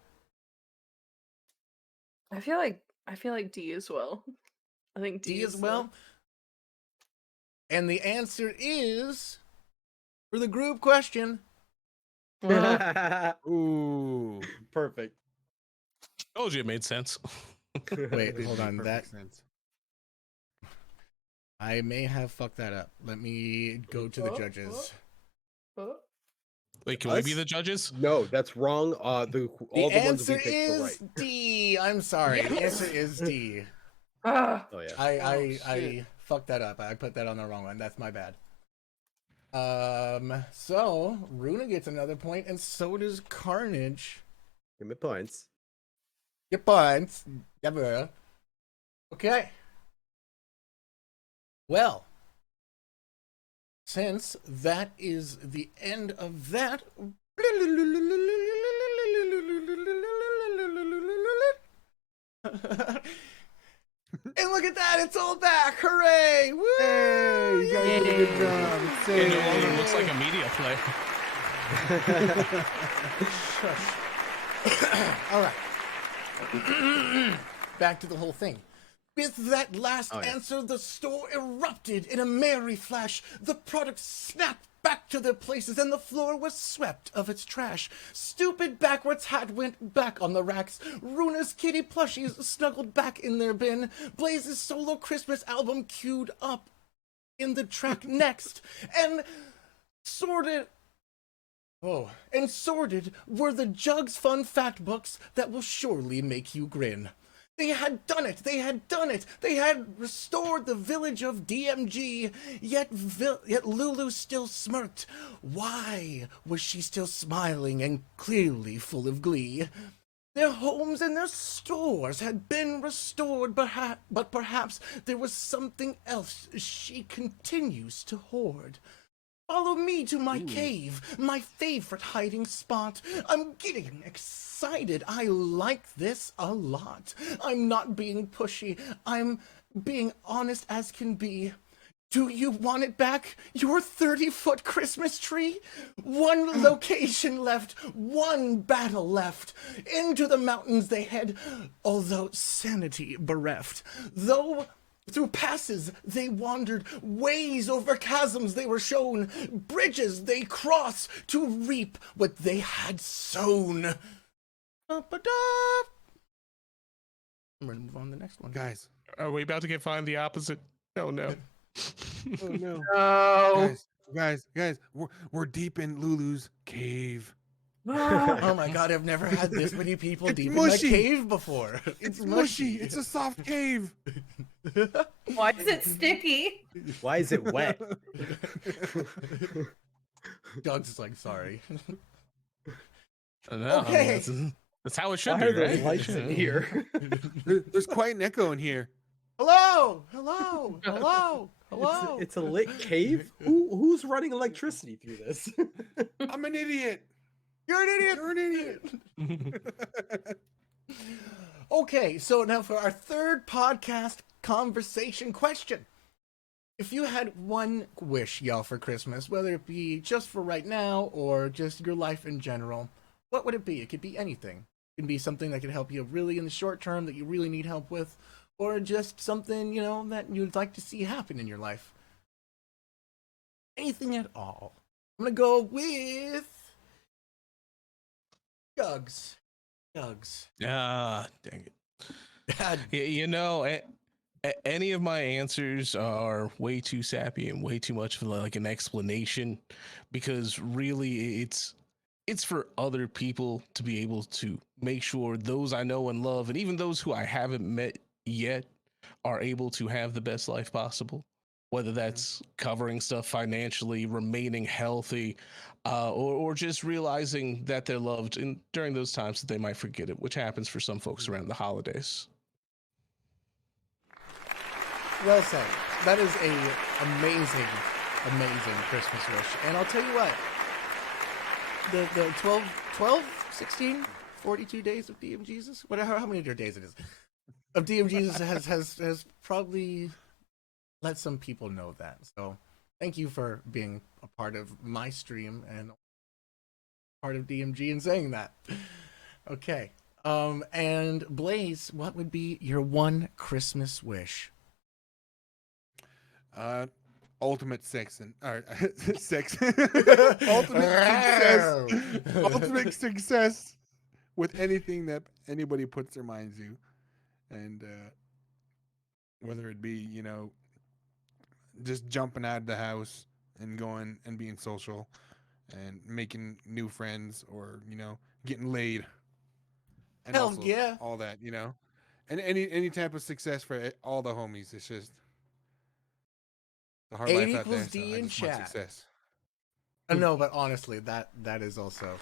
I feel like D as well. I think D is as well. And the answer is, for the group question, Ooh. Perfect. Told you it made sense. wait, It hold made on. perfect sense. I may have fucked that up. Let me go to the judges. Wait, can we be the judges? No, that's wrong. All the ones answer we picked were is right. D. I'm sorry. The Yes. answer is D. Ah, Oh yeah. I shit. fucked that up. I put that on the wrong one. That's my bad. So Runa gets another point, and so does Carnage. Give me points. Your points. Yeah. Okay. Well, since that is the end of that. And look at that, it's all back. Hooray! Woo! Hey, you guys did a good job. It's It no safe. longer looks like a media play. Shush. All right. Back to the whole thing. With that last answer, the store erupted in a merry flash. The products snapped back to their places, and the floor was swept of its trash. Stupid backwards hat went back on the racks. Runa's kitty plushies snuggled back in their bin. Blaze's solo Christmas album queued up in the track next. And sorted were the Jugs Fun Fact books that will surely make you grin. They had done it! They had done it! They had restored the village of DMG, yet Lulu still smirked. Why was she still smiling and clearly full of glee? Their homes and their stores had been restored, but perhaps there was something else she continues to hoard. Follow me to my cave, my favorite hiding spot. I'm getting excited. I like this a lot. I'm not being pushy. I'm being honest as can be. Do you want it back? Your 30-foot Christmas tree? One location left, one battle left. Into the mountains they head, although sanity bereft. Though through passes they wandered, ways over chasms they were shown, bridges they crossed to reap what they had sown. I'm gonna move on to the next one. Guys. Are we about to find the opposite? Oh no. Oh no. Oh. Guys, we're deep in Lulu's cave. Oh my god, I've never had this many people It's deep mushy. in my cave before. It's mushy. It's a soft cave. Why is it sticky? Why is it wet? Doug's just like, sorry. No, Okay. that's how it should Why be, are there right? lights in here? There's quite an echo in here. Hello! Hello! Hello! Hello! It's a lit cave. Who's running electricity through this? I'm an idiot. You're an idiot! You're an idiot. Okay, so now for our third podcast conversation question. If you had one wish, y'all, for Christmas, whether it be just for right now or just your life in general, what would it be? It could be anything. It can be something that could help you really in the short term that you really need help with, or just something, you know, that you'd like to see happen in your life. Anything at all. I'm gonna go with Doug's. Ah, dang it. God, You know, any of my answers are way too sappy and way too much for like an explanation, because really it's for other people to be able to make sure those I know and love, and even those who I haven't met yet, are able to have the best life possible. Whether that's covering stuff financially, remaining healthy, or just realizing that they're loved during those times that they might forget it, which happens for some folks around the holidays. well said. That is a amazing Christmas wish. And I'll tell you what, the 12, 16, 42 days of DM Jesus, whatever, how many days it is, of DM Jesus has probably let some people know that. So thank you for being a part of my stream and part of DMG and saying that. Okay. And Blaze, what would be your one Christmas wish? Ultimate sex and sex. Ultimate success with anything that anybody puts their mind to, and whether it be, you know, just jumping out of the house and going and being social and making new friends, or, you know, getting laid, and Hell also yeah. all that, you know, and any type of success for all the homies. It's just the hard 8 life out there. equals D So I in just want chat. success. No, but honestly, that is also.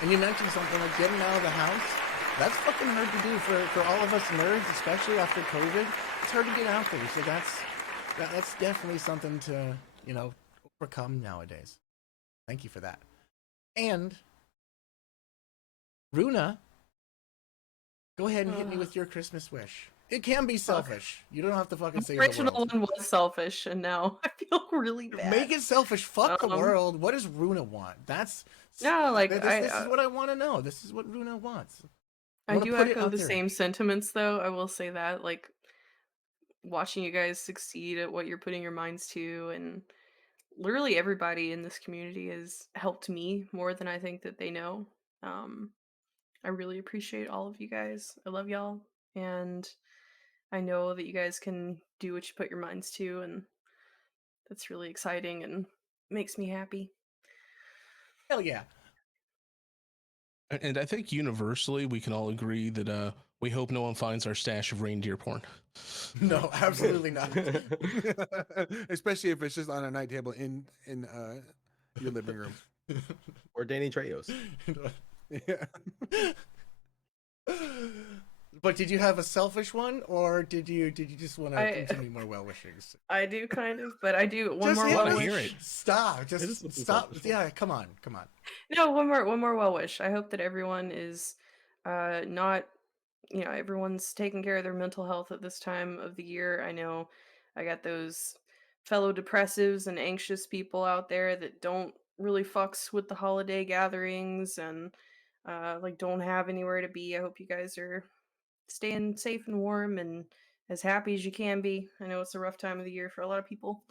And you mentioned something like getting out of the house. That's fucking hard to do for all of us nerds, especially after COVID. It's hard to get out there, so that's definitely something to, you know, overcome nowadays. Thank you for that. And Runa, go ahead and hit me with your Christmas wish. It can be selfish. You don't have to fucking The save the original world. one was selfish, and now I feel really bad. Make it selfish. Fuck the Um, world. What does Runa want? That's No, like, this is what I want to know. This is what Runa wants. I wanna do put it echo out the there. same sentiments, though. I will say that, like, watching you guys succeed at what you're putting your minds to, and literally everybody in this community has helped me more than I think that they know. Um, I really appreciate all of you guys. I love y'all, and I know that you guys can do what you put your minds to, and that's really exciting and makes me happy. Hell yeah. And I think universally we can all agree that we hope no one finds our stash of reindeer porn. No, absolutely not. Especially if it's just on a night table in your living room. Or Danny Trejo's. Yeah. But did you have a selfish one, or did you just want to I- continue more well wishings? I do kind of, but I do one Just more hit well wanna me. hear wish. it. Stop. It Just is something stop. selfish. Yeah, come on. No, one more well wish. I hope that everyone is not, everyone's taking care of their mental health at this time of the year. I know I got those fellow depressives and anxious people out there that don't really fucks with the holiday gatherings and like don't have anywhere to be. I hope you guys are staying safe and warm and as happy as you can be. I know it's a rough time of the year for a lot of people.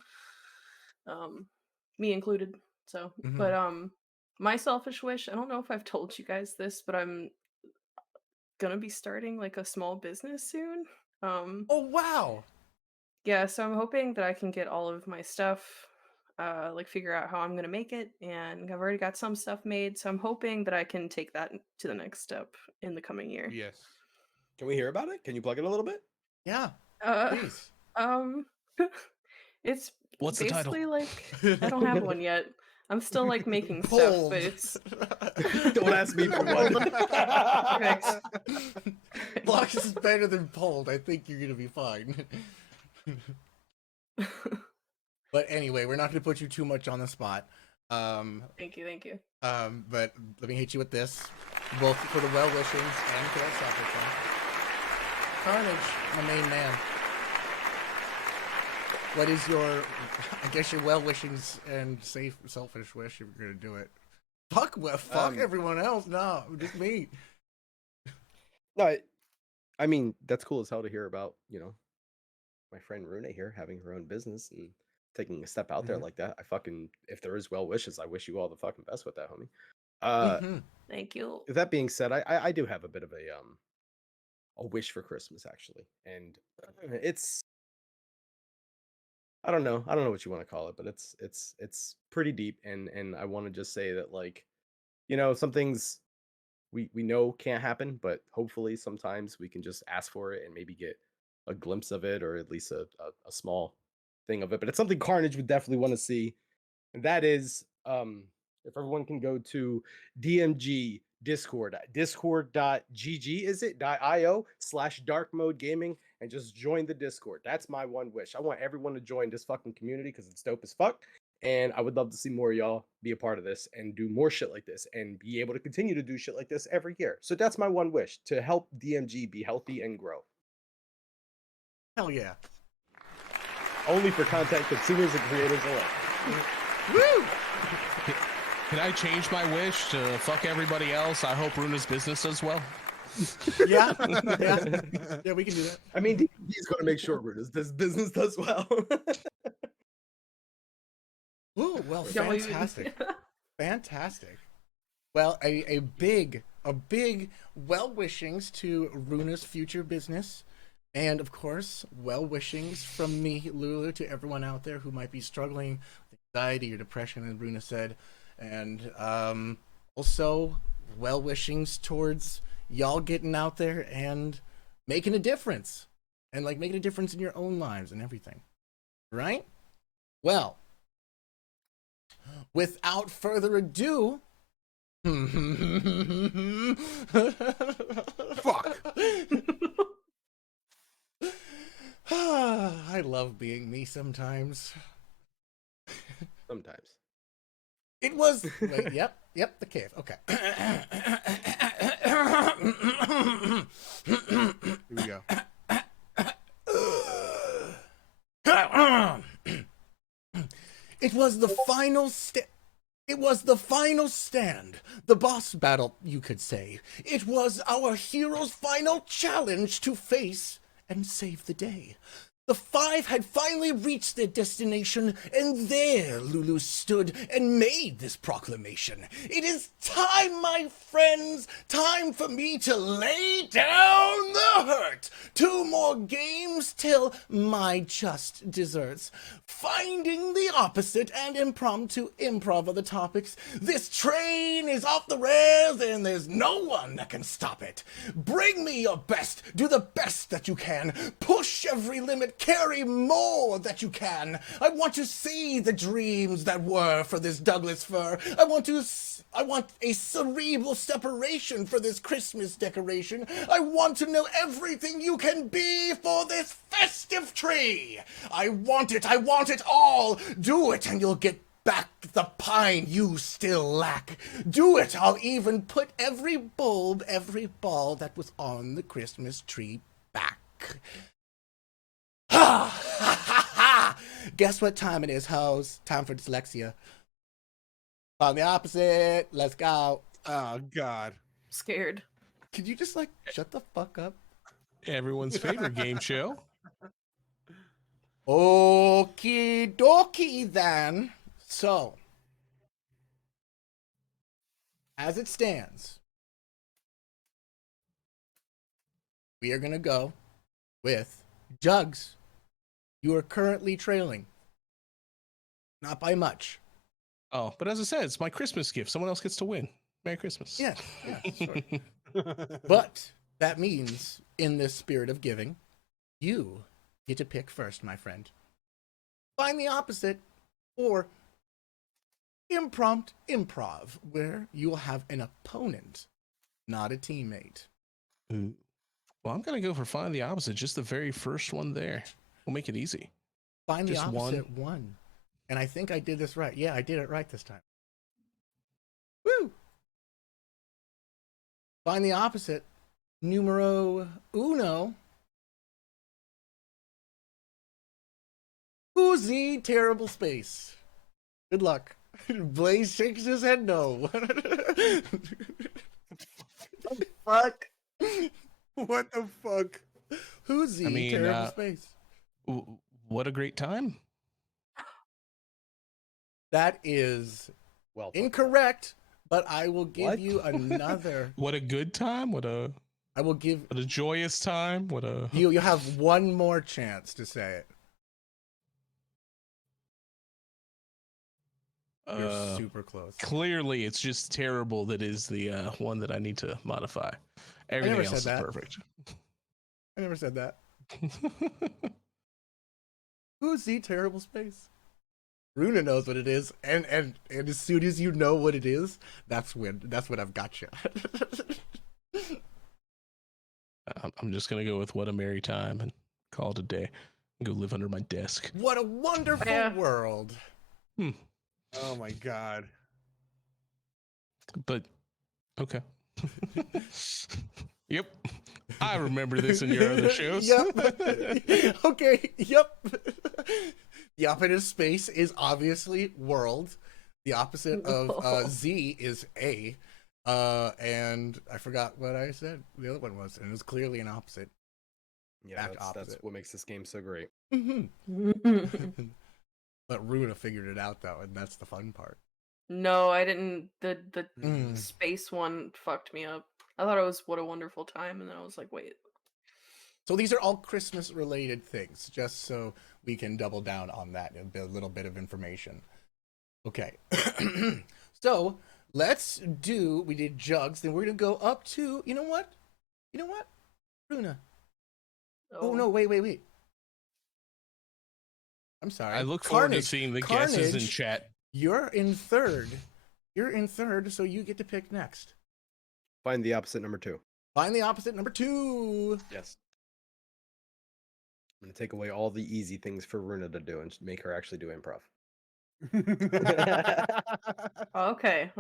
Me included. So, Mhm. but my selfish wish, I don't know if I've told you guys this, but I'm gonna be starting like a small business soon. Oh wow. Yeah, so I'm hoping that I can get all of my stuff, like figure out how I'm gonna make it, and I've already got some stuff made, so I'm hoping that I can take that to the next step in the coming year. Yes. Can we hear about it? Can you plug it a little bit? Yeah. Uh, Please. um, it's What's the title? basically like I don't have one yet. I'm still like making stuff, Pulled. but it's Don't ask me for one. Perfect. Blocks is better than pulled. I think you're gonna be fine. But anyway, we're not gonna put you too much on the spot. Thank you. But let me hit you with this, both for the well wishings and for that selfish one. Carnage, my main man. What is your, I guess your well wishings and safe selfish wish if you're gonna do it? Fuck everyone else. No, just me. No, I mean, that's cool as hell to hear about, my friend Runa here having her own business and taking a step out there like that. If there is well wishes, I wish you all the fucking best with that, homie. Mhm. Thank you. That being said, I do have a bit of a wish for Christmas actually, and it's I don't know what you want to call it, but it's pretty deep, and I want to just say that, like, some things we know can't happen, but hopefully sometimes we can just ask for it and maybe get a glimpse of it, or at least a small thing of it. But it's something Carnage would definitely want to see, and that is if everyone can go to DMG discord.gg, is it .io/dark mode gaming, and just join the Discord. That's my one wish. I want everyone to join this fucking community because it's dope as fuck. And I would love to see more of y'all be a part of this and do more shit like this and be able to continue to do shit like this every year. So that's my one wish, to help DMG be healthy and grow. Hell yeah. Only for content consumers and creators alike. Woo! Can I change my wish to fuck everybody else? I hope Runa's business does well. Yeah, we can do that. I mean, DMG is going to make sure this business does well. Ooh, well, Don't even- fantastic. Fantastic. Well, a big well wishings to Runa's future business. And of course, well wishings from me, Lulu, to everyone out there who might be struggling with anxiety or depression, as Runa said. And also, well wishings towards y'all getting out there and making a difference. And like making a difference in your own lives and everything. Right? Well, without further ado, Fuck. I love being me sometimes. Sometimes. It was. Wait, yep, the cave. Okay. Here we go. It was the final It was the final stand, the boss battle, you could say. It was our hero's final challenge to face and save the day. The five had finally reached their destination, and there Lulu stood and made this proclamation. It is time, my friends, time for me to lay down the hurt. 2 more games till my just desserts. Finding the opposite and impromptu improv of the topics. This train is off the rails, and there's no one that can stop it. Bring me your best, do the best that you can, push every limit, carry more that you can. I want to see the dreams that were for this Douglas fir. I want a cerebral separation for this Christmas decoration. I want to know everything you can be for this festive tree. I want it all. Do it and you'll get back the pine you still lack. Do it, I'll even put every bulb, every ball that was on the Christmas tree back. Ha ha ha ha! Guess what time it is, hoes? Time for dyslexia. On the opposite, let's go. Oh God. Scared. Could you just shut the fuck up? Everyone's favorite game show. Okie dokie then. So, as it stands, we are gonna go with Jugs. You are currently trailing. Not by much. Oh, but as I said, it's my Christmas gift. Someone else gets to win. Merry Christmas. Yeah, sure. But that means, in this spirit of giving, you get to pick first, my friend. Find the opposite, or impromptu improv, where you will have an opponent, not a teammate. Ooh. Well, I'm going to go for find the opposite. Just the very first one there. We'll make it easy. Find the Just opposite one. And I think I did this right. Yeah, I did it right this time. Woo! Find the opposite. Numero uno. Who's terrible space? Good luck. Blaze shakes his head no. Fuck. What the fuck? Who's terrible space? What a great time. That is Well, incorrect, but I will give you another. What a good time. What a joyous time. You have one more chance to say it. You're super close. Clearly, it's just terrible. That is the one that I need to modify. Everything else is perfect. I never said that. Who's terrible space? Runa knows what it is, and as soon as you know what it is, that's when I've got you. I'm just gonna go with what a merry time and call it a day. And go live under my desk. What a wonderful world. Oh my God. But okay. Yep. I remember this in your other shows. Yep. Okay. Yep. The opposite of space is obviously world. The opposite of Z is A. And I forgot what I said the other one was, and it was clearly an opposite. Yeah, that's what makes this game so great. But Runa figured it out though, and that's the fun part. No, I didn't. The space one fucked me up. I thought it was What a Wonderful Time, and then I was like, wait. So these are all Christmas related things, just so we can double down on that, a little bit of information. Okay. So we did Jugs, then we're gonna go up to, you know what? Runa. Oh no, wait. I'm sorry. I look forward to seeing the guesses in chat. You're in third, so you get to pick next. Find the opposite number 2. Find the opposite number 2. Yes. I'm going to take away all the easy things for Runa to do and make her actually do improv. Okay.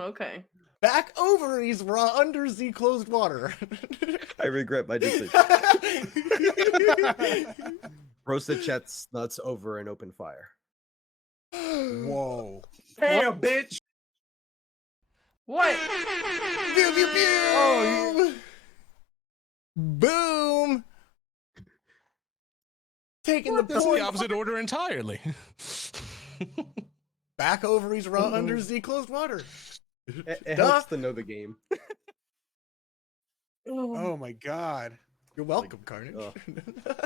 Back ovaries raw under Z closed water. I regret my decision. Roasted chestnuts over an open fire. Whoa. Damn, bitch. What? Pew pew pew. Oh, Boom. Taking the That's in point. the opposite order entirely. Back ovaries raw under Z closed water. It Duh. helps to know the game. Oh my god. You're welcome, Carnage. ugh.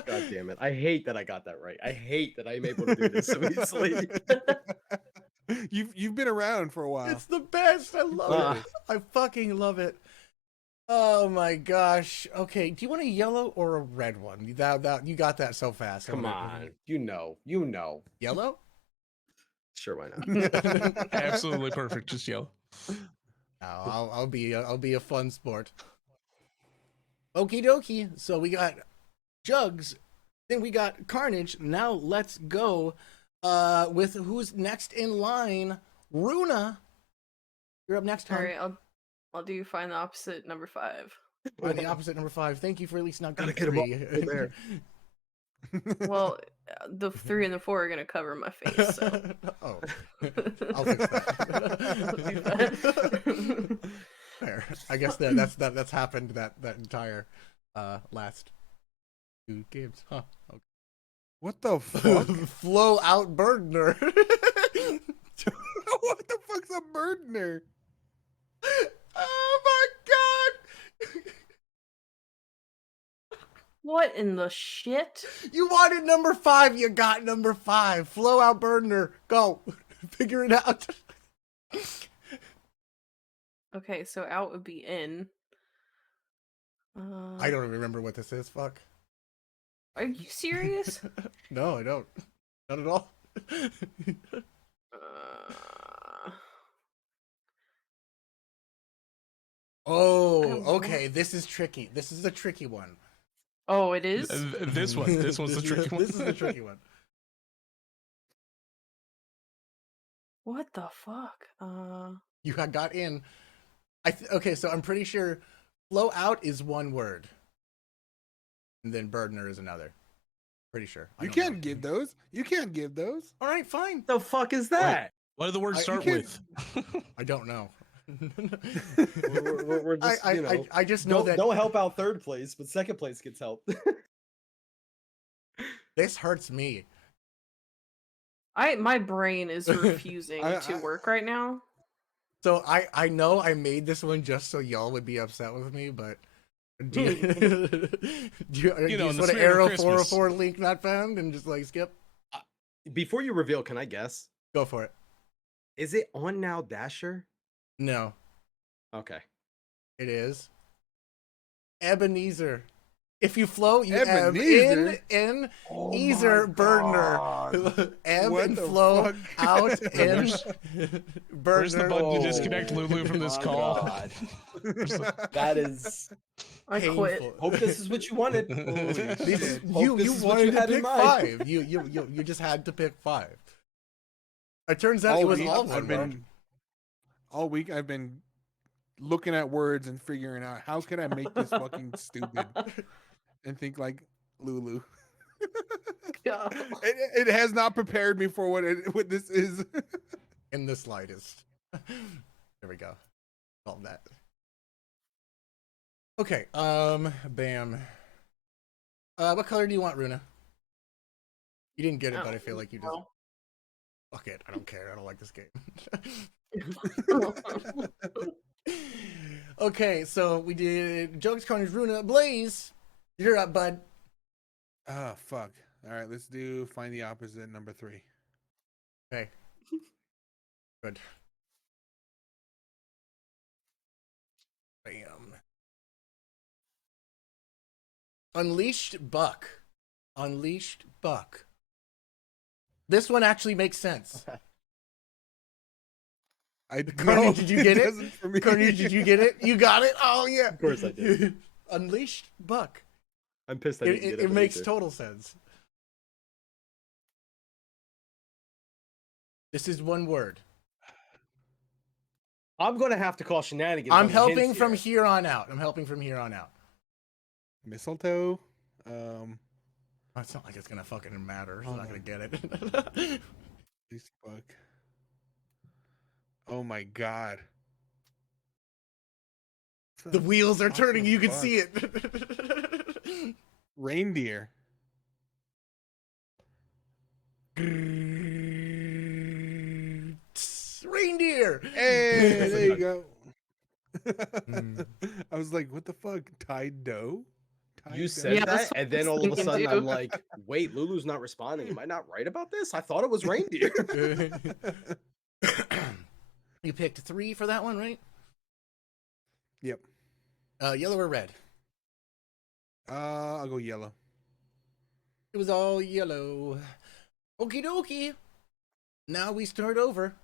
God damn it. I hate that I got that right. I hate that I'm able to do this so easily. You've been around for a while. It's the best. I love Ah. it. I fucking love it. Oh my gosh. Okay, do you want a yellow or a red one? You got that so fast. Come on. You know. Yellow? Sure, why not? Absolutely perfect. Just yell. No, I'll be a fun sport. Okie dokie. So we got Jugs, then we got Carnage. Now let's go with who's next in line. Runa, you're up next All time. right, I'll do find the opposite number 5. On the opposite number 5. Thank you for at least not Gotta getting get 'em 3. all there. Well, the 3 and the 4 are gonna cover my face. So. Oh, I'll fix that. Fair. I guess that's happened that entire last 2 games, huh? Okay. What the fuck? Flow out burdener. What the fuck's a burdener? Oh my god! What in the shit? You wanted number 5, you got number 5. Flow out burdener. Go. Figure it out. Okay, so out would be in. I don't even remember what this is. Fuck. Are you serious? No, I don't. Not at all. Oh, okay. This is tricky. This is a tricky one. Oh, it is? This one's the tricky one. This is the tricky one. What the fuck? You had got in. Okay, so I'm pretty sure flow out is one word. And then burdener is another. Pretty sure. I You don't can't know. give those. You can't give those. All right, fine. The fuck is that? What do the words I- start you with? I don't know. We're just, you know, I just know that don't help out third place, but second place gets help. this hurts me. My brain is refusing I- to work right now. So I know I made this one just so y'all would be upset with me, but do you, do you know, in the just want to spirit of arrow Christmas. 404 link not found and just like skip? Before you reveal, can I guess? Go for it. Is it on now Dasher? No, Okay. it is Ebenezer. If you flow, you have Ebenezer? in Oh Easer my burdener. Ebb What and the flow fuck? out in Where's the burdener. button to Oh disconnect Lulu from this my call? God. That is. I quit. Painful. Hope this is what you wanted. Holy These- shit. you this is what wanted you to had in pick mind. 5. You just had to pick 5. It turns out it was week, all I've one been word. all week. I've been looking at words and figuring out how can I make this fucking stupid and think like Lulu. Yeah. It has not prepared me for what this is. In the slightest. There we go. Solve that. Okay, bam. What color do you want, Runa? You didn't get it, but I feel like you just... Fuck it, I don't care. I don't like this game. Okay, so we did Jokes, Carnage, Runa, Blaze. You're up, bud. Oh fuck. All right, let's do find the opposite number 3. Okay. Good. Bam. Unleashed Buck. Unleashed Buck. This one actually makes sense. Carnage, did you get it? doesn't for me. Carnage, did you get it? You got it? Oh, yeah. Of course I did. Unleashed Buck. I'm pissed I It, didn't get it, it. it makes either. total sense. This is one word. I'm gonna have to call shenanigans. I'm on the helping hints from here. here on out. I'm helping from here on out. Mistletoe. It's not like it's gonna fucking matter. It's not gonna get it. Facebook. Oh my god. The wheels are Fuck turning. the You can fuck? see it. Reindeer. Reindeer. Hey, there you go. Mm. I was like, what the fuck? Tide dough? You Tide said Yeah, that's that, what and I then was all of a thinking, sudden too. I'm like, wait, Lulu's not responding. Am I not right about this? I thought it was reindeer. You picked 3 for that one, right? Yep. Yellow or red? I'll go yellow. It was all yellow. Okie dokie. Now we start over.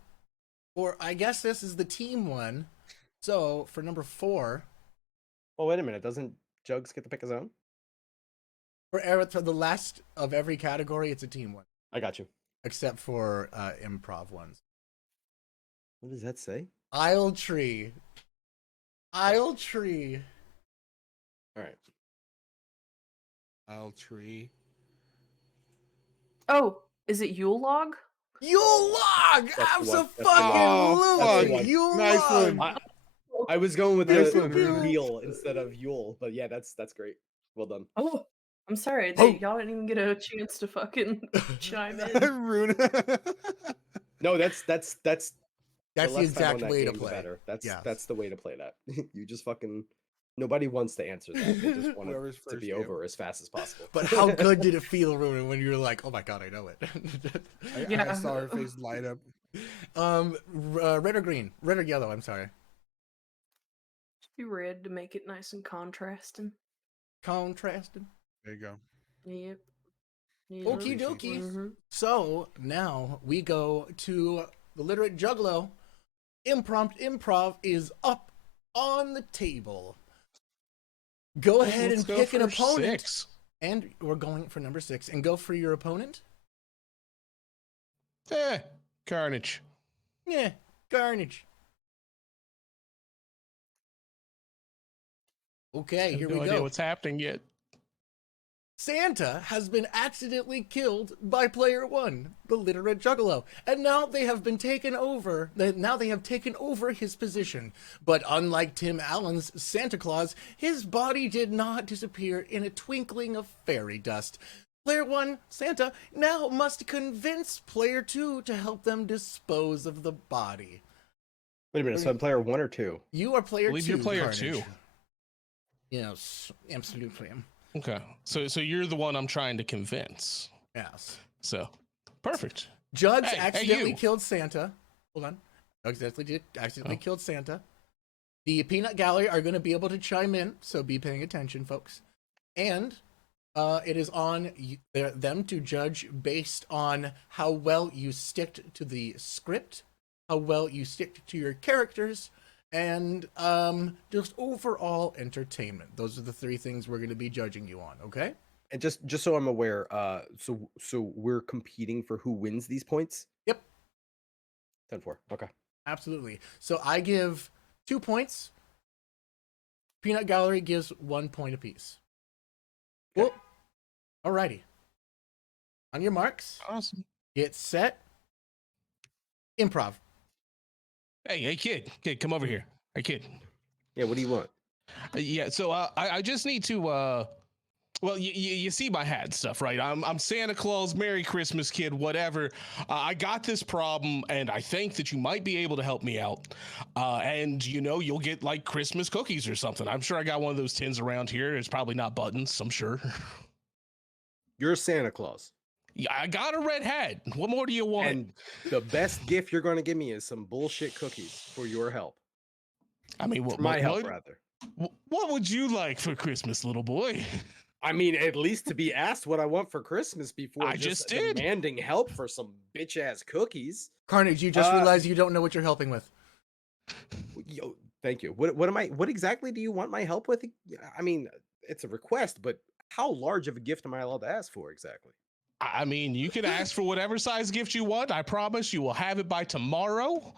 Or I guess this is the team one. So for number 4, Well, wait a minute. Doesn't Jugs get to pick his own? for the last of every category, it's a team one, I got you. except for improv ones. What does that say? Isle tree. Isle tree. All right. I'll tree. Oh, is it Yule log? Yule log! That's the one. Absolutely! fuck. Yule Nice log! one. I was going with Nice the one, Ruben. wheel instead of Yule, but yeah, that's great. Well done. Oh, I'm sorry. Oh. Y'all didn't even get a chance to fucking chime in. Rune. No, that's That's the the less time on exact that way to game, the play. better. Yes. That's the way to play that. You just fucking nobody wants to answer that. They just want Whoever's it to first, be yep. over as fast as possible. But how good did it feel, Ruben, when you were like, "Oh my god, I know it"? I Yeah. saw her face light up. Red or green? Red or yellow? I'm sorry. Be red to make it nice and contrasting. Contrasted. There you go. Yep. Okie dokie. Mhm. So now we go to the literate juggalo. Improv is up on the table. Go ahead Let's and go pick an for opponent. 6. And we're going for number 6. And go for your opponent. Carnage. Yeah, Carnage. Okay, here no we idea go. what's happening yet. Santa has been accidentally killed by player 1, the literate juggalo, and now they have been taken over. Now they have taken over his position. But unlike Tim Allen's Santa Claus, his body did not disappear in a twinkling of fairy dust. Player 1, Santa, now must convince player 2 to help them dispose of the body. Wait a minute, so I'm player 1 or 2? You are player 2. Believe you're player Carnage. 2. Yes, absolutely. Okay. So you're the one I'm trying to convince. Yes. So perfect. Jugs Hey, accidentally you. killed Santa. Hold on. Jugs accidentally killed Santa. The Peanut Gallery are going to be able to chime in, so be paying attention, folks. And it is on them to judge based on how well you stick to the script, how well you stick to your characters, and just overall entertainment. Those are the 3 things we're going to be judging you on, okay? And just so I'm aware, so we're competing for who wins these points? Yep. 10-4. Okay. Absolutely. So I give 2 points. Peanut Gallery gives 1 point apiece. Okay. Well, alrighty. On your marks, Awesome. get set, improv. Hey, kid, come over here. Hey, kid. Yeah, what do you want? Yeah, so I just need to well, you see my hat and stuff, right? I'm Santa Claus, Merry Christmas, kid, whatever. I got this problem, and I think that you might be able to help me out. And you'll get like Christmas cookies or something. I'm sure I got one of those tins around here. It's probably not buttons, I'm sure. You're Santa Claus. Yeah, I got a red hat. What more do you want? And the best gift you're going to give me is some bullshit cookies for your help. I mean, For my help, rather. What would you like for Christmas, little boy? I mean, at least to be asked what I want for Christmas before I just did. demanding help for some bitch ass cookies. Carnage, you just realized you don't know what you're helping with. Yo, thank you. What exactly do you want my help with? I mean, it's a request, but how large of a gift am I allowed to ask for exactly? I mean, you can ask for whatever size gift you want. I promise you will have it by tomorrow.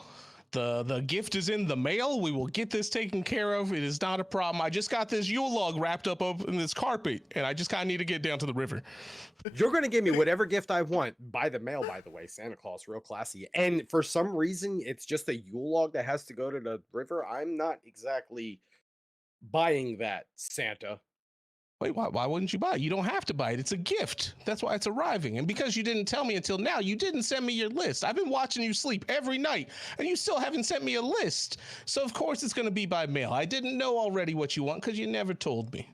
The gift is in the mail. We will get this taken care of. It is not a problem. I just got this Yule log wrapped up in this carpet, and I just kind of need to get down to the river. You're going to give me whatever gift I want by the mail, by the way. Santa Claus, real classy. And for some reason, it's just a Yule log that has to go to the river. I'm not exactly buying that, Santa. Wait, why wouldn't you buy it? You don't have to buy it. It's a gift. That's why it's arriving. And because you didn't tell me until now, you didn't send me your list. I've been watching you sleep every night, and you still haven't sent me a list. So of course it's going to be by mail. I didn't know already what you want because you never told me.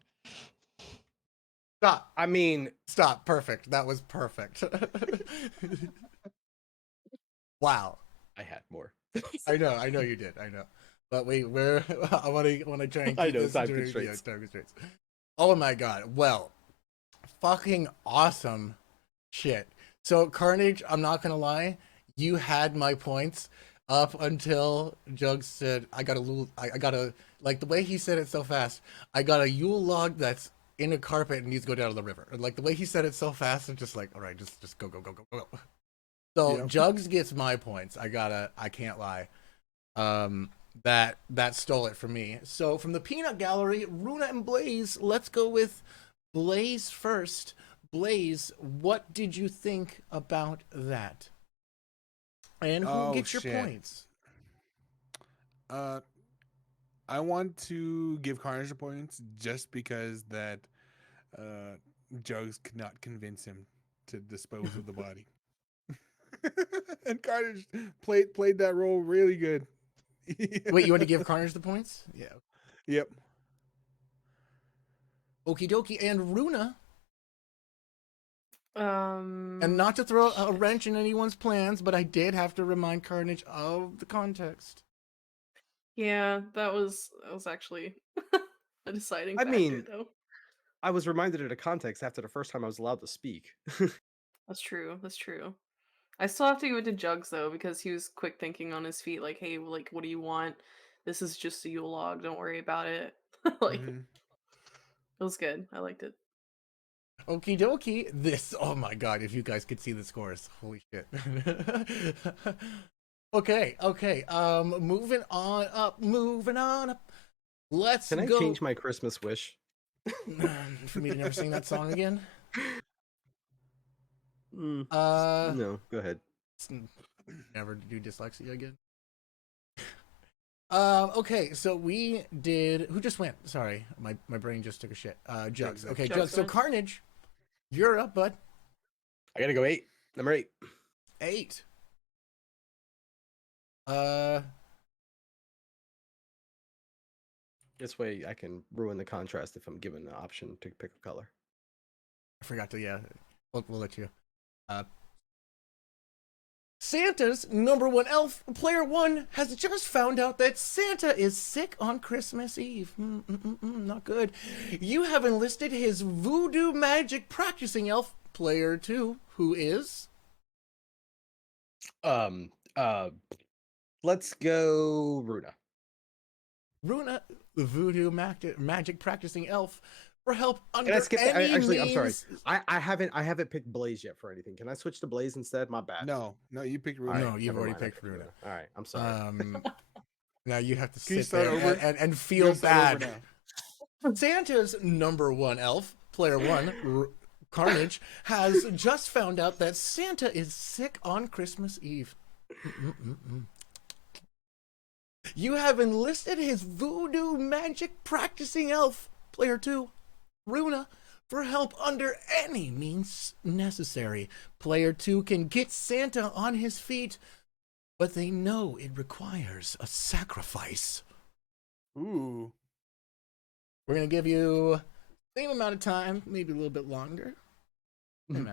Stop. I mean, Stop. Perfect. That was perfect. Wow. I had more. I know you did. I know. But wait, where I want to try and keep I know, this time during- constraints. time constraints. Oh my god. Well, fucking awesome shit. So Carnage, I'm not gonna lie, you had my points up until Jugs said I got a like the way he said it so fast. I got a Yule log that's in a carpet and needs to go down to the river. And like the way he said it so fast, I'm just like, all right, just go. So Yep. Jugs gets my points. I can't lie. That stole it from me. So from the Peanut Gallery, Runa and Blaze, let's go with Blaze first. Blaze, what did you think about that? And who Oh, gets your shit. points? I want to give Carnage the points just because that Jugs could not convince him to dispose of the body. And Carnage played that role really good. Wait, you want to give Carnage the points? Yeah. Yep. Okie dokie. And Runa, And and not to throw a wrench in anyone's plans, but I did have to remind Carnage of the context. Yeah, that was actually a deciding I factor, mean- though. I was reminded of the context after the first time I was allowed to speak. That's true. That's true. I still have to give it to Jugs though because he was quick thinking on his feet. Like, hey, like, what do you want? This is just a Yule log. Don't worry about it. Like, Mhm. it was good. I liked it. Okie dokie. This, oh my god, if you guys could see the scores. Holy shit. Okay. Moving on up. Let's Can I go. change my Christmas wish? For me to never sing that song again? No, go ahead. Never do dyslexia again. Okay, so we did. Who just went? Sorry, my brain just took a shit. Jugs. Okay, Jugs Jugs. So went. Carnage, you're up, bud. I gotta go 8. Number 8. 8. This way I can ruin the contrast if I'm given the option to pick a color. I forgot to. Yeah, we'll let you. Santa's number one elf, player 1, has just found out that Santa is sick on Christmas Eve. Not good. You have enlisted his voodoo magic practicing elf, player 2, who is. Let's go Runa. Runa, the voodoo magic practicing elf, for help under Can I skip? any Actually, means. I'm sorry. I haven't picked Blaze yet for anything. Can I switch to Blaze instead? My bad. No, you picked All Runa. No, you've never already mind, I picked Runa. All right, I'm sorry. Now you have to Can you sit start there over? and We're feel gonna start over bad. now. Santa's number one elf, player 1, Carnage, has just found out that Santa is sick on Christmas Eve. You have enlisted his voodoo magic practicing elf, player 2, Runa, for help under any means necessary. Player 2 can get Santa on his feet, but they know it requires a sacrifice. Ooh. We're going to give you same amount of time, maybe a little bit longer.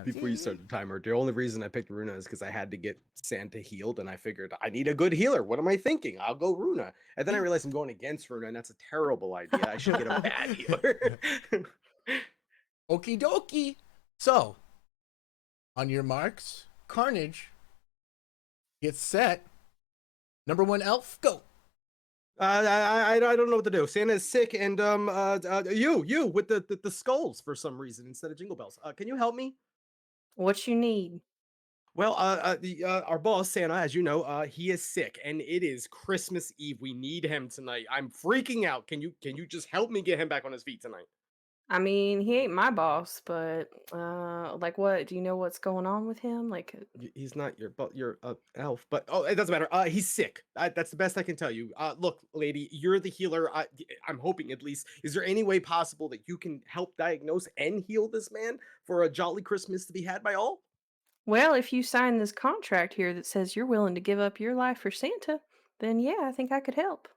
Before you start the timer, the only reason I picked Runa is because I had to get Santa healed, and I figured I need a good healer. What am I thinking? I'll go Runa. And then I realized I'm going against Runa, and that's a terrible idea. I should get a bad healer. Okie dokie. So, on your marks, Carnage, get set. Number 1 elf, go. I don't know what to do. Santa's sick, and you with the skulls for some reason instead of jingle bells. Can you help me? What you need? Well, our boss Santa, as you know, he is sick, and it is Christmas Eve. We need him tonight. I'm freaking out. Can you just help me get him back on his feet tonight? I mean, he ain't my boss, but like what? Do you know what's going on with him? Like He's not your elf, but oh, it doesn't matter. He's sick. That's the best I can tell you. Look, lady, you're the healer. I'm hoping at least. Is there any way possible that you can help diagnose and heal this man for a jolly Christmas to be had by all? well, if you sign this contract here that says you're willing to give up your life for Santa, then yeah, I think I could help.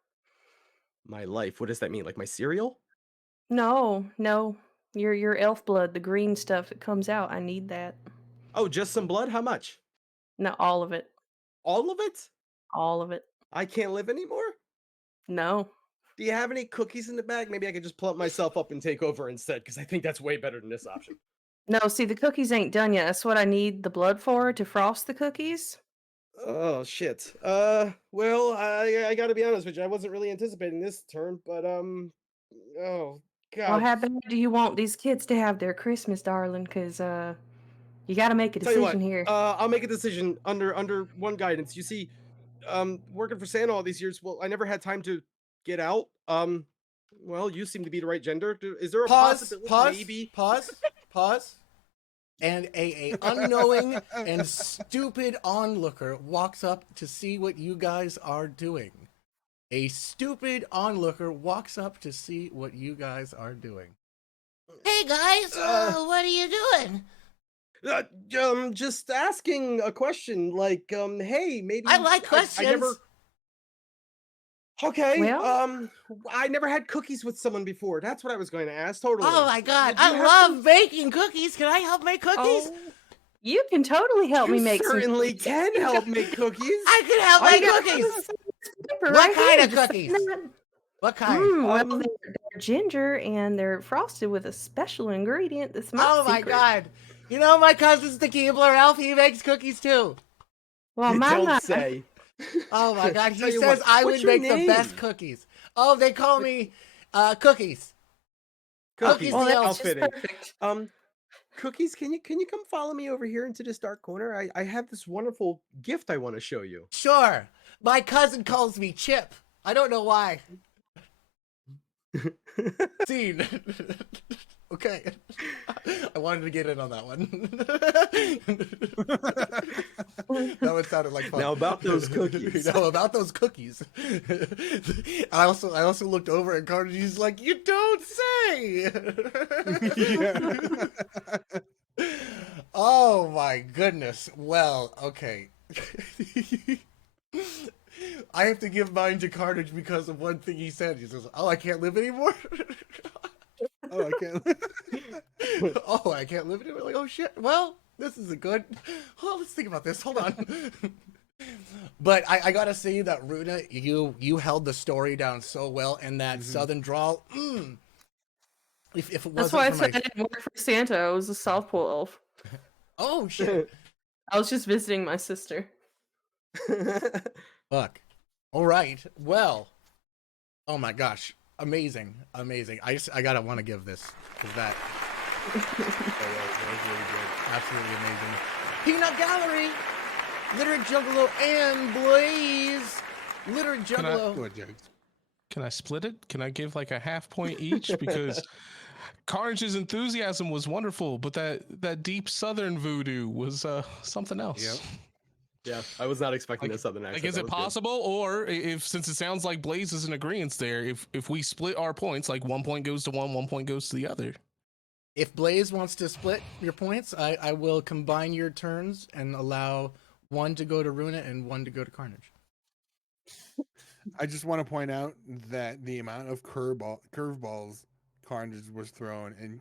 My life. What does that mean? Like my cereal? No, no. Your elf blood, the green stuff that comes out, I need that. Oh, just some blood? How much? No, all of it. All of it? All of it. I can't live anymore? No. Do you have any cookies in the bag? Maybe I could just plump myself up and take over instead, because I think that's way better than this option. No, see the cookies ain't done yet. That's what I need the blood for to frost the cookies. Oh shit. Well, I gotta be honest with you. I wasn't really anticipating this turn, but oh Well, god. how bad do you want these kids to have their Christmas, darling? Cause you gotta make a Tell you what, decision here. I'll make a decision under one guidance. You see, working for Santa all these years, well, I never had time to get out. Well, you seem to be the right gender. Is there a possibility maybe? Pause. And a unknowing and stupid onlooker walks up to see what you guys are doing. A stupid onlooker walks up to see what you guys are doing. Hey guys, what are you doing? Just asking a question, like, hey, maybe I like I questions. never. Okay. Well- I never had cookies with someone before. That's what I was going to ask. Totally. Oh my god, Would you I have love baking cookies. Can I help make cookies? Oh, you can totally help You me make certainly some. can help make cookies. I can help I make got- cookies. What What kind of cookies? What kind? Well, they're ginger and they're frosted with a special ingredient that's my Oh my secret. god. You know my cousin's the Keebler elf, he makes cookies too. Well, You mine don't not. say. Oh my god, Tell he you says what, I what's would your make the best name? cookies. Oh, they call me Cookies. Cookies Well, the that's elf. just Outfitting. perfect. Cookies, can you come follow me over here into this dark corner? I have this wonderful gift I want to show you. Sure. My cousin calls me Chip. I don't know why. Scene. Okay. I wanted to get in on that one. That one sounded like fun. Now about those cookies. About those cookies. I also looked over at Carter. He's like, "You don't say." Oh my goodness. Well, okay. I have to give mine to Carnage because of one thing he said. He says, "Oh, I can't live anymore." Oh, I can't. Oh, I can't live anymore. Like, oh shit. Well, this is a good. Well, let's think about this. Hold on. But I gotta say that Runa, you held the story down so well, and that southern drawl. If it That's wasn't why I for said my, I didn't work for Santa. I was a South Pole elf. oh shit. I was just visiting my sister. Fuck. All right. Well. Oh my gosh. Amazing. I gotta want to give this because that. That was really good. Absolutely amazing. Peanut Gallery, Literate Juggalo, and Blaze. Literate Can I- Juggalo. What jokes? Can I split it? Can I give like a half point each? Because Carnage's enthusiasm was wonderful, but that deep Southern voodoo was something else. Yep. Yeah, I was not expecting Like- a southern accent. Like, is That it was good. possible, or if since it sounds like Blaze is in agreement there, if we split our points, like 1 point goes to one point goes to the other. If Blaze wants to split your points, I will combine your turns and allow one to go to Runa and one to go to Carnage. I just want to point out that the amount of curveballs Carnage was thrown, and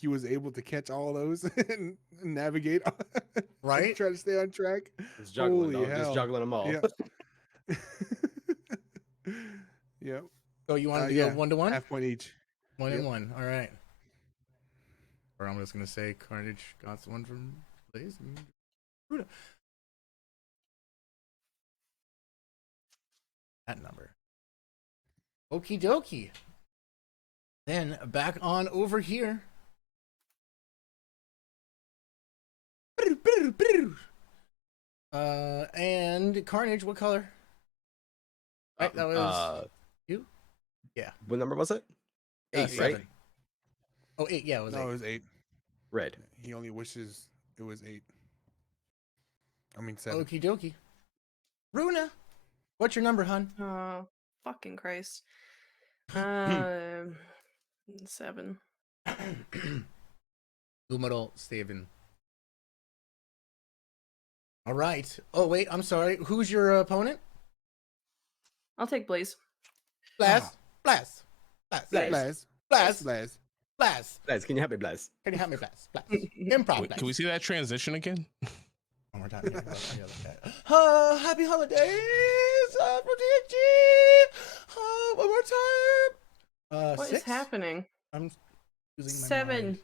he was able to catch all those and navigate, Right? and try to stay on track. Just juggling, Holy dog. Just hell. juggling them all. Yeah. Yep. So you wanted to Yeah. go 1-1? Half point each. One Yep. and one. All right. Or I'm just gonna say Carnage got one from Blaze. And Runa. That number. Okie dokie. Then back on over here. And Carnage, what color? Right, that was you? Yeah. What number was it? 8, right? 7. Oh, 8, yeah, it was No, 8. it was 8. Red. He only wishes it was 8. I mean 7. Okie dokie. Runa, what's your number, hun? Oh, fucking Christ. 7. Numero 7. All right. Oh, wait, I'm sorry. Who's your opponent? I'll take Blaze. Blaz. Blaz. Blaz. Blaz. Blaz. Blaz. Blaz. Blaz. Blaz, can you help me, Blaz? Can you help me, Blaz? Blaz. Improv, Wait, Blaz. can we see that transition again? One more time. Happy holidays from DG. One more time. What is 6? happening? I'm losing my 7. mind.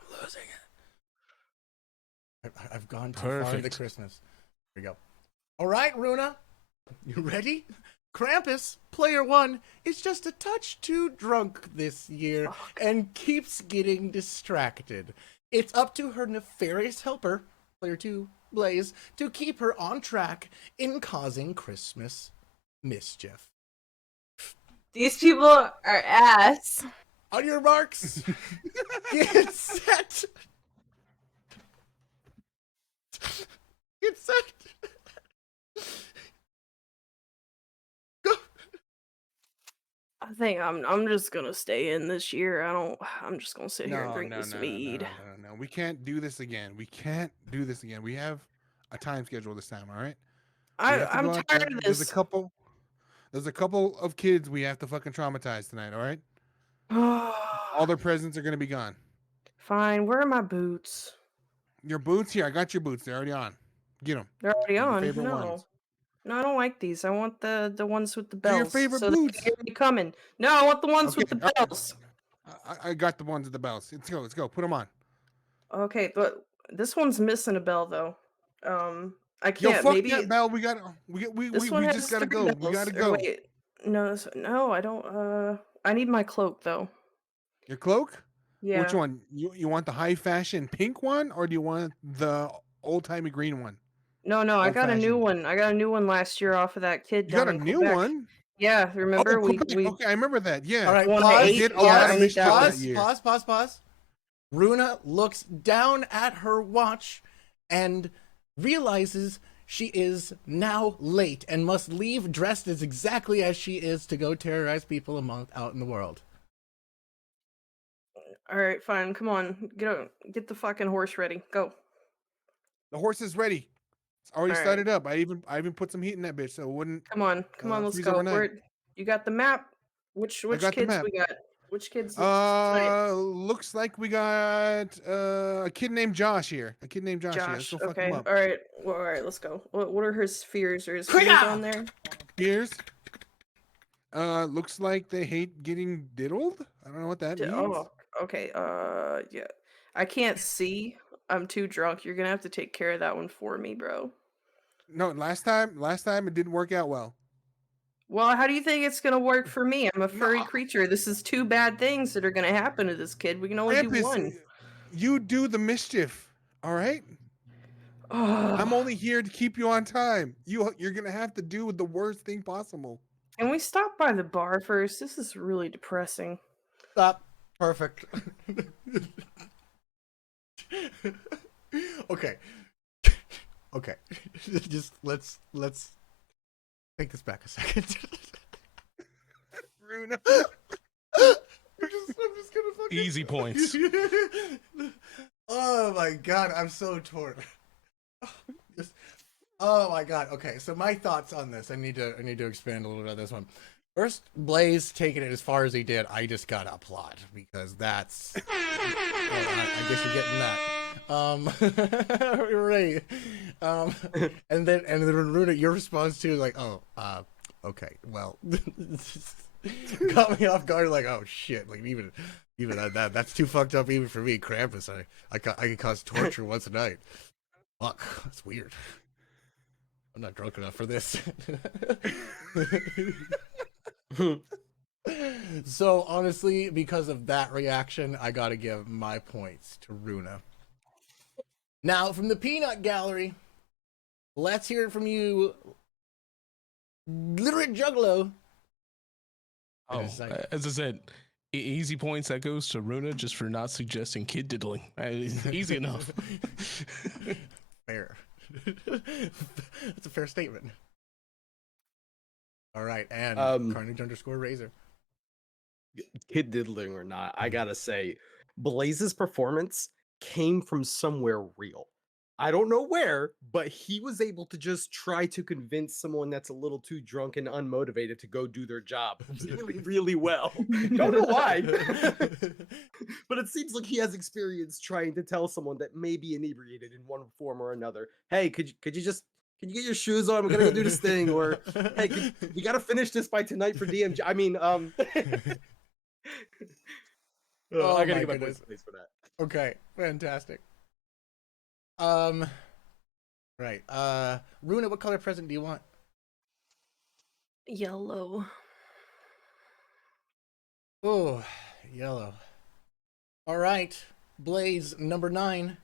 I'm losing it. I've gone too far into Perfect. Christmas. Here we go. All right, Runa. You ready? Krampus, player 1, is just a touch too drunk this year and keeps getting distracted. It's up to her nefarious helper, player 2, Blaze, to keep her on track in causing Christmas mischief. These people are ass. On your marks, get set. Get set. Go. I think I'm just gonna stay in this year. I'm just gonna sit here and drink this mead. No. We can't do this again. We can't do this again. We have a time schedule this time, all right? We have to I'm go out tired there. of There's this. a couple of kids we have to fucking traumatize tonight, all right? All their presents are gonna be gone. Fine, where are my boots? Your boots here, I got your boots. They're already on. Get them. They're already They're your on. favorite No. ones. No, I don't like these. I want the ones with the They're bells. your favorite so they can boots. hear me coming. No, I want the ones with Okay, the all right. bells. I got the ones with the bells. Let's go. Let's go. Put them on. Okay, but this one's missing a bell though. I Yo, can't. fuck Maybe that bell. We this one we has just gotta 3 go. We bells. gotta Or go. wait, no, I don't. I need my cloak though. Your cloak? Yeah. Which one? You want the high fashion pink one, or do you want the old timey green one? No, I got a new Old-fashioned. one. I got a new one last year off of that kid You got down a in new Quebec. one? Yeah, Oh, remember we Quebec. Okay, I remember that. Yeah. All right, One pause. eight, did a yeah, lot I of need mischief that one. that year. Pause. Runa looks down at her watch and realizes she is now late and must leave dressed as exactly as she is to go terrorize people out in the world. All right, fine. Come on, get the fucking horse ready. Go. The horse is ready. It's already All right. started up. I even put some heat in that bitch so it wouldn't Come on, let's freeze go. overnight. You got the map? Which got the kids map. we got? Which kids tonight? Looks like we got a kid named Josh here. A kid named Josh here. Let's Josh. go fuck him Okay. up. All right. Well, all right. Let's go. What are his fears or his fears on there? Here's looks like they hate getting diddled. I don't know what that means. Oh, okay. Yeah. I can't see. I'm too drunk. You're gonna have to take care of that one for me, bro. No, last time it didn't work out well. Well, how do you think it's gonna work for me? I'm a furry No. creature. This is 2 bad things that are gonna happen to this kid. We can only do Krampus, one. you do the mischief, all right? I'm only here to keep you on time. You're gonna have to do the worst thing possible. Can we stop by the bar first? This is really depressing. Stop. Perfect. Okay. Okay. Just let's take this back a second. Runa. I'm just gonna fucking Easy points. Oh my god, I'm so torn. Oh my god. Okay, so my thoughts on this. I need to expand a little bit on this one. First, Blaze taking it as far as he did, I just gotta applaud because that's. I guess you're getting that. Right. And then Runa, your response to like, okay, well, got me off guard. Like, oh shit, like even that's too fucked up even for me. Krampus, I can cause torture once a night. Fuck, that's weird. I'm not drunk enough for this. So honestly, because of that reaction, I gotta give my points to Runa. Now, from the Peanut Gallery, Let's hear it from you, literate juggalo. Oh, as I said, easy points. That goes to Runa just for not suggesting kid diddling. Easy enough. Fair. That's a fair statement. All right, and Carnage_Razor. Kid diddling or not, I gotta say, Blaze's performance came from somewhere real. I don't know where, but he was able to just try to convince someone that's a little too drunk and unmotivated to go do their job really, really well. Don't know why, but it seems like he has experience trying to tell someone that may be inebriated in one form or another. Hey, could you get your shoes on? We're gonna go do this thing. Or hey, we gotta finish this by tonight for DMG. I mean, Oh, I gotta my get my goodness. voice place for that. Okay, fantastic. Right. Runa, what color present do you want? Yellow. Oh, yellow. All right, Blaze, number 9.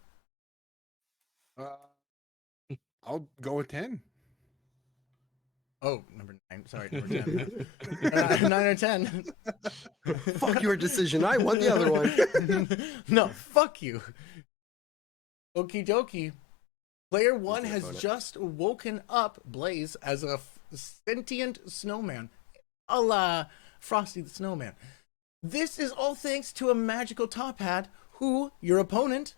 I'll go with 10. Oh, number 9. Sorry, number 10. 9 or 10. Fuck your decision. I want the other one. No, fuck you. Okie dokie. Player 1 the has opponent. just woken up Blaze as a sentient snowman, a la Frosty the Snowman. This is all thanks to a magical top hat who, your opponent,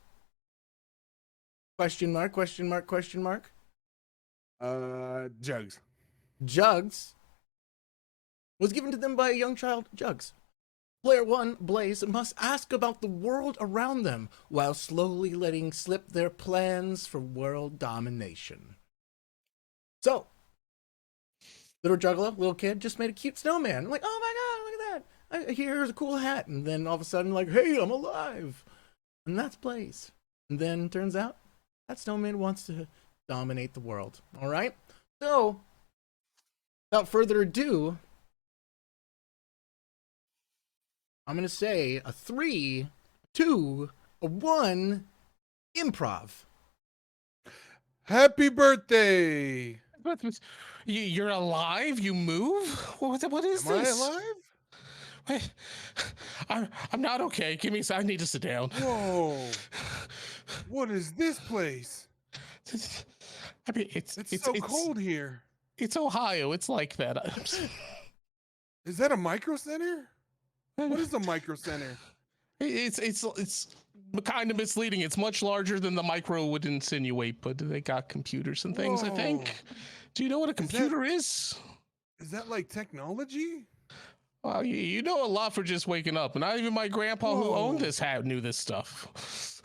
question mark, question mark, question mark, Jugs. Jugs, was given to them by a young child, Jugs. Player 1, Blaze, must ask about the world around them while slowly letting slip their plans for world domination. So, little juggler, little kid, just made a cute snowman. I'm like, oh my god, look at that. Here's a cool hat. And then all of a sudden, like, hey, I'm alive. And that's Blaze. And then turns out that snowman wants to dominate the world. All right? So, without further ado, I'm going to say a 3, 2, a 1, improv. Happy birthday! You're alive? You move? What is Am I this? alive? Wait, I'm not okay. Give me. I need to sit down. Whoa! What is this place? I mean, it's so cold here. It's Ohio. It's like that. Is that a micro center? What is a micro center? It's kind of misleading. It's much larger than the micro would insinuate, but they got computers and things, I think. Do you know what a computer is? Is that like technology? Well, you know a lot for just waking up. And not even my grandpa who owned this hat knew this stuff.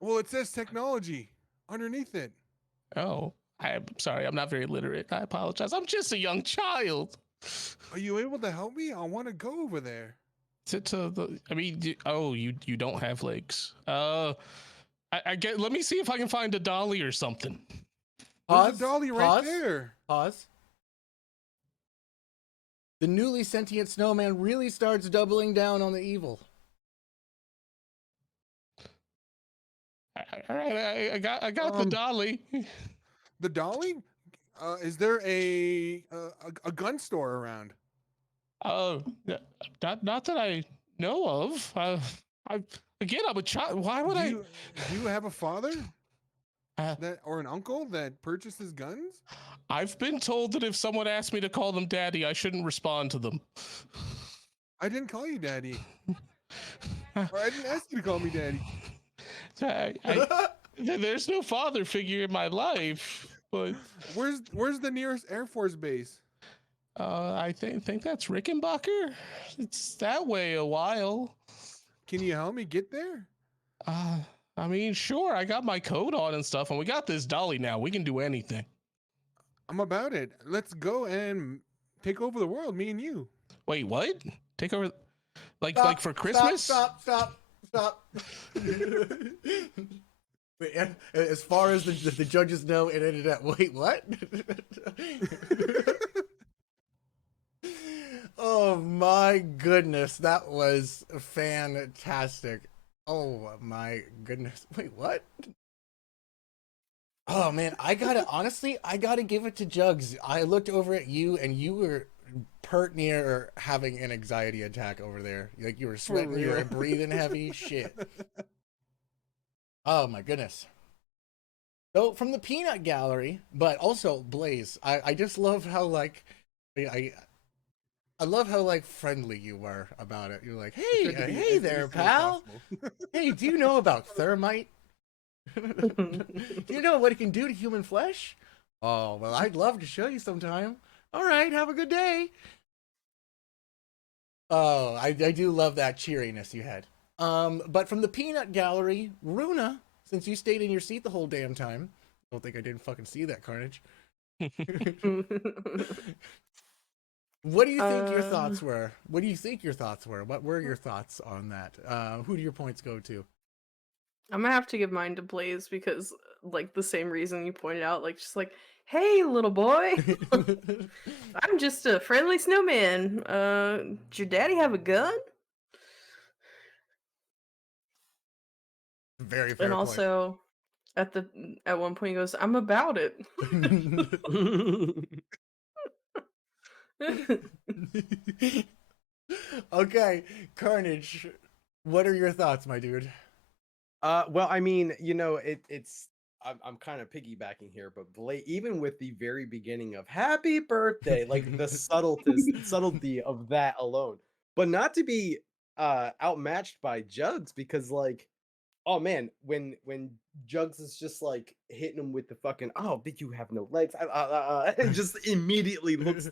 Well, it says technology underneath it. Oh, I'm sorry. I'm not very literate. I apologize. I'm just a young child. Are you able to help me? I want to go over there. I mean, you don't have legs. I get. Let me see if I can find a dolly or something. There's a dolly right there. Pause. The newly sentient snowman really starts doubling down on the evil. All right, I got the dolly. The dolly? Is there a gun store around? Not that I know of. I'm a child. Why would Do you have a father I? or an uncle that purchases guns? I've been told that if someone asks me to call them daddy, I shouldn't respond to them. I didn't call you daddy. Or I didn't ask you to call me daddy. There's no father figure in my life. But where's the nearest Air Force base? I think that's Rickenbacker. It's that way a while. Can you help me get there? I mean, sure. I got my coat on and stuff, and we got this dolly now. We can do anything. I'm about it. Let's go and take over the world, me and you. Wait, what? Take over? Like for Stop, Christmas? Stop. Wait, as far as the judges know, it ended up. Wait, what? Oh my goodness, that was fantastic. Oh my goodness. Wait, what? Oh man, I gotta give it to Jugs. I looked over at you and you were pert near having an anxiety attack over there. Like you were sweating, you were real. breathing heavy. Shit. Oh my goodness. So from the peanut gallery, but also Blaze, I just love how like I I love how like friendly you were about it. You're like, I hey, tried to be hey as there, innocent as pal. possible. Hey, do you know about thermite? Do you know what it can do to human flesh? Oh, well, I'd love to show you sometime. All right, have a good day. Oh, I do love that cheeriness you had. But from the peanut gallery, Runa, since you stayed in your seat the whole damn time, I don't think I didn't fucking see that carnage. What do you think your thoughts were? What do you think your thoughts were? What were your thoughts on that? Who do your points go to? I'm gonna have to give mine to Blaze because, like, the same reason you pointed out, like, just like, hey, little boy, I'm just a friendly snowman. Did your daddy have a gun? Very And fair point. also, at one point, he goes, "I'm about it." Okay, Carnage. What are your thoughts, my dude? Well, I mean, it's I'm kind of piggybacking here, but even with the very beginning of "Happy Birthday," like the subtlety of that alone, but not to be outmatched by Jugs because, like, oh man, when Jugs is just like hitting him with the fucking "oh, did you have no legs?" And just immediately looks,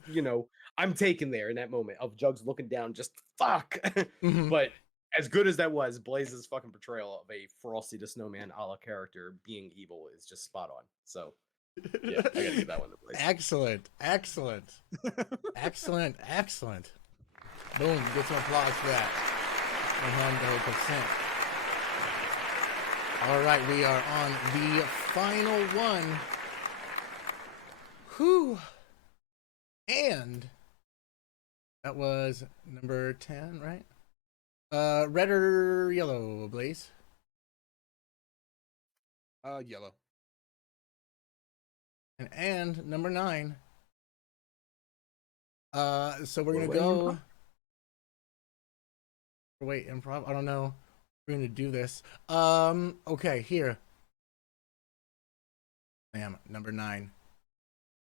I'm taken there in that moment of Jugs looking down, just fuck. Mhm. But as good as that was, Blaze's fucking portrayal of a Frosty the Snowman a la character being evil is just spot on. So yeah, I gotta give that one to Blaze. Excellent, excellent, excellent, excellent. Boom, get some applause for that. 100%. All right, we are on the final one. Whew. And that was number 10, right? Red or yellow, Blaze? Yellow. And number 9. So we're gonna Wait, go. improv? Wait, improv? I don't know. We're gonna do this. Okay, here. Damn, number 9.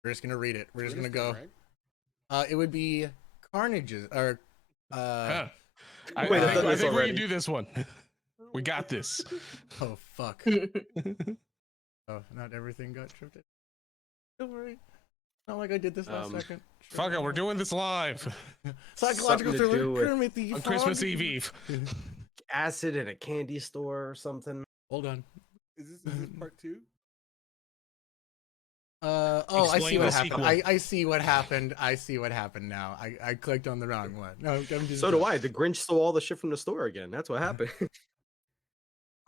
We're just gonna read it. We're just gonna go. Right? It would be Carnage's or Huh. I, Wait, I I've think done I this think we can already. do this one. We got this. oh fuck. Oh, not everything got shifted. Don't worry. Not like I did this last second. Fuck it, we're doing this live Psychological Something to thriller. do with Kermit the on Frog. Christmas Eve. acid in a candy store or something. Hold on. Is this part 2? Oh, I see Explain what the happened. sequel. I see what happened. I see what happened now. I clicked on the wrong one. No, I'm just So do I. The Grinch stole all the shit from the store again. That's what happened.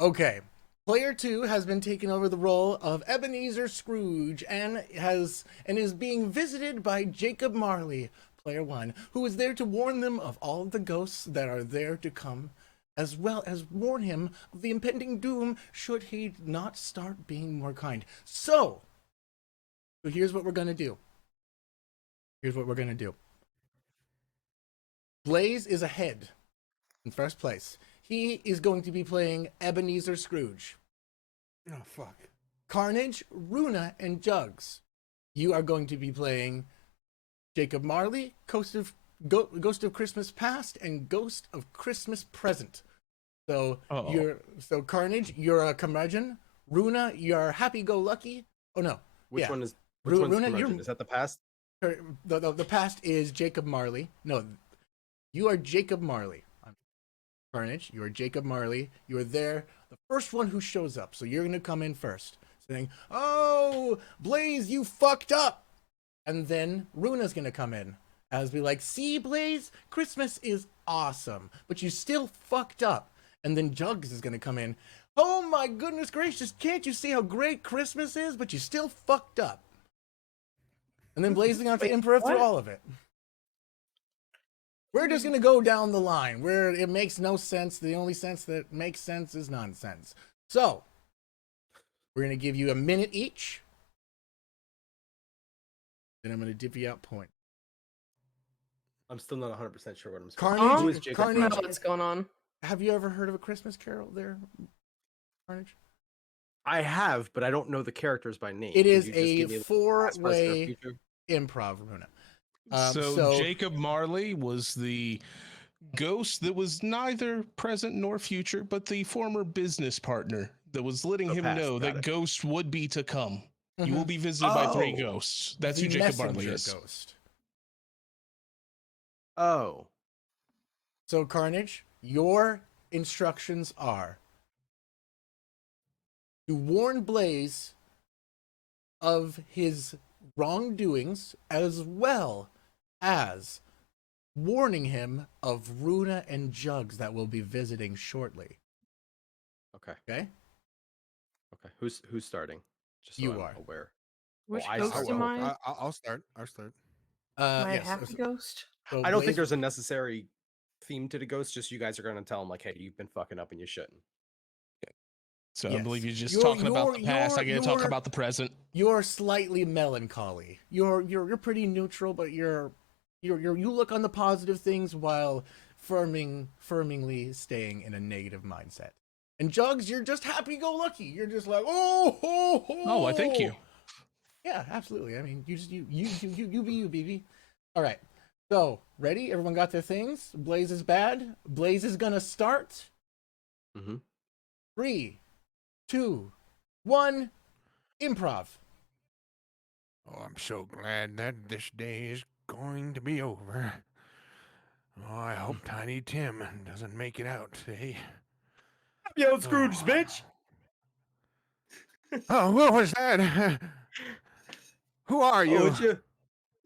Okay. Player 2 has been taking over the role of Ebenezer Scrooge and is being visited by Jacob Marley, Player 1, who is there to warn them of all of the ghosts that are there to come, as well as warn him of the impending doom should he not start being more kind. So here's what we're going to do. Blaze is ahead in first place. He is going to be playing Ebenezer Scrooge. Oh fuck. Carnage, Runa, and Jugs. You are going to be playing Jacob Marley, Ghost of Christmas Past, and Ghost of Christmas Present. So Carnage, you're a curmudgeon. Runa, you're happy-go-lucky. Oh no, Which yeah. one is which one's Runa, curmudgeon? Is that the past? the past is Jacob Marley. No, you are Jacob Marley. Carnage, you are Jacob Marley. You are there, the first one who shows up. So you're going to come in first, saying, "Oh, Blaze, you fucked up." And then Runa's going to come in as be like, "See, Blaze, Christmas is awesome, but you still fucked up." And then Jugs is going to come in, "Oh my goodness gracious, can't you see how great Christmas is, but you still fucked up." And then Blaze is going to have to improv through all of it. We're just going to go down the line where it makes no sense. The only sense that makes sense is nonsense. So, We're going to give you a minute each. Then I'm going to divvy out points. I'm still not 100% sure what I'm supposed Carnage, Who is Jacob I don't know Carnage, Marley? what's going on. have you ever heard of A Christmas Carol there, Carnage? I have, but I don't know the characters by name. It Could is you just a give me past, present, or 4-way future? improv, Runa. So Jacob Marley was the ghost that was neither present nor future, but the former business partner that was letting Oh, him past, know got that it. ghosts would be to come. You will Mhm. be visited by 3 Oh. ghosts. That's the who Jacob Marley messenger is. ghost. Oh. So, Carnage, your instructions are to warn Blaze of his wrongdoings, as well as warning him of Runa and Jugs that will be visiting shortly. Okay. Okay? Okay. Who's starting? Just so You I'm are. aware. Which I ghost start the am whole I? thing. I'll start. I'll start. Am I a Yes. happy ghost? So I don't Blaze- think there's a necessary theme to the ghost. Just you guys are going to tell him like, hey, you've been fucking up and you shouldn't. So I Yes. believe you're just You're- talking about the you're- past. I you're- get to talk you're- about the present. You're slightly melancholy. You're pretty neutral, but you look on the positive things while firmly staying in a negative mindset. And Jugs, you're just happy-go-lucky. You're just like, oh, ho, ho. Oh, I thank you. Yeah, absolutely. I mean, you be you, BB. All right. So, ready? Everyone got their things? Blaze is bad. Blaze is gonna start. Mm-hmm. 3, 2, 1, improv. Oh, I'm so glad that this day is going to be over. Oh, I hope Tiny Tim doesn't make it out today. Yo, Scrooge, Oh. bitch. Oh, what was that? Who are you? Oh, it's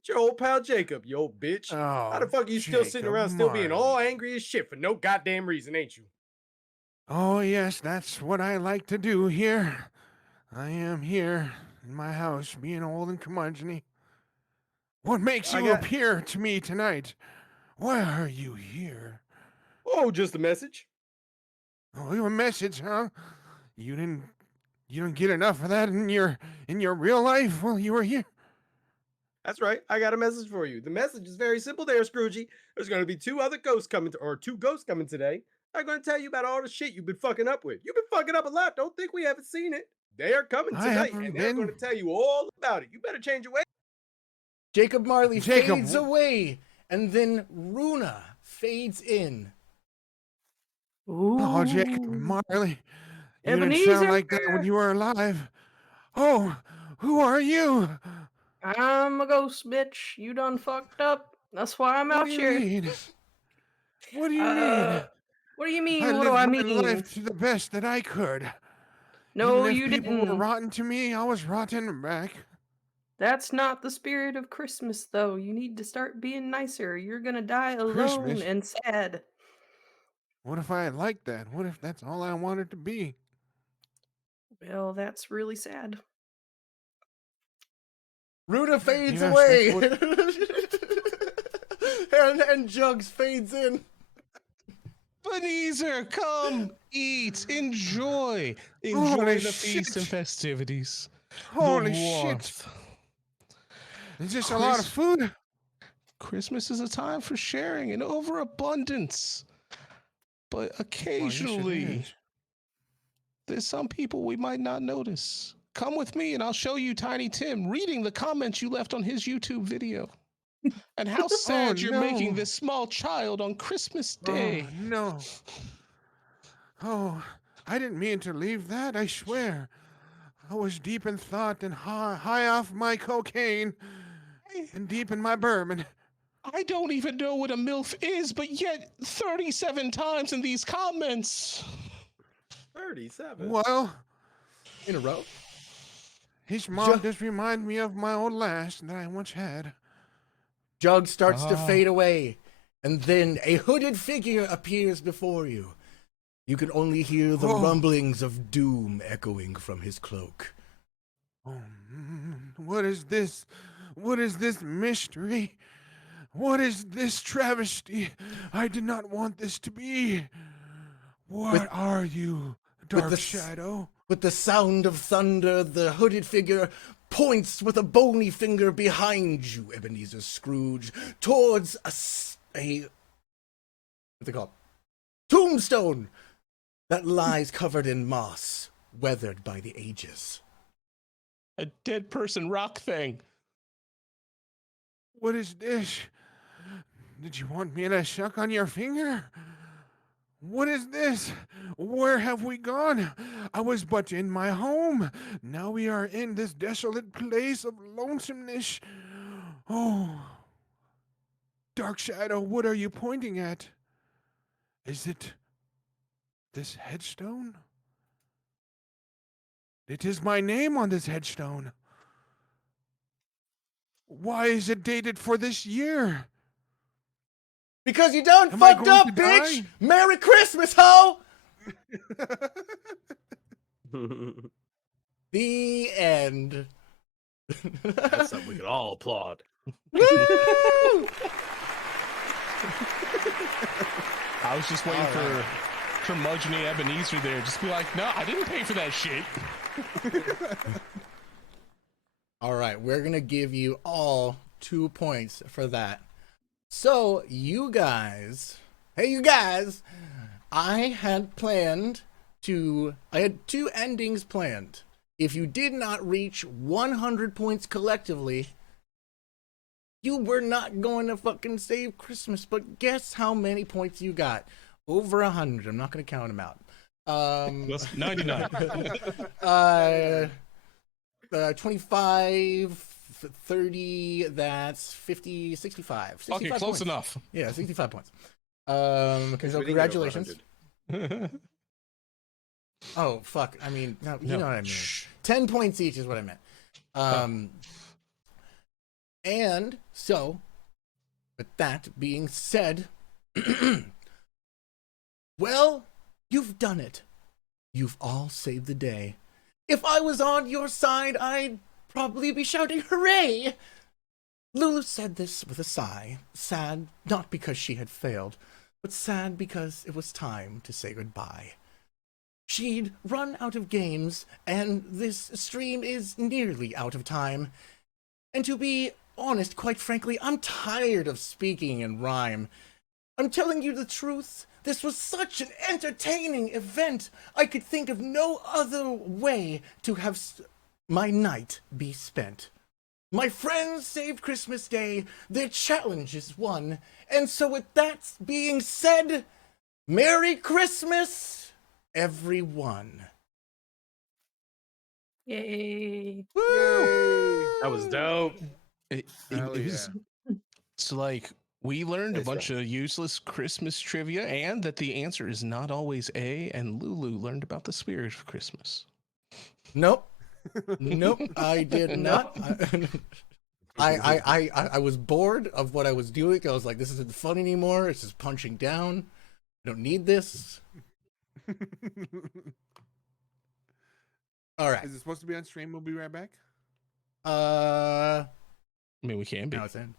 your old pal Jacob, you old bitch. How the Oh, fuck are you still sitting Jacob around still being all Marley. angry as shit for no goddamn reason, ain't you? Oh, yes, that's what I like to do here. I am here in my house, being old and curmudgeony. What makes I you got appear to me tonight? Why are you here? oh, just a message. Oh, you a message, huh? You didn't get enough of that in your real life while you were here? That's right. I got a message for you. The message is very simple there, Scroogey. There's going to be two ghosts coming today. I'm going to tell you about all the shit you've been fucking up with. You've been fucking up a lot. Don't think we haven't seen it. They are coming I tonight, haven't and they're going to been. tell you all about it. You better change your way. Jacob Marley Jacob, fades away, and then Runa fades in. Oh, Jacob Ooh. Marley, you didn't sound like that when Ebenezer! you were alive. Oh, who are you? I'm a ghost, bitch. You done fucked up. That's why I'm What out do you here. mean? What do you mean? What do you I mean? What do lived I my mean? life to the best that I could. No, Even if you people were didn't. rotten to me, I was rotten back. That's not the spirit of Christmas, though. You need to start being nicer. You're gonna die alone Christmas? and sad. What if I liked that? What if that's all I wanted to be? Well, that's really sad. Runa fades Yes, that's away, what. and Jugs fades in. Ebenezer, come, eat, enjoy Holy the feast and shit! festivities. Holy the shit! warmth. Is this a lot of food? Christmas is a time for sharing and overabundance. But Well, yes, it occasionally, is. there's some people we might not notice. Come with me and I'll show you Tiny Tim reading the comments you left on his YouTube video. And how sad you're making no. this small child on Christmas Day. Oh, no. Oh, I didn't mean to leave that, I swear. I was deep in thought and high off my cocaine and deep in my bourbon. I don't even know what a MILF is, but yet 37 times in these comments. 37. Well, In a row? his mom does remind me of my old lass that I once had. Jug starts to fade away, and then a hooded figure appears before you. You can only hear the rumblings of doom echoing from his cloak. Oh, what is this? What is this mystery? What is this travesty? I did not want this to be. What are you, Dark Shadow? With the sound of thunder, the hooded figure points with a bony finger behind you, Ebenezer Scrooge, towards a what they call tombstone that lies covered in moss, weathered by the ages. A dead person rock thing. What is this? Did you want me to suck on your finger? What is this? Where have we gone? I was but in my home. Now we are in this desolate place of lonesomeness. Oh, Dark Shadow, what are you pointing at? Is it this headstone? It is my name on this headstone. Why is it dated for this year? Because you done Am I fucked going up, to bitch! die? Merry Christmas, ho! The end. That's something we could all applaud. Woo! I was just waiting for curmudgeon-y Ebenezer there. Just be like, no, I didn't pay for that shit. All right, we're gonna give you all 2 points for that. So, you guys, I had 2 endings planned. If you did not reach 100 points collectively, you were not going to fucking save Christmas. But guess how many points you got? Over 100. I'm not gonna count them out. That's 99. 25, 30, that's 50, 65. Okay, 65 close points. enough. Yeah, 65 points. We didn't get over Congratulations. 100. Oh, fuck. I mean, no, you No. know what I mean. Shh. 10 points each is what I meant. And so, with that being said, well, you've done it. You've all saved the day. If I was on your side, I'd probably be shouting hooray! Lulu said this with a sigh, sad not because she had failed, but sad because it was time to say goodbye. She'd run out of games, and this stream is nearly out of time. And to be honest, quite frankly, I'm tired of speaking in rhyme. I'm telling you the truth. This was such an entertaining event. I could think of no other way to have my night be spent. My friends saved Christmas Day. Their challenge is won. And so with that being said, Merry Christmas, everyone. Yay. Woo! That was dope. It Hell was, yeah. so like we learned a It's bunch of useless Christmas trivia, and that the answer is not always A. And Lulu learned about the spirit of Christmas. Nope. Nope, I did not. I was bored of what I was doing. I was like, this isn't fun anymore. It's just punching down. I don't need this. All right. Is it supposed to be on stream? We'll be right back. Uh, I mean, we can be. now it's in.